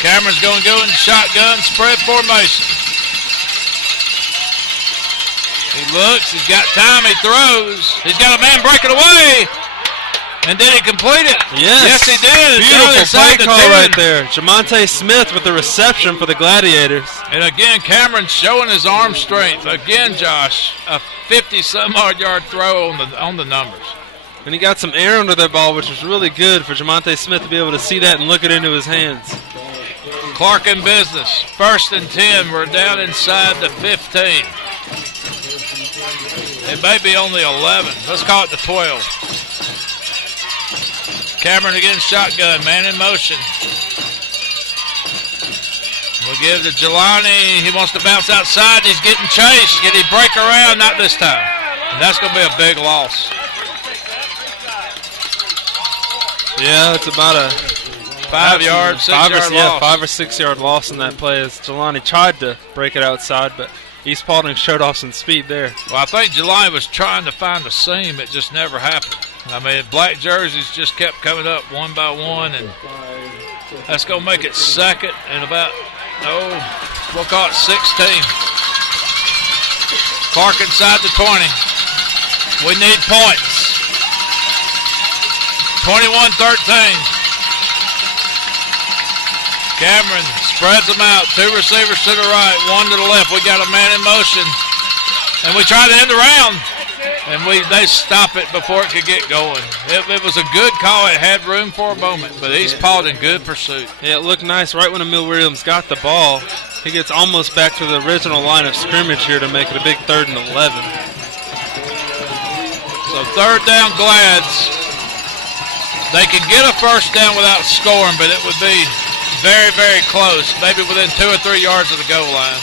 Cameron's going to go in shotgun spread formation. He looks. He's got time. He throws. He's got a man breaking away. And did he complete it? Yes. Yes, he did. Beautiful play call right there. Jamonte Smith with the reception for the Gladiators. And again, Cameron showing his arm strength. Again, Josh, a 50-some-odd yard throw on the numbers. And he got some air under that ball, which was really good for Jamonte Smith to be able to see that and look it into his hands. Clarke in business. 1st and 10. We're down inside the 15. It may be only 11. Let's call it the 12. Cameron again, shotgun, man in motion. We'll give to Jelani. He wants to bounce outside. He's getting chased. Can he break around? Not this time. And that's going to be a big loss. Yeah, it's about a 5 yard, 6 yard loss. Yeah, 5 or 6 yard loss in that play as Jelani tried to break it outside, but East Paulding showed off some speed there. Well, I think Jelani was trying to find a seam. It just never happened. I mean, black jerseys just kept coming up one by one, and that's going to make it second and about, we'll call it 16. Clarke inside the 20. We need points. 21-13. Cameron spreads them out. 2 receivers to the right, 1 to the left. We got a man in motion, and we try to end the round. And they stop it before it could get going. It was a good call. It had room for a moment, but East Paulding, good pursuit. Yeah, it looked nice right when Emil Williams got the ball. He gets almost back to the original line of scrimmage here to make it a big 3rd and 11. So 3rd down Glads. They can get a 1st down without scoring, but it would be very, very close, maybe within 2 or 3 yards of the goal line.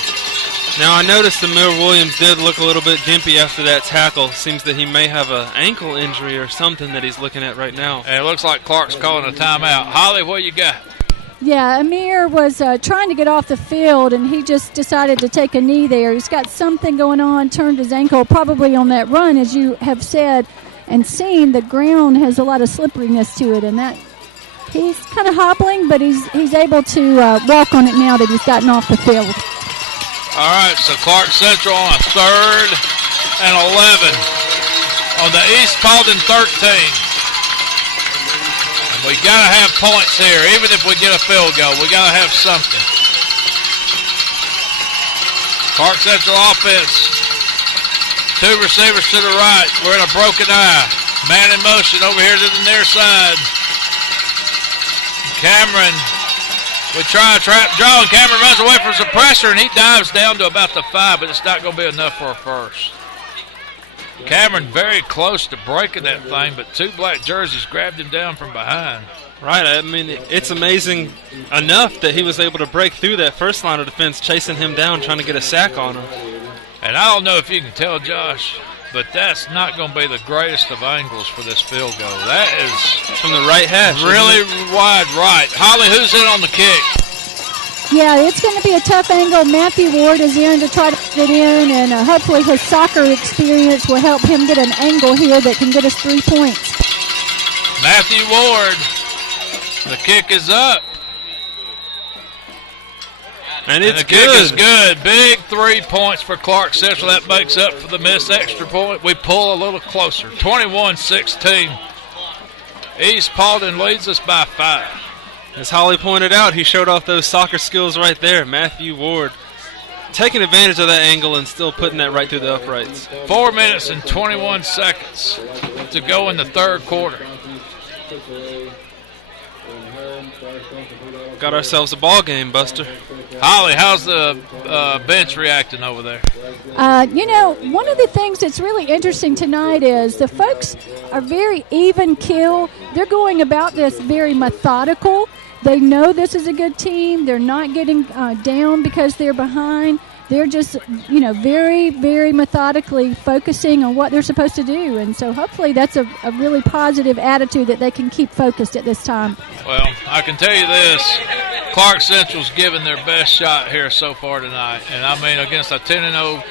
Now, I noticed that Emil Williams did look a little bit gimpy after that tackle. Seems that he may have an ankle injury or something that he's looking at right now. And it looks like Clarke's calling a timeout. Holly, what you got? Yeah, Amir was trying to get off the field, and he just decided to take a knee there. He's got something going on, turned his ankle probably on that run, as you have said and seen. The ground has a lot of slipperiness to it, and that he's kind of hobbling, but he's able to walk on it now that he's gotten off the field. All right, so Clarke Central on a 3rd and 11 on the East Paulding 13. And we got to have points here. Even if we get a field goal, we got to have something. Clarke Central offense. 2 receivers to the right. We're in a broken eye. Man in motion over here to the near side. Cameron. We try a trap draw, and Cameron runs away from some pressure, and he dives down to about the 5, but it's not going to be enough for a 1st. Cameron very close to breaking that thing, but 2 black jerseys grabbed him down from behind. Right, I mean, it's amazing enough that he was able to break through that first line of defense, chasing him down, trying to get a sack on him. And I don't know if you can tell, Josh, but that's not going to be the greatest of angles for this field goal. That is from the right hash. Really wide right. Holly, who's in on the kick? Yeah, it's going to be a tough angle. Matthew Ward is in to try to get it in, and hopefully his soccer experience will help him get an angle here that can get us 3 points. Matthew Ward The kick is up. And it's the kick is good. Big 3 points for Clarke Central. That makes up for the missed extra point. We pull a little closer. 21-16. East Paulding leads us by 5. As Holly pointed out, he showed off those soccer skills right there. Matthew Ward taking advantage of that angle and still putting that right through the uprights. 4 minutes and 21 seconds to go in the third quarter. Got ourselves a ball game, Buster. Holly, how's the bench reacting over there? One of the things that's really interesting tonight is the folks are very even keel. They're going about this very methodical. They know this is a good team. They're not getting down because they're behind. They're just, very, very methodically focusing on what they're supposed to do. And so hopefully that's a really positive attitude that they can keep focused at this time. Well, I can tell you this. Clarke Central's given their best shot here so far tonight. And, against a 10-0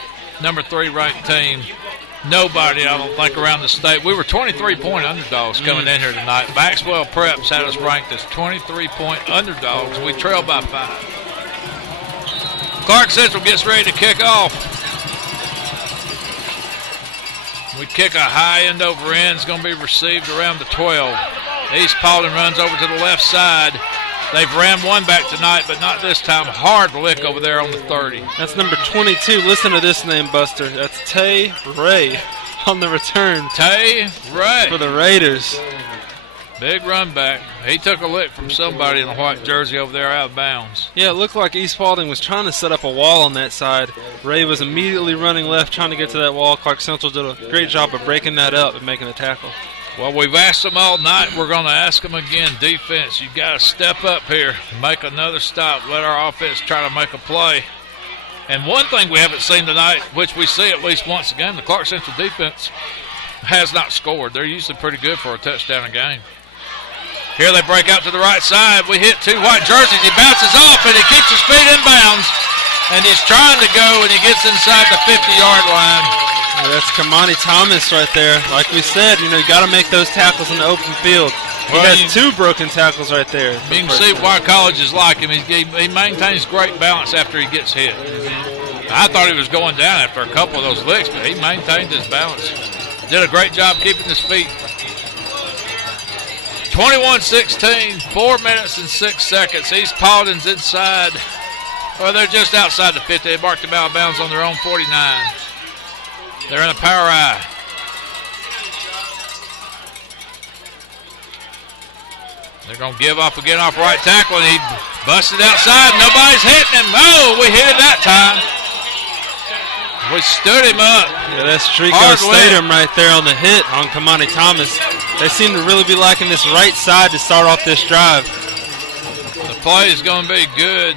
number 3 ranked team, nobody, I don't think, around the state. We were 23-point underdogs coming in here tonight. Maxwell Preps had us ranked as 23-point underdogs. We trailed by 5. Clarke Central gets ready to kick off. We kick a high end over end. It's going to be received around the 12. East Paulding runs over to the left side. They've ran one back tonight, but not this time. Hard lick over there on the 30. That's number 22. Listen to this name, Buster. That's Tay Ray on the return. Tay Ray. For the Raiders. Big run back. He took a lick from somebody in the white jersey over there out of bounds. Yeah, it looked like East Paulding was trying to set up a wall on that side. Ray was immediately running left, trying to get to that wall. Clarke Central did a great job of breaking that up and making a tackle. Well, we've asked them all night. We're going to ask them again. Defense, you've got to step up here, make another stop, let our offense try to make a play. And one thing we haven't seen tonight, which we see at least once a game, the Clarke Central defense has not scored. They're usually pretty good for a touchdown a game. Here they break out to the right side. We hit 2 white jerseys. He bounces off, and he keeps his feet in bounds. And he's trying to go, and he gets inside the 50-yard line. Yeah, that's Kamani Thomas right there. Like we said, you got to make those tackles in the open field. He has 2 broken tackles right there. You can see why colleges like him. He maintains great balance after he gets hit. I thought he was going down after a couple of those licks, but he maintained his balance. Did a great job keeping his feet. 21-16, 4 minutes and 6 seconds. East Paulding's inside. Well, they're just outside the 50. They marked them out of bounds on their own 49. They're in a power eye. They're going to give off again off right tackle, and he busted outside. Nobody's hitting him. Oh, we hit him that time. We stood him up. Yeah, that's Trico Statham right there on the hit on Kamani Thomas. They seem to really be liking this right side to start off this drive. The play is going to be good.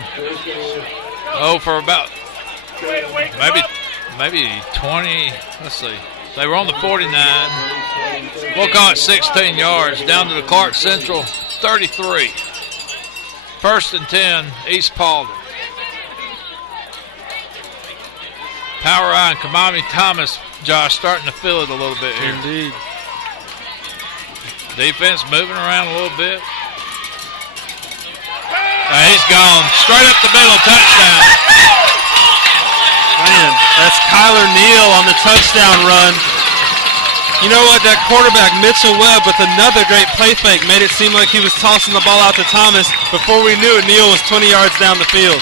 Oh, for about maybe 20. Let's see. They were on the 49. We'll call it 16 yards down to the Clarke Central 33. 1st and 10, East Paulding. Power eye and Kamani Thomas, Josh, starting to feel it a little bit here. Indeed. Defense moving around a little bit. He's gone. Straight up the middle, touchdown. Man, that's Kyler Neal on the touchdown run. You know what? That quarterback, Mitchell Webb, with another great play fake, made it seem like he was tossing the ball out to Thomas. Before we knew it, Neal was 20 yards down the field.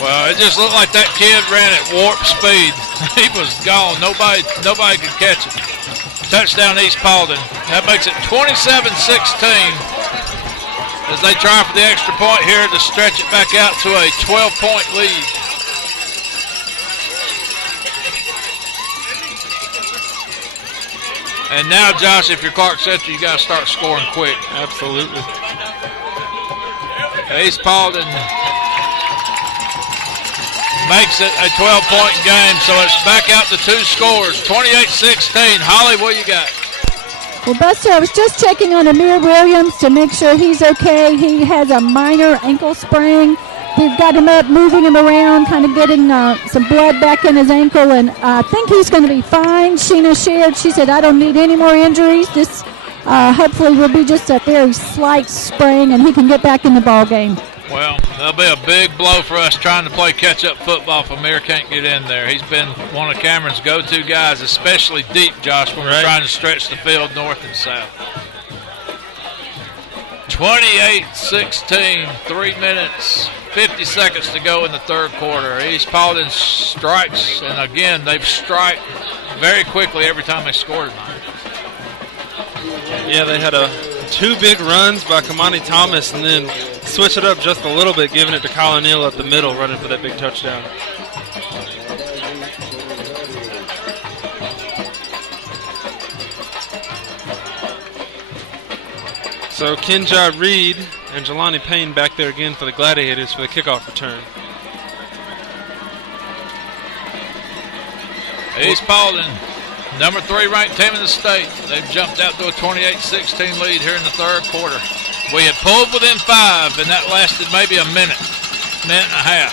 Well, it just looked like that kid ran at warp speed. He was gone. Nobody could catch him. Touchdown East Paulding. That makes it 27-16 as they try for the extra point here to stretch it back out to a 12-point lead. And now, Josh, if you're Clarke Central, you got to start scoring quick. Absolutely. East Paulding makes it a 12-point game, so it's back out to 2 scores, 28-16. Holly, what you got? Well, Buster, I was just checking on Amir Williams to make sure he's okay. He has a minor ankle sprain. They've got him up, moving him around, kind of getting some blood back in his ankle, and I think he's going to be fine. Sheena shared, she said, I don't need any more injuries. This hopefully will be just a very slight sprain and he can get back in the ball game. Well, that'll be a big blow for us trying to play catch-up football if Amir can't get in there. He's been one of Cameron's go-to guys, especially deep, Josh, when we're trying to stretch the field north and south. 28-16, 3 minutes, 50 seconds to go in the third quarter. East Paulding strikes, and again, they've struck very quickly every time they score tonight. Yeah, they had two big runs by Kamani Thomas and then switch it up just a little bit, giving it to Colin Neal up the middle, running for that big touchdown. So Kenjai Reed and Jelani Payne back there again for the Gladiators for the kickoff return. East Paulding, number 3 ranked team in the state. They've jumped out to a 28-16 lead here in the third quarter. We had pulled within 5, and that lasted maybe a minute and a half.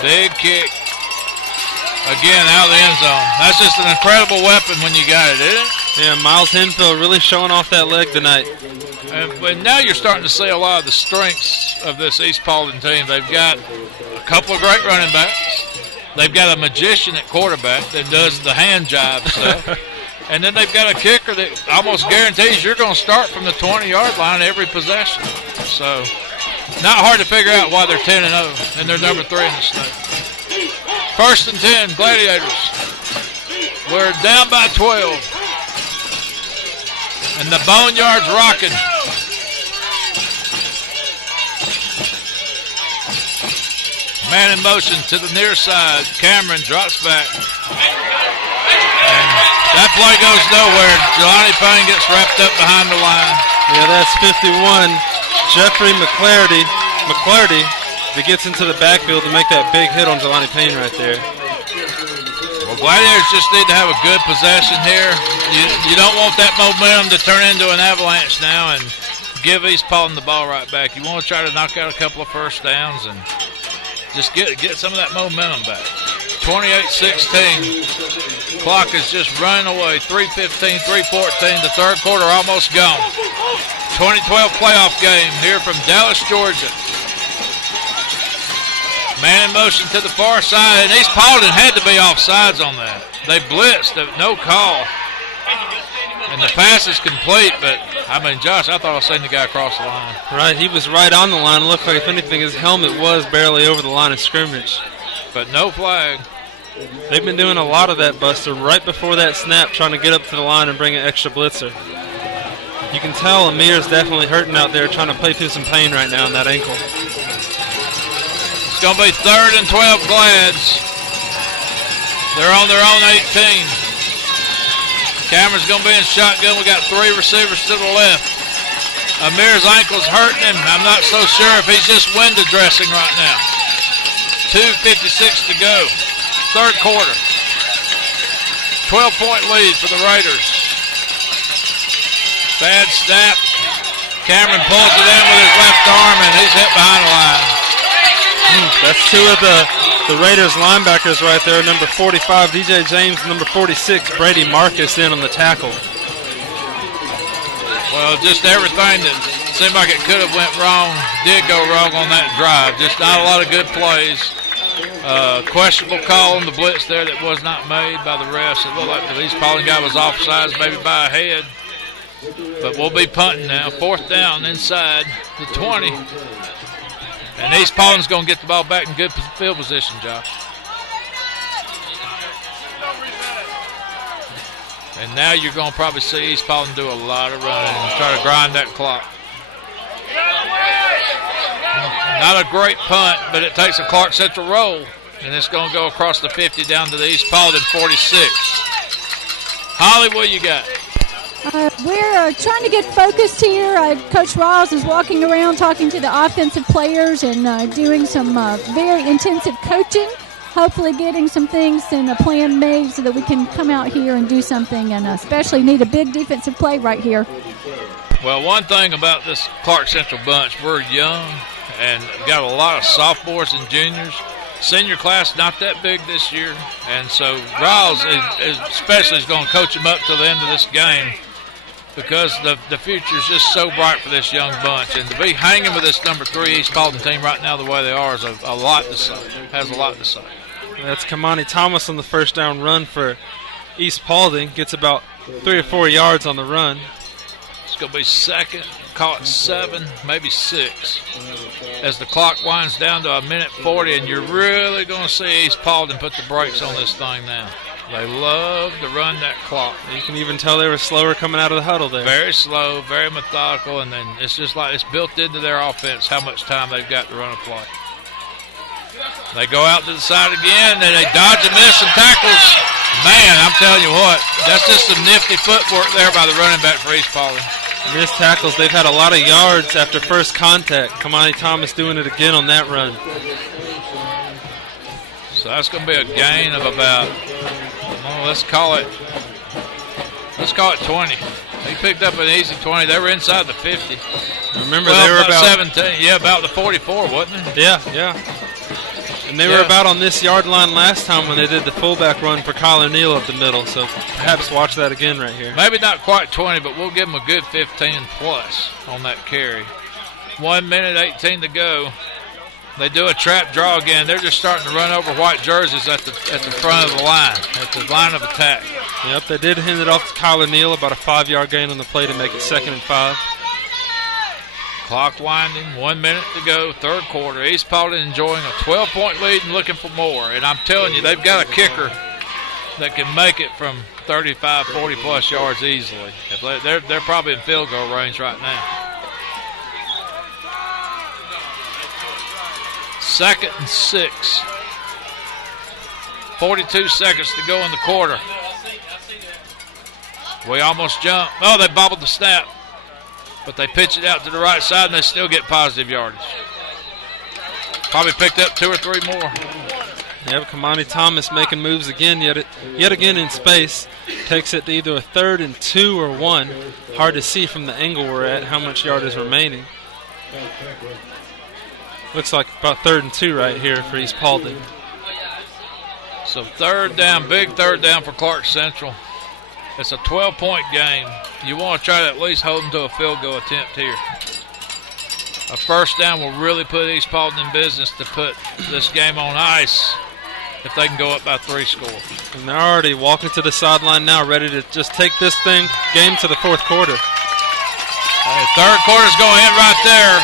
Big kick. Again, out of the end zone. That's just an incredible weapon when you got it, isn't it? Yeah, Miles Henfield really showing off that leg tonight. And now you're starting to see a lot of the strengths of this East Paulding team. They've got a couple of great running backs. They've got a magician at quarterback that does the hand jive stuff. And then they've got a kicker that almost guarantees you're going to start from the 20-yard line every possession. So, not hard to figure out why they're 10-0, and they're number 3 in the state. 1st and 10, Gladiators. We're down by 12. And the boneyard's rocking. Man in motion to the near side. Cameron drops back. And that play goes nowhere. Jelani Payne gets wrapped up behind the line. Yeah, that's 51. Jeffrey McClarty that gets into the backfield to make that big hit on Jelani Payne right there. Well, Gladiators just need to have a good possession here. You don't want that momentum to turn into an avalanche now and give East Paulding the ball right back. You want to try to knock out a couple of first downs and just get some of that momentum back. 28-16. Clock is just running away. 3:15, 3:14. The third quarter almost gone. 2012 playoff game here from Dallas, Georgia. Man in motion to the far side, and East Paulding had to be offsides on that. They blitzed, no call. And the pass is complete, but, I mean, Josh, I thought I seen the guy across the line. Right, he was right on the line. It looked like, if anything, his helmet was barely over the line of scrimmage. But no flag. They've been doing a lot of that, Buster, right before that snap, trying to get up to the line and bring an extra blitzer. You can tell Amir's definitely hurting out there, trying to play through some pain right now in that ankle. It's going to be 3rd and 12 Glads. They're on their own 18. Cameron's going to be in shotgun. We got 3 receivers to the left. Amir's ankle's hurting him. I'm not so sure if he's just window dressing right now. 2:56 to go. Third quarter. 12-point lead for the Raiders. Bad snap. Cameron pulls it in with his left arm, and he's hit behind the line. That's 2 of the Raiders linebackers right there. Number 45, DJ James, number 46, Brady Marcus in on the tackle. Well, just everything that seemed like it could have went wrong did go wrong on that drive. Just not a lot of good plays. Questionable call on the blitz there that was not made by the refs. It looked like the East Paulding guy was offsides, maybe by a head. But we'll be punting now. 4th down inside the 20. And East Paulding's going to get the ball back in good field position, Josh. And now you're going to probably see East Paulding do a lot of running and try to grind that clock. Not a great punt, but it takes a Clarke Central roll. And it's going to go across the 50 down to the East Paulding 46. Holly, what you got? We're trying to get focused here. Coach Riles is walking around talking to the offensive players and doing some very intensive coaching, hopefully getting some things and a plan made so that we can come out here and do something, and especially need a big defensive play right here. Well, one thing about this Clarke Central bunch, we're young and got a lot of sophomores and juniors. senior class not that big this year, and so Riles especially is going to coach them up to the end of this game because the future is just so bright for this young bunch. And to be hanging with this number 3 East Paulding team right now the way they are is a lot to say. Has a lot to say. That's Kamani Thomas on the first down run for East Paulding. Gets about 3 or 4 yards on the run. It's going to be second, caught 7, maybe 6. As the clock winds down to 1:40, and you're really going to see East Paulding put the brakes on this thing now. They love to run that clock. You can even tell they were slower coming out of the huddle there. Very slow, very methodical, and then it's just like it's built into their offense how much time they've got to run a play. They go out to the side again, and they dodge and miss some tackles. Man, I'm telling you what, that's just some nifty footwork there by the running back for East Paulding. Missed tackles. They've had a lot of yards after first contact. Kamani Thomas doing it again on that run. So that's going to be a gain of about, let's call it 20. He picked up an easy 20. They were inside the 50. Remember, they were about 17. Yeah, about the 44, wasn't it? Yeah. And they were about on this yard line last time when they did the fullback run for Kyler Neal up the middle. So perhaps watch that again right here. Maybe not quite 20, but we'll give them a good 15 plus on that carry. 1:18 to go. They do a trap draw again. They're just starting to run over white jerseys at the front of the line, at the line of attack. Yep, they did hand it off to Kyler Neal, about a 5-yard gain on the play to make it 2nd and 5. Clock winding, 1 minute to go, third quarter. East Paulding enjoying a 12-point lead and looking for more. And I'm telling you, they've got a kicker that can make it from 35, 40-plus yards easily. They're probably in field goal range right now. 2nd and 6. 42 seconds to go in the quarter. We almost jumped. Oh, they bobbled the snap. But they pitch it out to the right side, and they still get positive yardage. Probably picked up 2 or 3 more. Yep, Kamani Thomas making moves again, yet again in space. Takes it to either a 3rd and 2 or 1. Hard to see from the angle we're at how much yard is remaining. Looks like about 3rd and 2 right here for East Paulding. So 3rd down, big 3rd down for Clarke Central. It's a 12-point game. You want to try to at least hold them to a field goal attempt here. A first down will really put East Paulding in business to put this game on ice if they can go up by 3 scores. And they're already walking to the sideline now, ready to just take this game to the 4th quarter. Hey, third quarter's going in right there.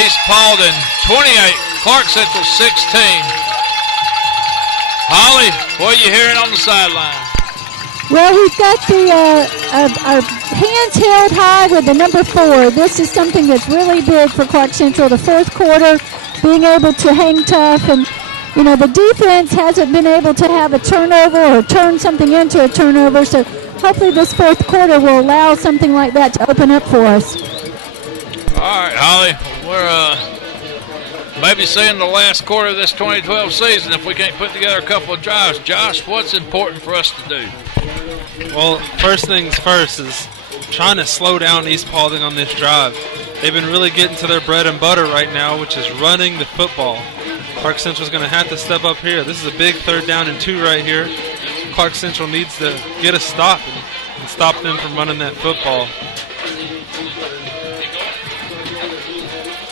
East Paulding 28, Clarke Central 16. Holly, what are you hearing on the sideline? Well, we've got our hands held high with the number 4. This is something that's really big for Clarke Central. The 4th quarter, being able to hang tough, and the defense hasn't been able to have a turnover or turn something into a turnover. So hopefully this 4th quarter will allow something like that to open up for us. All right, Holly, we're maybe seeing the last quarter of this 2012 season if we can't put together a couple of drives. Josh, what's important for us to do? Well, first things first is trying to slow down East Paulding on this drive. They've been really getting to their bread and butter right now, which is running the football. Clarke Central's going to have to step up here. This is a big 3rd down and 2 right here. Clarke Central needs to get a stop and stop them from running that football.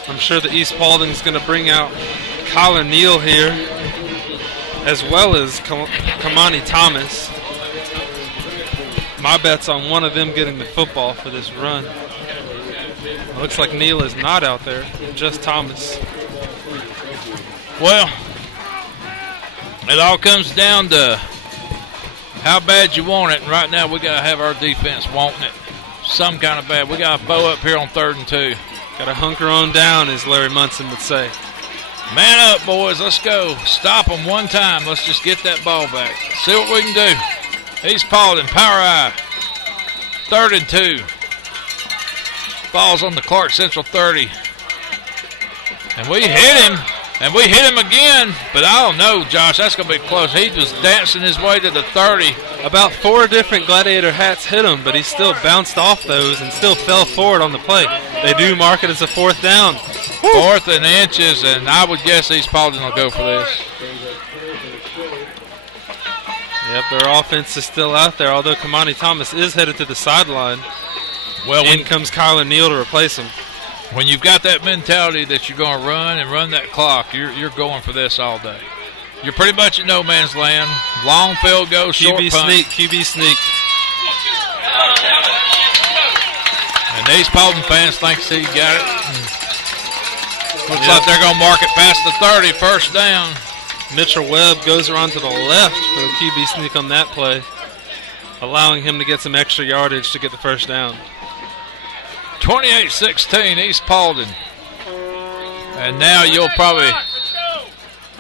I'm sure that East Paulding's going to bring out Kyler Neal here, as well as Kamani Thomas. My bet's on one of them getting the football for this run. It looks like Neal is not out there, just Thomas. Well, it all comes down to how bad you want it. And right now we got to have our defense wanting it some kind of bad. We got to bow up here on 3rd and 2. Got to hunker on down, as Larry Munson would say. Man up, boys. Let's go. Stop them one time. Let's just get that ball back. See what we can do. East Paulding, power eye. 3rd and 2. Ball's on the Clarke Central 30. And we hit him. And we hit him again. But I don't know, Josh. That's going to be close. He was dancing his way to the 30. About 4 different Gladiator hats hit him, but he still bounced off those and still fell forward on the play. They do mark it as a 4th down. 4th and inches, and I would guess East Paulding will go for this. Yep, their offense is still out there, although Kamani Thomas is headed to the sideline. Well, in comes Kyler Neal to replace him. When you've got that mentality that you're going to run and run that clock, you're going for this all day. You're pretty much in no man's land. Long field goal, short QB punt. sneak, QB sneak. And these Paulding fans think he got it. Looks like they're going to mark it past the 30, first down. Mitchell Webb goes around to the left for the QB sneak on that play, allowing him to get some extra yardage to get the first down. 28-16, East Paulding. And now you'll probably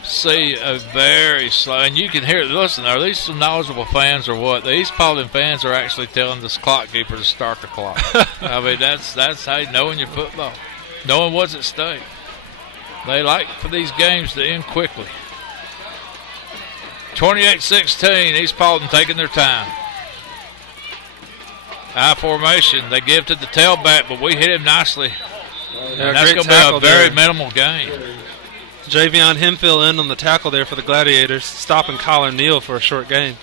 see a very slow, and you can hear it. Listen, are these some knowledgeable fans or what? The East Paulding fans are actually telling this clock keeper to start the clock. I mean, that's how you knowing your football, knowing what's at stake. They like for these games to end quickly. 28-16, East Paulding taking their time. I formation, they give to the tailback, but we hit him nicely. And that's going to be a very minimal gain. Javion Hemfield in on the tackle there for the Gladiators, stopping Kyler Neal for a short gain.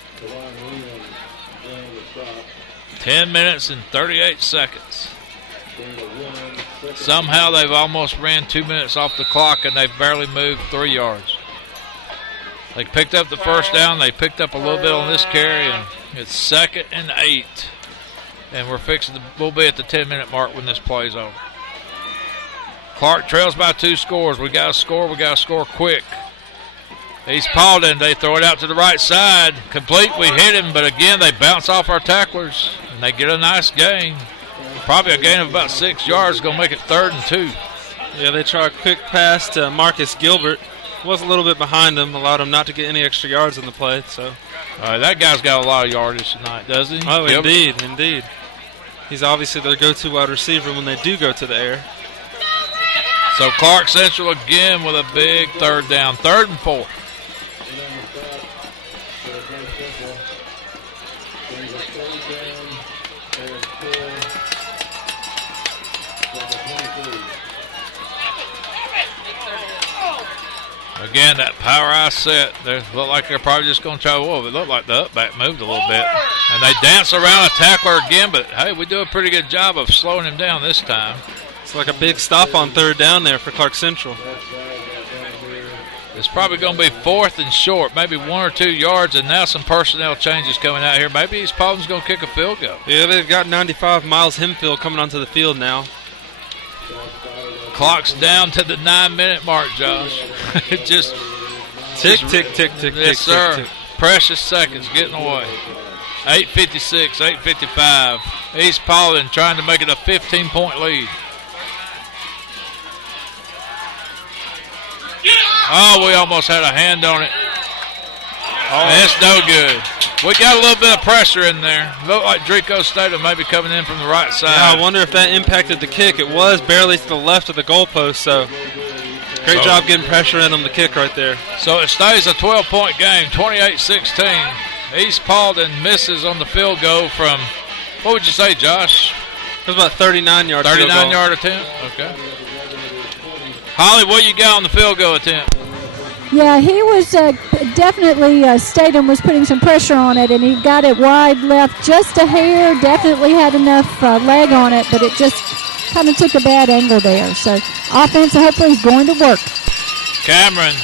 10 minutes and 38 seconds. Somehow they've almost ran 2 minutes off the clock, and they've barely moved 3 yards. They picked up the first down. They picked up a little bit on this carry, and it's 2nd and 8. And we'll be at the 10-minute mark when this play's over. Clarke trails by 2 scores. We got to score quick. East Paulding, they throw it out to the right side. Complete, we hit him, but again, they bounce off our tacklers, and they get a nice gain. Probably a gain of about 6 yards, going to make it 3rd and 2. Yeah, they try a quick pass to Marcus Gilbert. Was a little bit behind him, allowed him not to get any extra yards in the play. So, that guy's got a lot of yardage tonight, doesn't he? Oh, indeed. He's obviously their go-to wide receiver when they do go to the air. So Clarke Central again with a big 3rd down, 3rd and 4. Again, that power eye set, they look like they're probably just going to try. Whoa, it looked like the up back moved a little bit. And they dance around a tackler again, but hey, we do a pretty good job of slowing him down this time. It's like a big stop on 3rd down there for Clarke Central. It's probably going to be 4th and short, maybe 1 or 2 yards, and now some personnel changes coming out here. Maybe East Paulding's going to kick a field goal. Yeah, they've got 95 Miles Hemfield coming onto the field now. Clock's down to the 9-minute mark, Josh. It just tick. Yes, sir. Tick. Precious seconds getting away. 8:56, 8:55. East Paulding trying to make it a 15-point lead. Oh, we almost had a hand on it. Oh, it's no good. We got a little bit of pressure in there. Looked like Drico Statham maybe coming in from the right side. Yeah, I wonder if that impacted the kick. It was barely to the left of the goalpost, so great job getting pressure in on the kick right there. So it stays a 12-point game, 28-16. East Paulding misses on the field goal from, what would you say, Josh? It was about 39 yards. 39-yard attempt? Okay. Holly, what you got on the field goal attempt? Yeah, he was definitely, Statham was putting some pressure on it, and he got it wide left just a hair. Definitely had enough leg on it, but it just kind of took a bad angle there. So offense hopefully is going to work. Cameron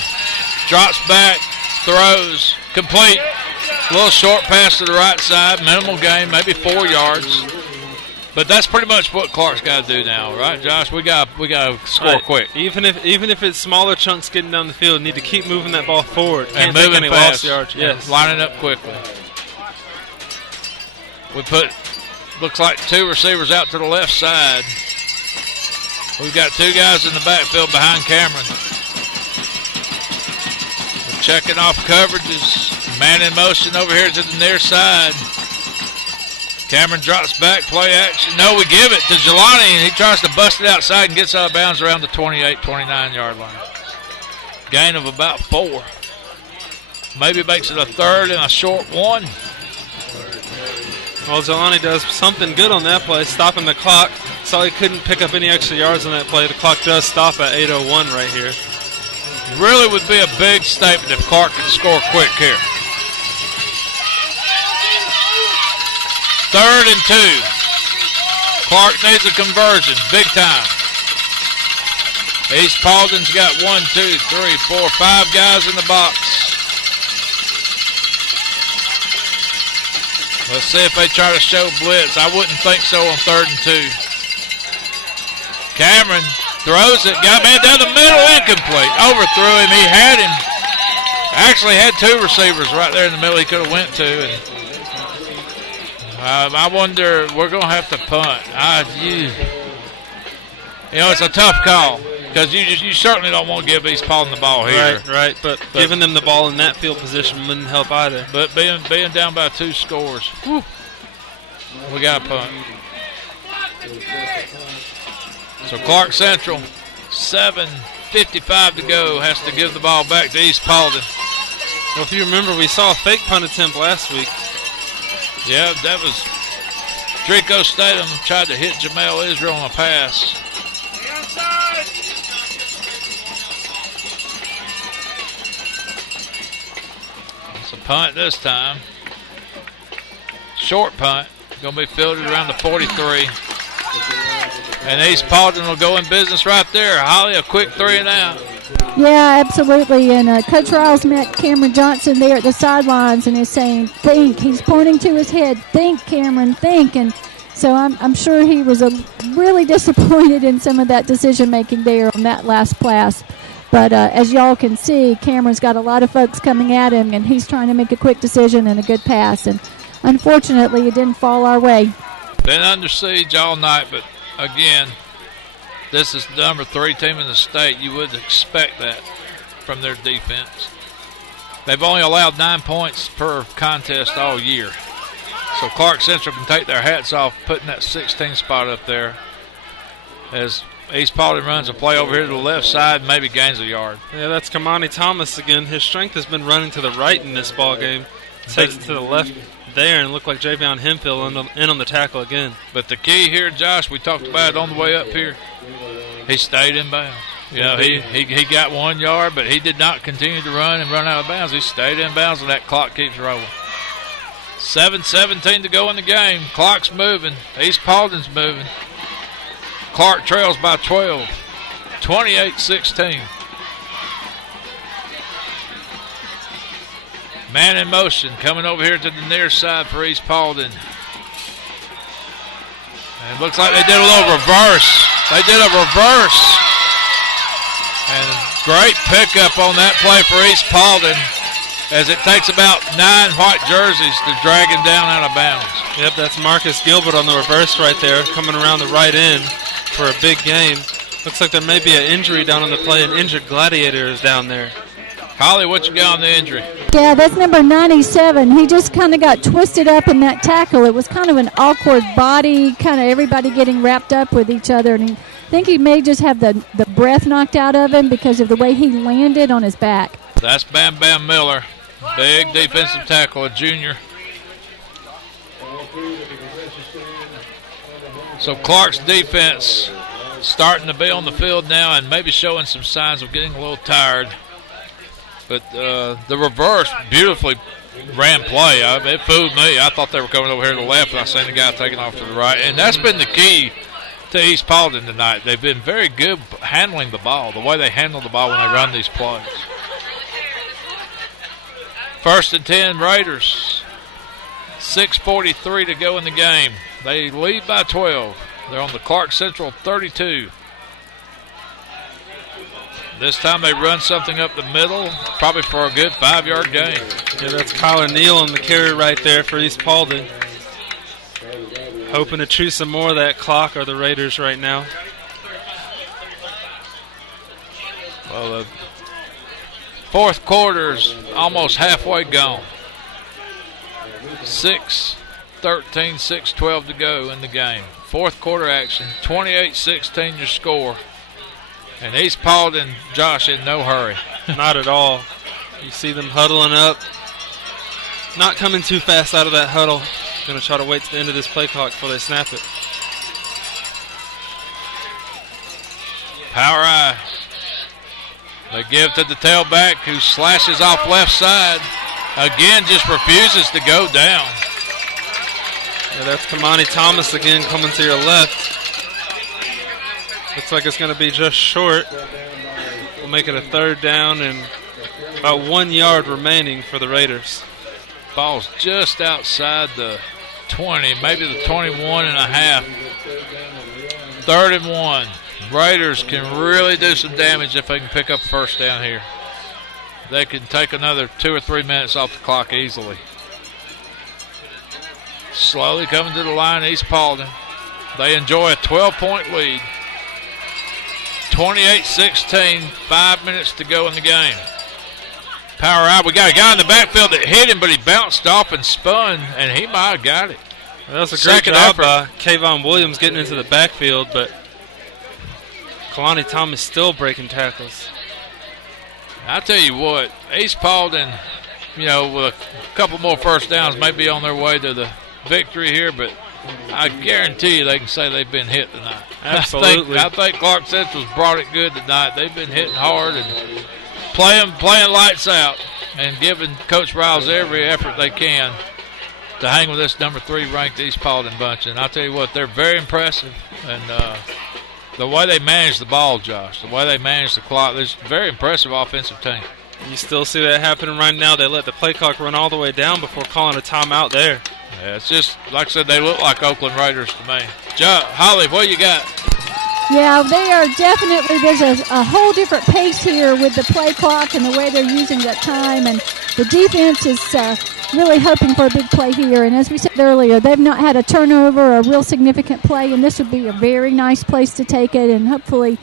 drops back, throws, complete. A little short pass to the right side, minimal gain, maybe 4 yards. But that's pretty much what Clarke's got to do now, right, Josh? We got to score quick. Even if it's smaller chunks getting down the field, need to keep moving that ball forward. And moving any fast. Lost yards. Yes. Lining up quickly. We put, looks like 2 receivers out to the left side. We've got 2 guys in the backfield behind Cameron. We're checking off coverages. Man in motion over here to the near side. Cameron drops back, play action. No, we give it to Jelani, and he tries to bust it outside and gets out of bounds around the 28, 29-yard line. Gain of about 4. Maybe makes it a 3rd and a short 1. Well, Jelani does something good on that play, stopping the clock. So he couldn't pick up any extra yards on that play. The clock does stop at 8:01 right here. Really would be a big statement if Clarke could score quick here. 3rd and 2. Clarke needs a conversion, big time. East Paulding's got 1, 2, 3, 4, 5 guys in the box. Let's see if they try to show blitz. I wouldn't think so on 3rd and 2. Cameron throws it, got man down the middle, incomplete. Overthrew him. He had him. Actually had 2 receivers right there in the middle he could have went to. And I wonder, we're going to have to punt. It's a tough call because you certainly don't want to give East Paulding the ball here. Right. But giving them the ball in that field position wouldn't help either. But being down by 2 scores, we got to punt. So Clarke Central, 7:55 to go, has to give the ball back to East Paulding. Well, if you remember, we saw a fake punt attempt last week. Yeah, that was Drico Statham tried to hit Jamel Israel on a pass. It's a punt this time. Short punt. Going to be fielded around the 43. And East Paulding will go in business right there. Holly, a quick 3 and out. Yeah, absolutely. And Coach Riles met Cameron Johnson there at the sidelines and is saying, think. He's pointing to his head. Think, Cameron, think. And so I'm sure he was really disappointed in some of that decision-making there on that last pass. But as y'all can see, Cameron's got a lot of folks coming at him, and he's trying to make a quick decision and a good pass. And unfortunately, it didn't fall our way. Been under siege all night, but again, this is the number 3 team in the state. You would expect that from their defense. They've only allowed 9 points per contest all year. So Clarke Central can take their hats off putting that 16 spot up there as East Paulding runs a play over here to the left side, maybe gains a yard. Yeah, that's Kamani Thomas again. His strength has been running to the right in this ball game. Takes it to the left there and looked like Javion Hemphill in on the tackle again. But the key here, Josh, we talked about it on the way up here. He stayed in bounds. You know, he got 1 yard, but he did not continue to run out of bounds. He stayed in bounds, and that clock keeps rolling. 7:17 to go in the game. Clock's moving. East Paulding's moving. Clarke trails by 12, 28-16. Man in motion coming over here to the near side for East Paulding. And it looks like they did a little reverse. They did a reverse. And great pickup on that play for East Paulding as it takes about 9 white jerseys to drag him down out of bounds. Yep, that's Marcus Gilbert on the reverse right there, coming around the right end for a big game. Looks like there may be an injury down on the play, an injured Gladiator is down there. Holly, what you got on the injury? Yeah, that's number 97. He just kind of got twisted up in that tackle. It was kind of an awkward body, kind of everybody getting wrapped up with each other. And I think he may just have the breath knocked out of him because of the way he landed on his back. That's Bam Bam Miller, big defensive tackle, a junior. So Clarke's defense starting to be on the field now and maybe showing some signs of getting a little tired. But the reverse beautifully ran play. It fooled me. I thought they were coming over here to the left, and I seen the guy taking off to the right. And that's been the key to East Paulding tonight. They've been very good handling the ball, the way they handle the ball when they run these plays. 1st and 10 Raiders. 6:43 to go in the game. They lead by 12. They're on the Clarke Central 32. This time they run something up the middle, probably for a good 5-yard gain. Yeah, that's Kyler Neal on the carry right there for East Paulding. Hoping to chew some more of that clock are the Raiders right now. Well, the fourth quarter's almost halfway gone. 6:13, 6:12 to go in the game. Fourth quarter action, 28-16 your score. And East Paulding, Josh, in no hurry. Not at all. You see them huddling up. Not coming too fast out of that huddle. Going to try to wait to the end of this play clock before they snap it. Power eye. They give to the tailback who slashes off left side. Again, just refuses to go down. Yeah, that's Kamani Thomas again coming to your left. Looks like it's going to be just short. We'll make it a 3rd down and about 1 yard remaining for the Raiders. Ball's just outside the 20, maybe the 21 and a half. 3rd and 1. Raiders can really do some damage if they can pick up first down here. They can take another 2 or 3 minutes off the clock easily. Slowly coming to the line, East Paulding. They enjoy a 12-point lead. 28-16, 5 minutes to go in the game. Power out. We got a guy in the backfield that hit him, but he bounced off and spun, and he might have got it. That was a great job by Kayvon Williams getting into the backfield, but Kalani Thomas still breaking tackles. I tell you what, East Paulding, with a couple more first downs, may be on their way to the victory here, but I guarantee you they can say they've been hit tonight. Absolutely. I think Clarke Central's brought it good tonight. They've been hitting hard and playing lights out and giving Coach Riles every effort they can to hang with this number 3 ranked East Paulding bunch. And I tell you what, they're very impressive. And the way they manage the ball, Josh, the way they manage the clock, there's a very impressive offensive team. You still see that happening right now. They let the play clock run all the way down before calling a timeout there. Yeah, it's just, like I said, they look like Oakland Raiders to me. Holly, what you got? Yeah, they are definitely, there's a whole different pace here with the play clock and the way they're using that time. And the defense is really hoping for a big play here. And as we said earlier, they've not had a turnover or a real significant play, and this would be a very nice place to take it and hopefully,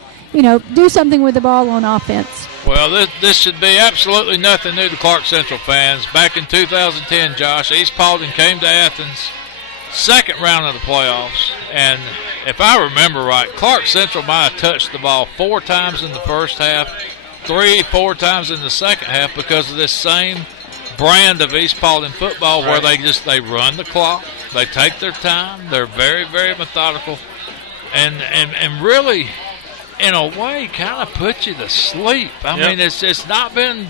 do something with the ball on offense. Well, this should be absolutely nothing new to Clarke Central fans. Back in 2010, Josh, East Paulding came to Athens, 2nd round of the playoffs, and if I remember right, Clarke Central might have touched the ball 4 times in the first half, 3-4 times in the second half because of this same brand of East Paulding football where they run the clock, they take their time, they're very, very methodical, and really, in a way, kind of put you to sleep. I mean, it's not been,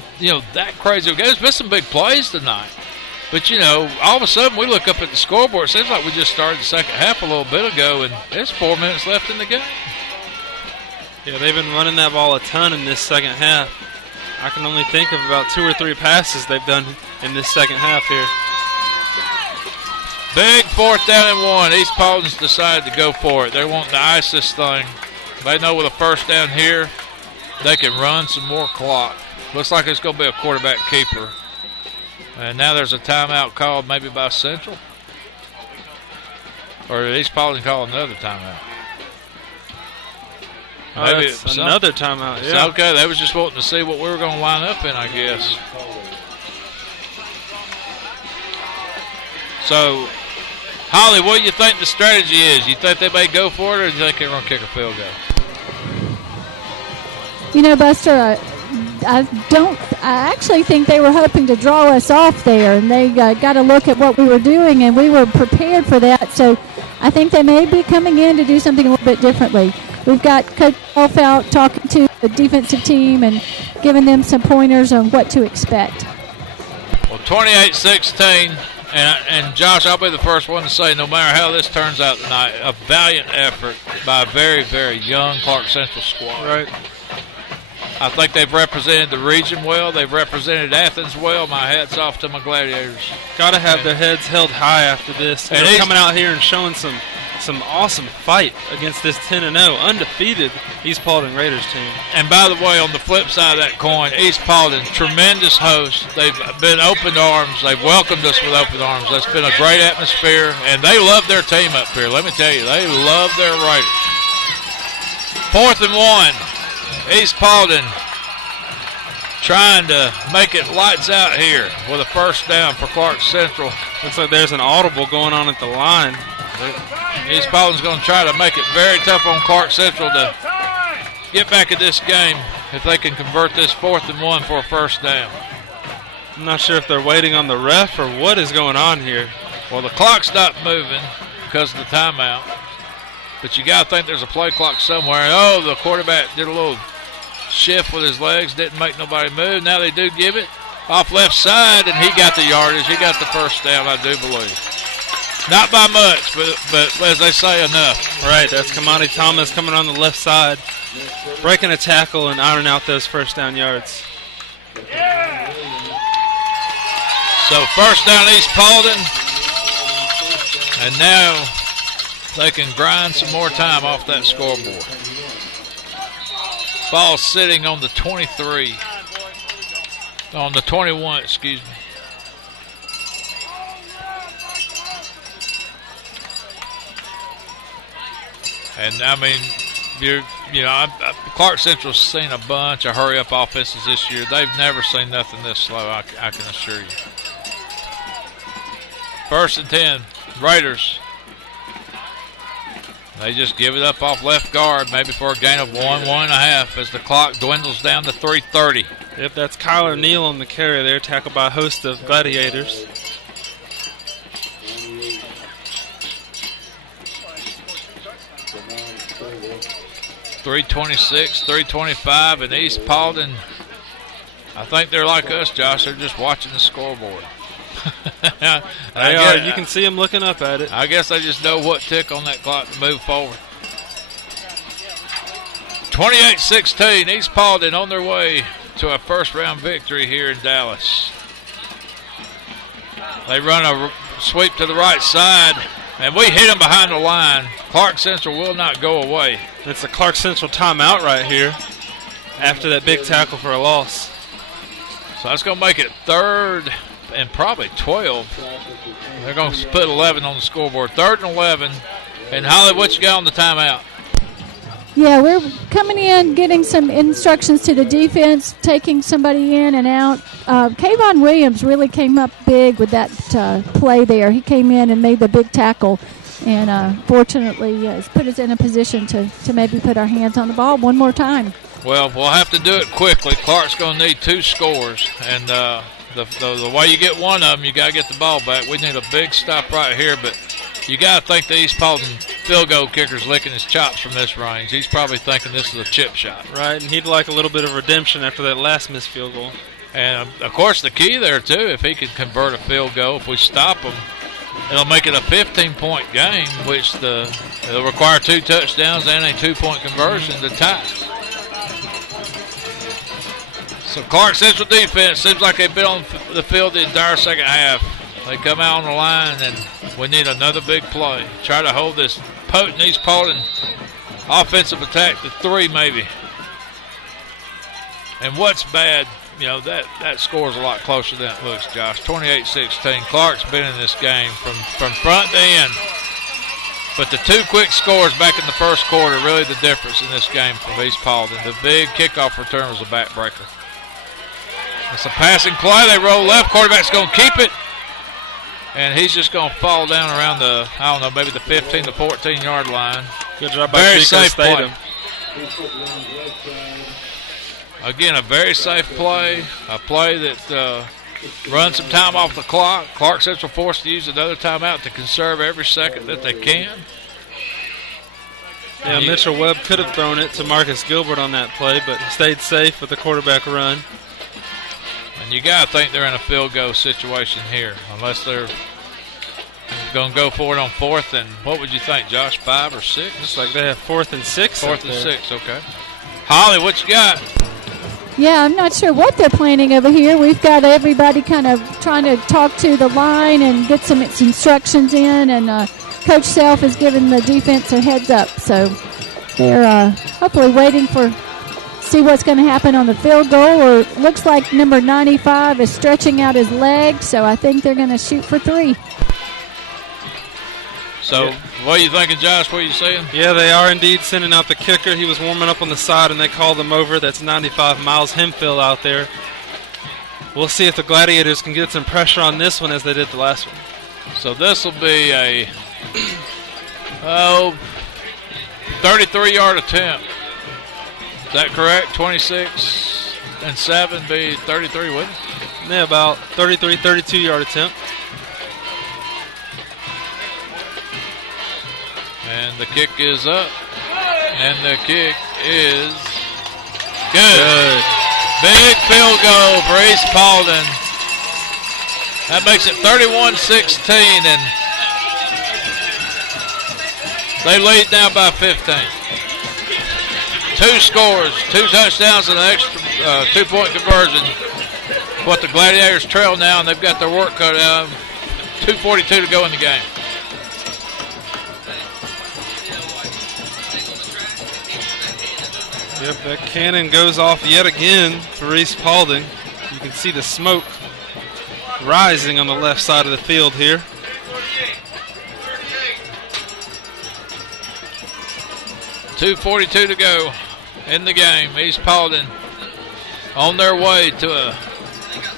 that crazy. There's been some big plays tonight. But, all of a sudden we look up at the scoreboard. It seems like we just started the second half a little bit ago, and there's 4 minutes left in the game. Yeah, they've been running that ball a ton in this second half. I can only think of about 2 or 3 passes they've done in this second half here. Big 4th down and 1. East Paulding's decided to go for it. They want to ice this thing. They know with a first down here, they can run some more clock. Looks like it's going to be a quarterback keeper. And now there's a timeout called maybe by Central. Or did East Paulding call another timeout? Maybe it's another timeout, yeah. So, okay, they was just wanting to see what we were going to line up in, I guess. So, Holly, what do you think the strategy is? You think they may go for it, or do you think they're going to kick a field goal? Buster, I actually think they were hoping to draw us off there, and they got a look at what we were doing, and we were prepared for that. So I think they may be coming in to do something a little bit differently. We've got Coach Wolf out talking to the defensive team and giving them some pointers on what to expect. Well, 28-16, and Josh, I'll be the first one to say, no matter how this turns out tonight, a valiant effort by a very, very young Clarke Central squad. Right. I think they've represented the region well. They've represented Athens well. My hat's off to my Gladiators. Got to have their heads held high after this. And they're coming out here and showing some awesome fight against this 10-0 undefeated East Paulding Raiders team. And by the way, on the flip side of that coin, East Paulding, tremendous host. They've been open arms. They've welcomed us with open arms. That's been a great atmosphere, and they love their team up here. Let me tell you, they love their Raiders. 4th and 1. East Paulding trying to make it lights out here with a first down for Clarke Central. Looks like there's an audible going on at the line. East Paulding's going to try to make it very tough on Clarke Central to get back in this game if they can convert this 4th and 1 for a first down. I'm not sure if they're waiting on the ref or what is going on here. Well, the clock stopped moving because of the timeout. But you got to think there's a play clock somewhere. Oh, the quarterback did a little shift with his legs, didn't make nobody move. Now they do give it off left side, and he got the yardage. He got the first down, I do believe. Not by much, but as they say, enough. Right, that's Kamani Thomas coming on the left side, breaking a tackle and ironing out those first down yards. So first down East Paulding, and now they can grind some more time off that scoreboard. Ball sitting on the 23, on the 21, excuse me. And I mean, Clarke Central's seen a bunch of hurry-up offenses this year. They've never seen nothing this slow, I can assure you. First and 10, Raiders. They just give it up off left guard, maybe for a gain of 1.5 as the clock dwindles down to 3:30. Yep, that's Kyler Neal on the carry there, tackled by a host of Gladiators. .326, 3:25, and East Paulding. I think they're like us, Josh. They're just watching the scoreboard. They are. You can see them looking up at it. I guess they just know what tick on that clock to move forward. 28-16, East Paulding on their way to a first-round victory here in Dallas. They run a sweep to the right side, and we hit them behind the line. Clarke Central will not go away. It's a Clarke Central timeout right here after that big tackle for a loss. So that's going to make it 3rd and probably 12. They're going to put 11 on the scoreboard. 3rd and 11. And Holly, what you got on the timeout? Yeah, we're coming in, getting some instructions to the defense, taking somebody in and out. Kayvon Williams really came up big with that play there. He came in and made the big tackle, and fortunately has put us in a position to maybe put our hands on the ball one more time. Well, we'll have to do it quickly. Clark's going to need 2 scores, and the way you get one of them, you got to get the ball back. We need a big stop right here, but you got to think the East Paulding field goal kicker's licking his chops from this range. He's probably thinking this is a chip shot. Right, and he'd like a little bit of redemption after that last missed field goal. And, of course, the key there, too, if he can convert a field goal, if we stop him, it'll make it a 15-point game, which it'll require 2 touchdowns and a 2-point conversion to tie. So Clarke Central defense seems like they've been on the field the entire second half. They come out on the line, and we need another big play. Try to hold this potent East Paulding offensive attack to 3 maybe. And what's bad, that score's a lot closer than it looks, Josh. 28-16. Clark's been in this game from front to end. But the 2 quick scores back in the first quarter, really the difference in this game from East Paulding. The big kickoff return was a backbreaker. It's a passing play. They roll left. Quarterback's going to keep it. And he's just going to fall down around maybe the 15 to 14-yard line. Good job by very Chico safe Statham. Play. Again, a very safe play. A play that runs some time off the clock. Clarke Central forced to use another timeout to conserve every second that they can. Yeah, Mitchell Webb could have thrown it to Marcus Gilbert on that play, but stayed safe with the quarterback run. And you got to think they're in a field goal situation here, unless they're going to go for it on 4th and, what would you think, Josh, 5 or 6? Looks like they have 4th and 6. 4th and 6, okay. Holly, what you got? Yeah, I'm not sure what they're planning over here. We've got everybody kind of trying to talk to the line and get some instructions in, and Coach Self is giving the defense a heads up. So they're hopefully waiting for see what's going to happen on the field goal, or it looks like number 95 is stretching out his leg, so I think they're going to shoot for 3. So, what are you thinking, Josh? What are you saying? Yeah, they are indeed sending out the kicker. He was warming up on the side, and they called him over. That's 95, Miles Hemphill out there. We'll see if the Gladiators can get some pressure on this one as they did the last one. So this will be a 33-yard attempt. Is that correct? 26 and 7 be 33, wouldn't it? Yeah, about 33, 32-yard attempt. And the kick is up. And the kick is good. Big field goal for East Paulding. That makes it 31-16. And They lead now by 15. 2 scores, 2 touchdowns, and an extra 2-point conversion. What the Gladiators trail now, and they've got their work cut out. 2:42 to go in the game. Yep, that cannon goes off yet again for East Paulding. You can see the smoke rising on the left side of the field here. $2:42 to go in the game. East Paulding on their way to a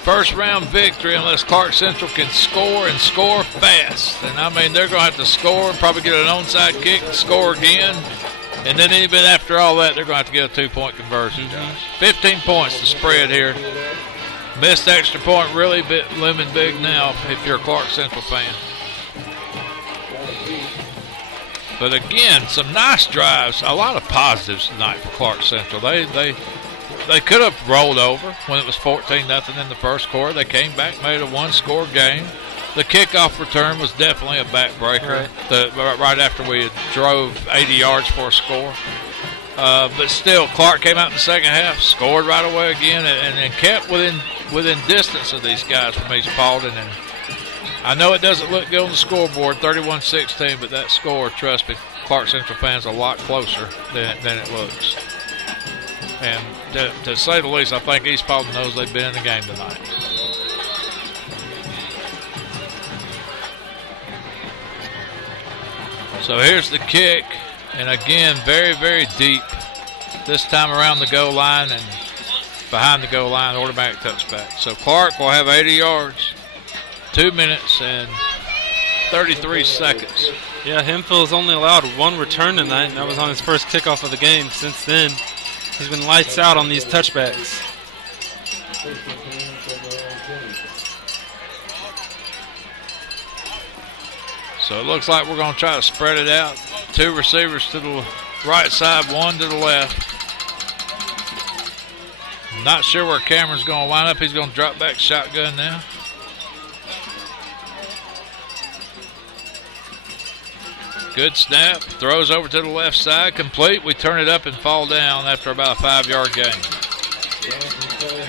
first-round victory unless Clarke Central can score and score fast. And, I mean, they're going to have to score and probably get an onside kick and score again. And then even after all that, they're going to have to get a 2-point conversion. 15 points to spread here. Missed extra point really looming big now if you're a Clarke Central fan. But again, some nice drives, a lot of positives tonight for Clarke Central. They could have rolled over when it was 14-0 in the first quarter. They came back, made a 1-score game. The kickoff return was definitely a backbreaker right after we had drove 80 yards for a score. But still, Clarke came out in the second half, scored right away again, and kept within distance of these guys from East Paulding. And I know it doesn't look good on the scoreboard, 31-16, but that score, trust me, Clarke Central fans a lot closer than it looks. And to say the least, I think East Paulding knows they've been in the game tonight. So here's the kick, and again, very, very deep. This time around the goal line and behind the goal line, automatic touchback. So Clarke will have 80 yards, 2 minutes and 33 seconds. Yeah, Hemphill has only allowed 1 return tonight, and that was on his first kickoff of the game. Since then, he's been lights out on these touchbacks. So it looks like we're going to try to spread it out. 2 receivers to the right side, 1 to the left. I'm not sure where Cameron's going to line up. He's going to drop back shotgun now. Good snap. Throws over to the left side. Complete. We turn it up and fall down after about a 5-yard gain.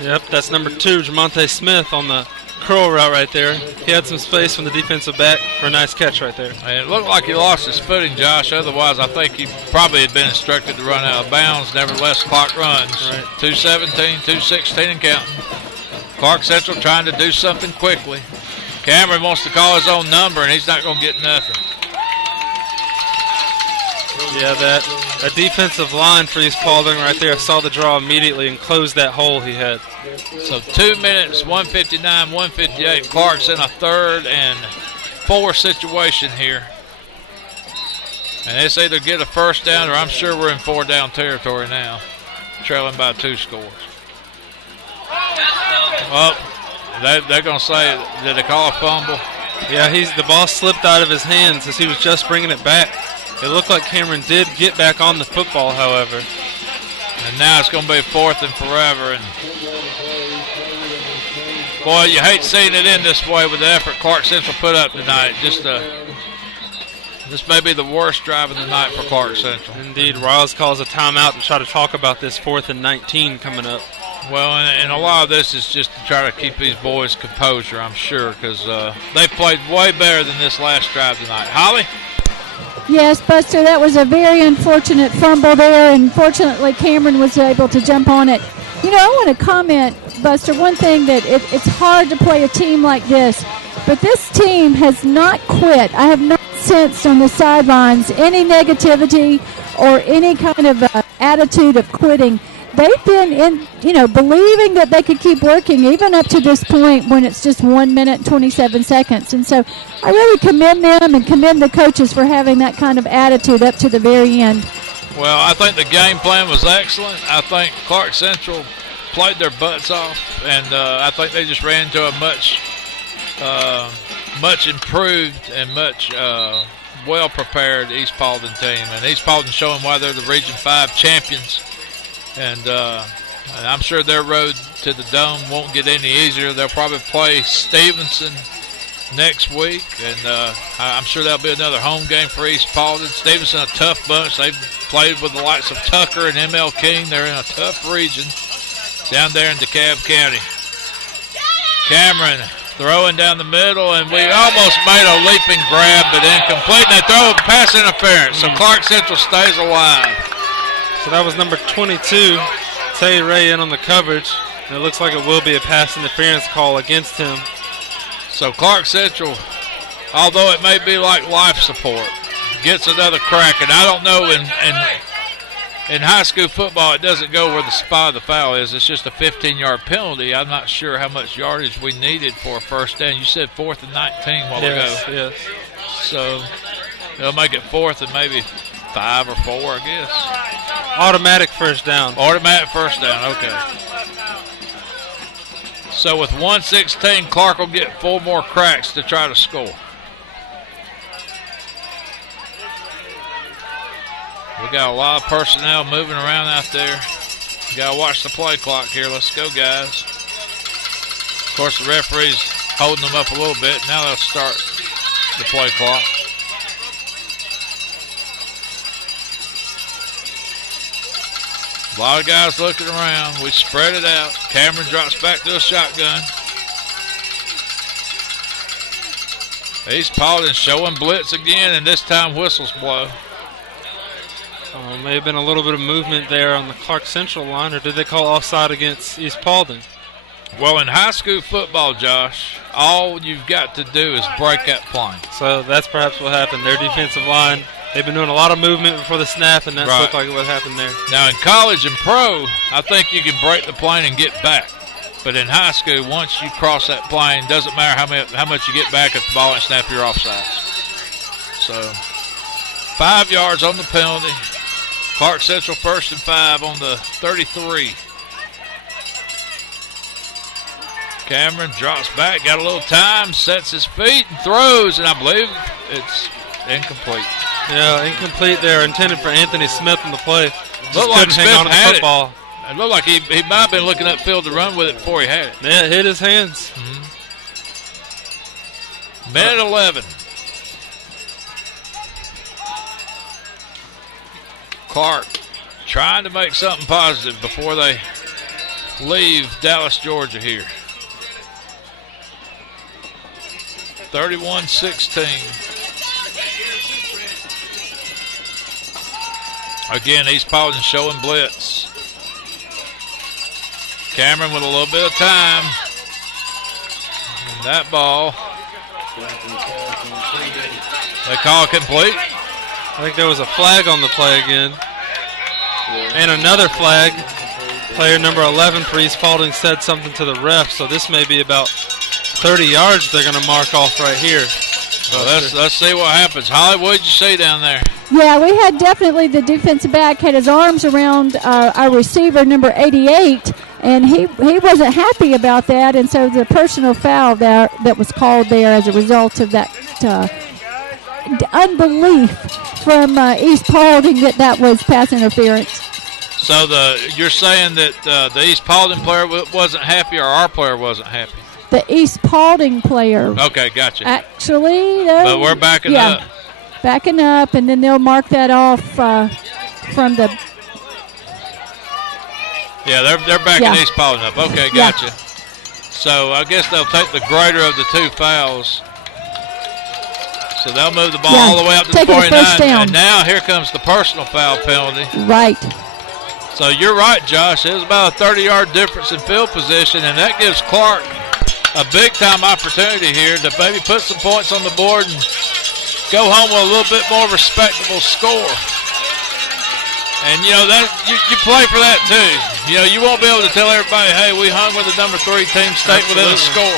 Yep, that's number 2, Jamonte Smith on the curl route right there. He had some space from the defensive back for a nice catch right there. And it looked like he lost his footing, Josh. Otherwise, I think he probably had been instructed to run out of bounds. Nevertheless, clock runs. Right. 2:17, 2:16 and counting. Clarke Central trying to do something quickly. Cameron wants to call his own number, and he's not going to get nothing. Yeah, that defensive line for East Paulding right there saw the draw immediately and closed that hole he had. So 2 minutes, 1:59, 1:58. Clarke's in a 3rd and 4 situation here. And it's either get a first down or I'm sure we're in 4-down territory now, trailing by 2 scores. Well, they're going to say, did they call a fumble? Yeah, the ball slipped out of his hands as he was just bringing it back. It looked like Cameron did get back on the football, however. And now it's going to be 4th and forever. And boy, you hate seeing it end this way with the effort Clarke Central put up tonight. This may be the worst drive of the night for Clarke Central. Indeed, Riles calls a timeout to try to talk about this 4th and 19 coming up. Well, and a lot of this is just to try to keep these boys' composure, I'm sure, because they played way better than this last drive tonight. Holly? Yes, Buster, that was a very unfortunate fumble there, and fortunately Cameron was able to jump on it. You know, I want to comment, Buster, one thing that it's hard to play a team like this, but this team has not quit. I have not sensed on the sidelines any negativity or any kind of attitude of quitting. They've been believing that they could keep working even up to this point when it's just 1 minute and 27 seconds. And so I really commend them and commend the coaches for having that kind of attitude up to the very end. Well, I think the game plan was excellent. I think Clarke Central played their butts off, and I think they just ran into a much improved and much well-prepared East Paulding team. And East Paulding showing why they're the Region 5 champions. And I'm sure their road to the Dome won't get any easier. They'll probably play Stevenson next week, and I'm sure that'll be another home game for East Paulding. Stevenson, a tough bunch. They've played with the likes of Tucker and M.L. King. They're in a tough region down there in DeKalb County. Cameron throwing down the middle, and we almost made a leaping grab, but incomplete. And they throw a pass interference, so Clarke Central stays alive. So that was number 22, Tay Ray, in on the coverage. And it looks like it will be a pass interference call against him. So Clarke Central, although it may be like life support, gets another crack. And I don't know, in high school football, it doesn't go where the spot of the foul is. It's just a 15-yard penalty. I'm not sure how much yardage we needed for a first down. You said 4th and 19 while ago. Yes. So they'll make it 4th and maybe 5 or 4, I guess. Automatic first down. Automatic first down, okay. So with 1:16, Clarke will get 4 more cracks to try to score. We got a lot of personnel moving around out there. We got to watch the play clock here. Let's go, guys. Of course, the referee's holding them up a little bit. Now they'll start the play clock. A lot of guys looking around. We spread it out. Cameron drops back to a shotgun. East Paulding showing blitz again, and this time whistles blow. May have been a little bit of movement there on the Clarke Central line, or did they call offside against East Paulding? Well, in high school football, Josh, all you've got to do is break that plane. So that's perhaps what happened. Their defensive line, they've been doing a lot of movement before the snap, and that looked like what happened there. Now, in college and pro, I think you can break the plane and get back. But in high school, once you cross that plane, doesn't matter how much you get back if the ball ain't snap, you're offside. So 5 yards on the penalty. Clarke Central 1st and 5 on the 33. Cameron drops back, got a little time, sets his feet, and throws, and I believe it's incomplete. Yeah, incomplete there, intended for Anthony Smith on the play. Looked like couldn't hang on to the football. It looked like he might have been looking upfield to run with it before he had it. Yeah, it hit his hands. Minute 11. Clarke trying to make something positive before they leave Dallas, Georgia here. 31-16. Again, East Paulding showing blitz. Cameron with a little bit of time. And that ball, they call it complete. I think there was a flag on the play again. And another flag. Player number 11 for East Paulding said something to the ref, so this may be about 30 yards they're going to mark off right here. Well, let's see what happens. Holly, what did you see down there? Yeah, we had definitely the defensive back had his arms around our receiver, number 88, and he wasn't happy about that, and so the personal foul that was called there as a result of that unbelief from East Paulding that was pass interference. So you're saying that the East Paulding player wasn't happy, or our player wasn't happy? The East Paulding player. Okay, gotcha. Actually, but we're backing up. Backing up, and then they'll mark that off from the. Yeah, they're backing East Paulding up. Okay, gotcha. Yeah. So I guess they'll take the greater of the 2 fouls. So they'll move the ball all the way up to the 49. And now here comes the personal foul penalty. Right. So you're right, Josh. It was about a 30-yard difference in field position, and that gives Clarke a big-time opportunity here to maybe put some points on the board and go home with a little bit more respectable score. And, you know, that you play for that, too. You know, you won't be able to tell everybody, hey, we hung with the number 3 team, stayed within a score.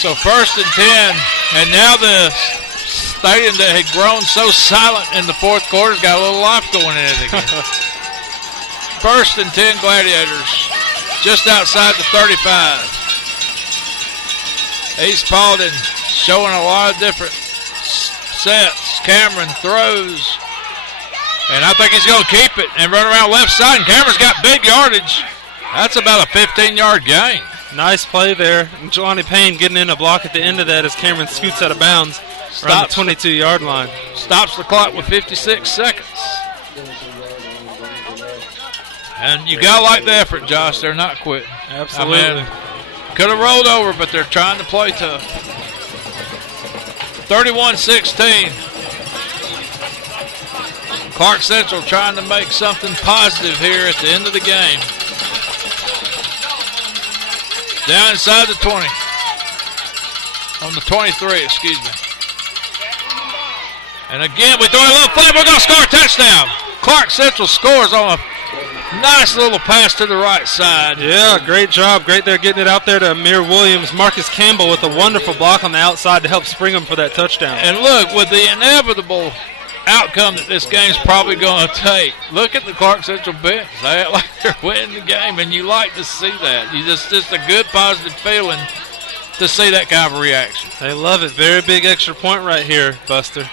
So 1st and 10, and now the stadium that had grown so silent in the 4th quarter has got a little life going in it again. 1st and 10 Gladiators, just outside the 35. East Paulding showing a lot of different sets. Cameron throws, and I think he's going to keep it and run around left side, and Cameron's got big yardage. That's about a 15-yard gain. Nice play there. And Jelani Payne getting in a block at the end of that as Cameron scoots out of bounds around the 22-yard line. Stops the clock with 56 seconds. And you got to like the effort, Josh. They're not quitting. Absolutely. I mean, could have rolled over, but they're trying to play tough. 31-16. Clarke Central trying to make something positive here at the end of the game. Down inside the 20. On the 23, excuse me. And again, we throw a little flag. We're going to score a touchdown. Clarke Central scores on a nice little pass to the right side. Yeah, great job. Great there getting it out there to Amir Williams. Marcus Campbell with a wonderful block on the outside to help spring them for that touchdown. And look, with the inevitable outcome that this game's probably going to take, look at the Clarke Central bench. They act like they're winning the game, and you like to see that. You just a good, positive feeling to see that kind of a reaction. They love it. Very big extra point right here, Buster.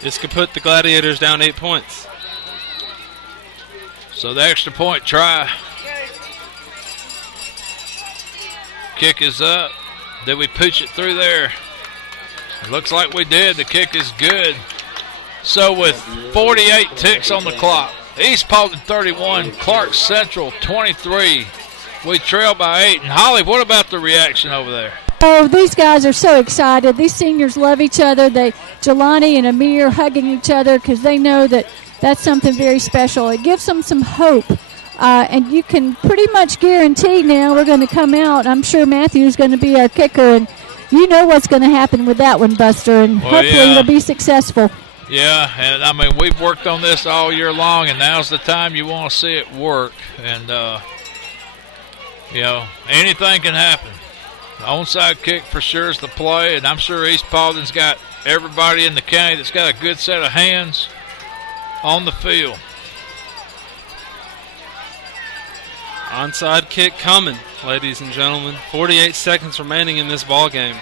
This could put the Gladiators down 8 points. So the extra point try. Kick is up. Did we pooch it through there? It looks like we did. The kick is good. So with 48 ticks on the clock, East Paulding 31, Clarke Central 23. We trail by 8. And Holly, what about the reaction over there? Oh, these guys are so excited. These seniors love each other. Jelani and Amir hugging each other because they know that that's something very special. It gives them some hope. And you can pretty much guarantee now we're going to come out. I'm sure Matthew's going to be our kicker. And you know what's going to happen with that one, Buster. And hopefully it'll be successful. Yeah, and I mean, we've worked on this all year long, and now's the time you want to see it work. And, anything can happen. The onside kick for sure is the play, and I'm sure East Paulding's got everybody in the county that's got a good set of hands on the field. Onside kick coming, ladies and gentlemen. 48 seconds remaining in this ball game.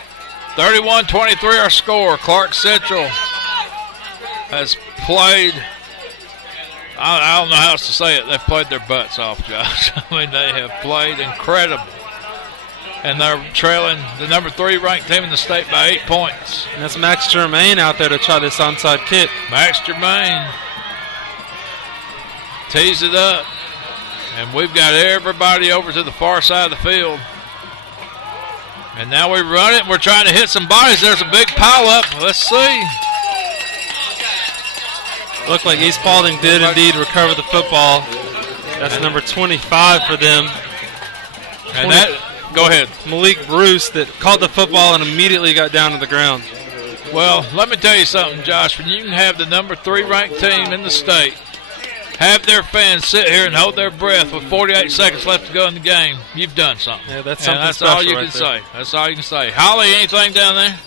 31-23 our score. Clarke Central has played, I don't know how else to say it, they've played their butts off, Josh. I mean, they have played incredible. And they're trailing the number 3 ranked team in the state by 8 points. And that's Max Germain out there to try this onside kick. Max Germain tees it up. And we've got everybody over to the far side of the field. And now we run it, and we're trying to hit some bodies. There's a big pile-up. Let's see. Looked like East Paulding did indeed recover the football. That's number 25 for them. And that, go ahead. Malik Bruce that caught the football and immediately got down to the ground. Well, let me tell you something, Josh. When you can have the number 3 ranked team in the state, have their fans sit here and hold their breath with 48 seconds left to go in the game, you've done something. Yeah, that's something that's special all you right can there. say. That's all you can say. Holly, anything down there?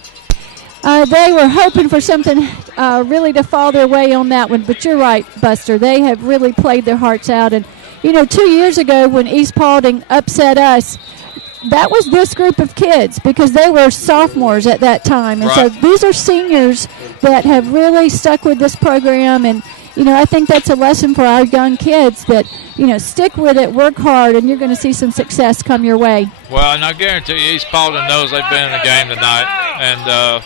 They were hoping for something really to fall their way on that one, but you're right, Buster. They have really played their hearts out. And, 2 years ago when East Paulding upset us, that was this group of kids because they were sophomores at that time. And so these are seniors that have really stuck with this program. And, I think that's a lesson for our young kids that, stick with it, work hard, and you're going to see some success come your way. Well, and I guarantee you East Paulding knows they've been in the game tonight. And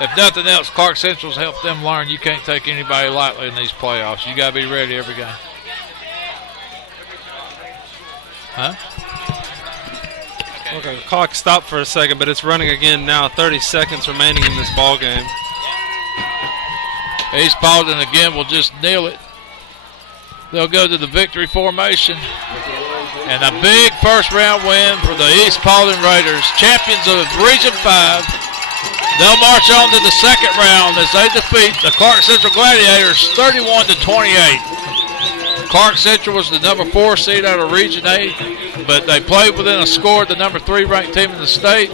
if nothing else, Clarke Central's helped them learn you can't take anybody lightly in these playoffs. You got to be ready every game. Huh? Okay, the clock stopped for a second, but it's running again now. 30 seconds remaining in this ball game. East Paulding again will just nail it. They'll go to the victory formation. And a big first round win for the East Paulding Raiders, champions of Region 5. They'll march on to the second round as they defeat the Clarke Central Gladiators 31-28. Clarke Central was the number 4 seed out of Region 8, but they played within a score of the number 3 ranked team in the state.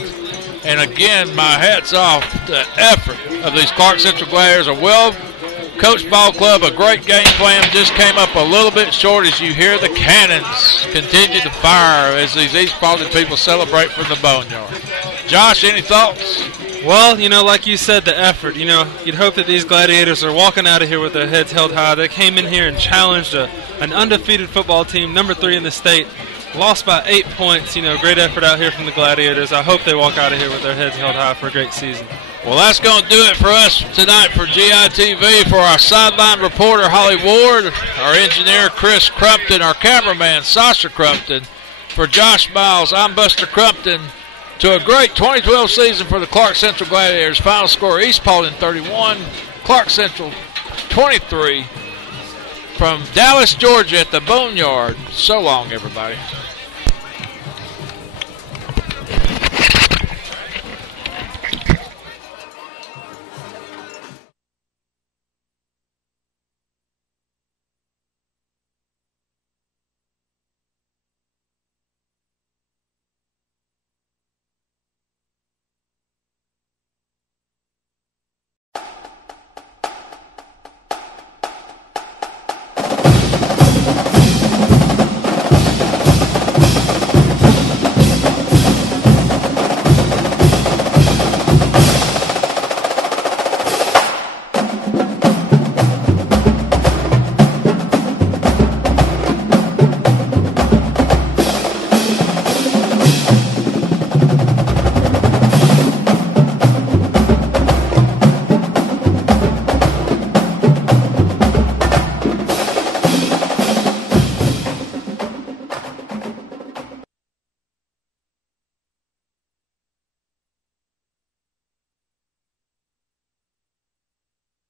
And again, my hat's off to the effort of these Clarke Central Gladiators. A well-coached ball club, a great game plan, just came up a little bit short as you hear the cannons continue to fire as these East Paulding people celebrate from the boneyard. Josh, any thoughts? Well, like you said, the effort. You'd hope that these Gladiators are walking out of here with their heads held high. They came in here and challenged an undefeated football team, number 3 in the state, Lost by 8 points. Great effort out here from the Gladiators. I hope they walk out of here with their heads held high for a great season. Well, that's going to do it for us tonight for GITV. For our sideline reporter, Holly Ward, our engineer, Chris Crumpton, our cameraman, Sasha Crumpton. For Josh Miles, I'm Buster Crumpton. To a great 2012 season for the Clarke Central Gladiators. Final score, East Paulding 31, Clarke Central 23. From Dallas, Georgia at the Boneyard. So long, everybody.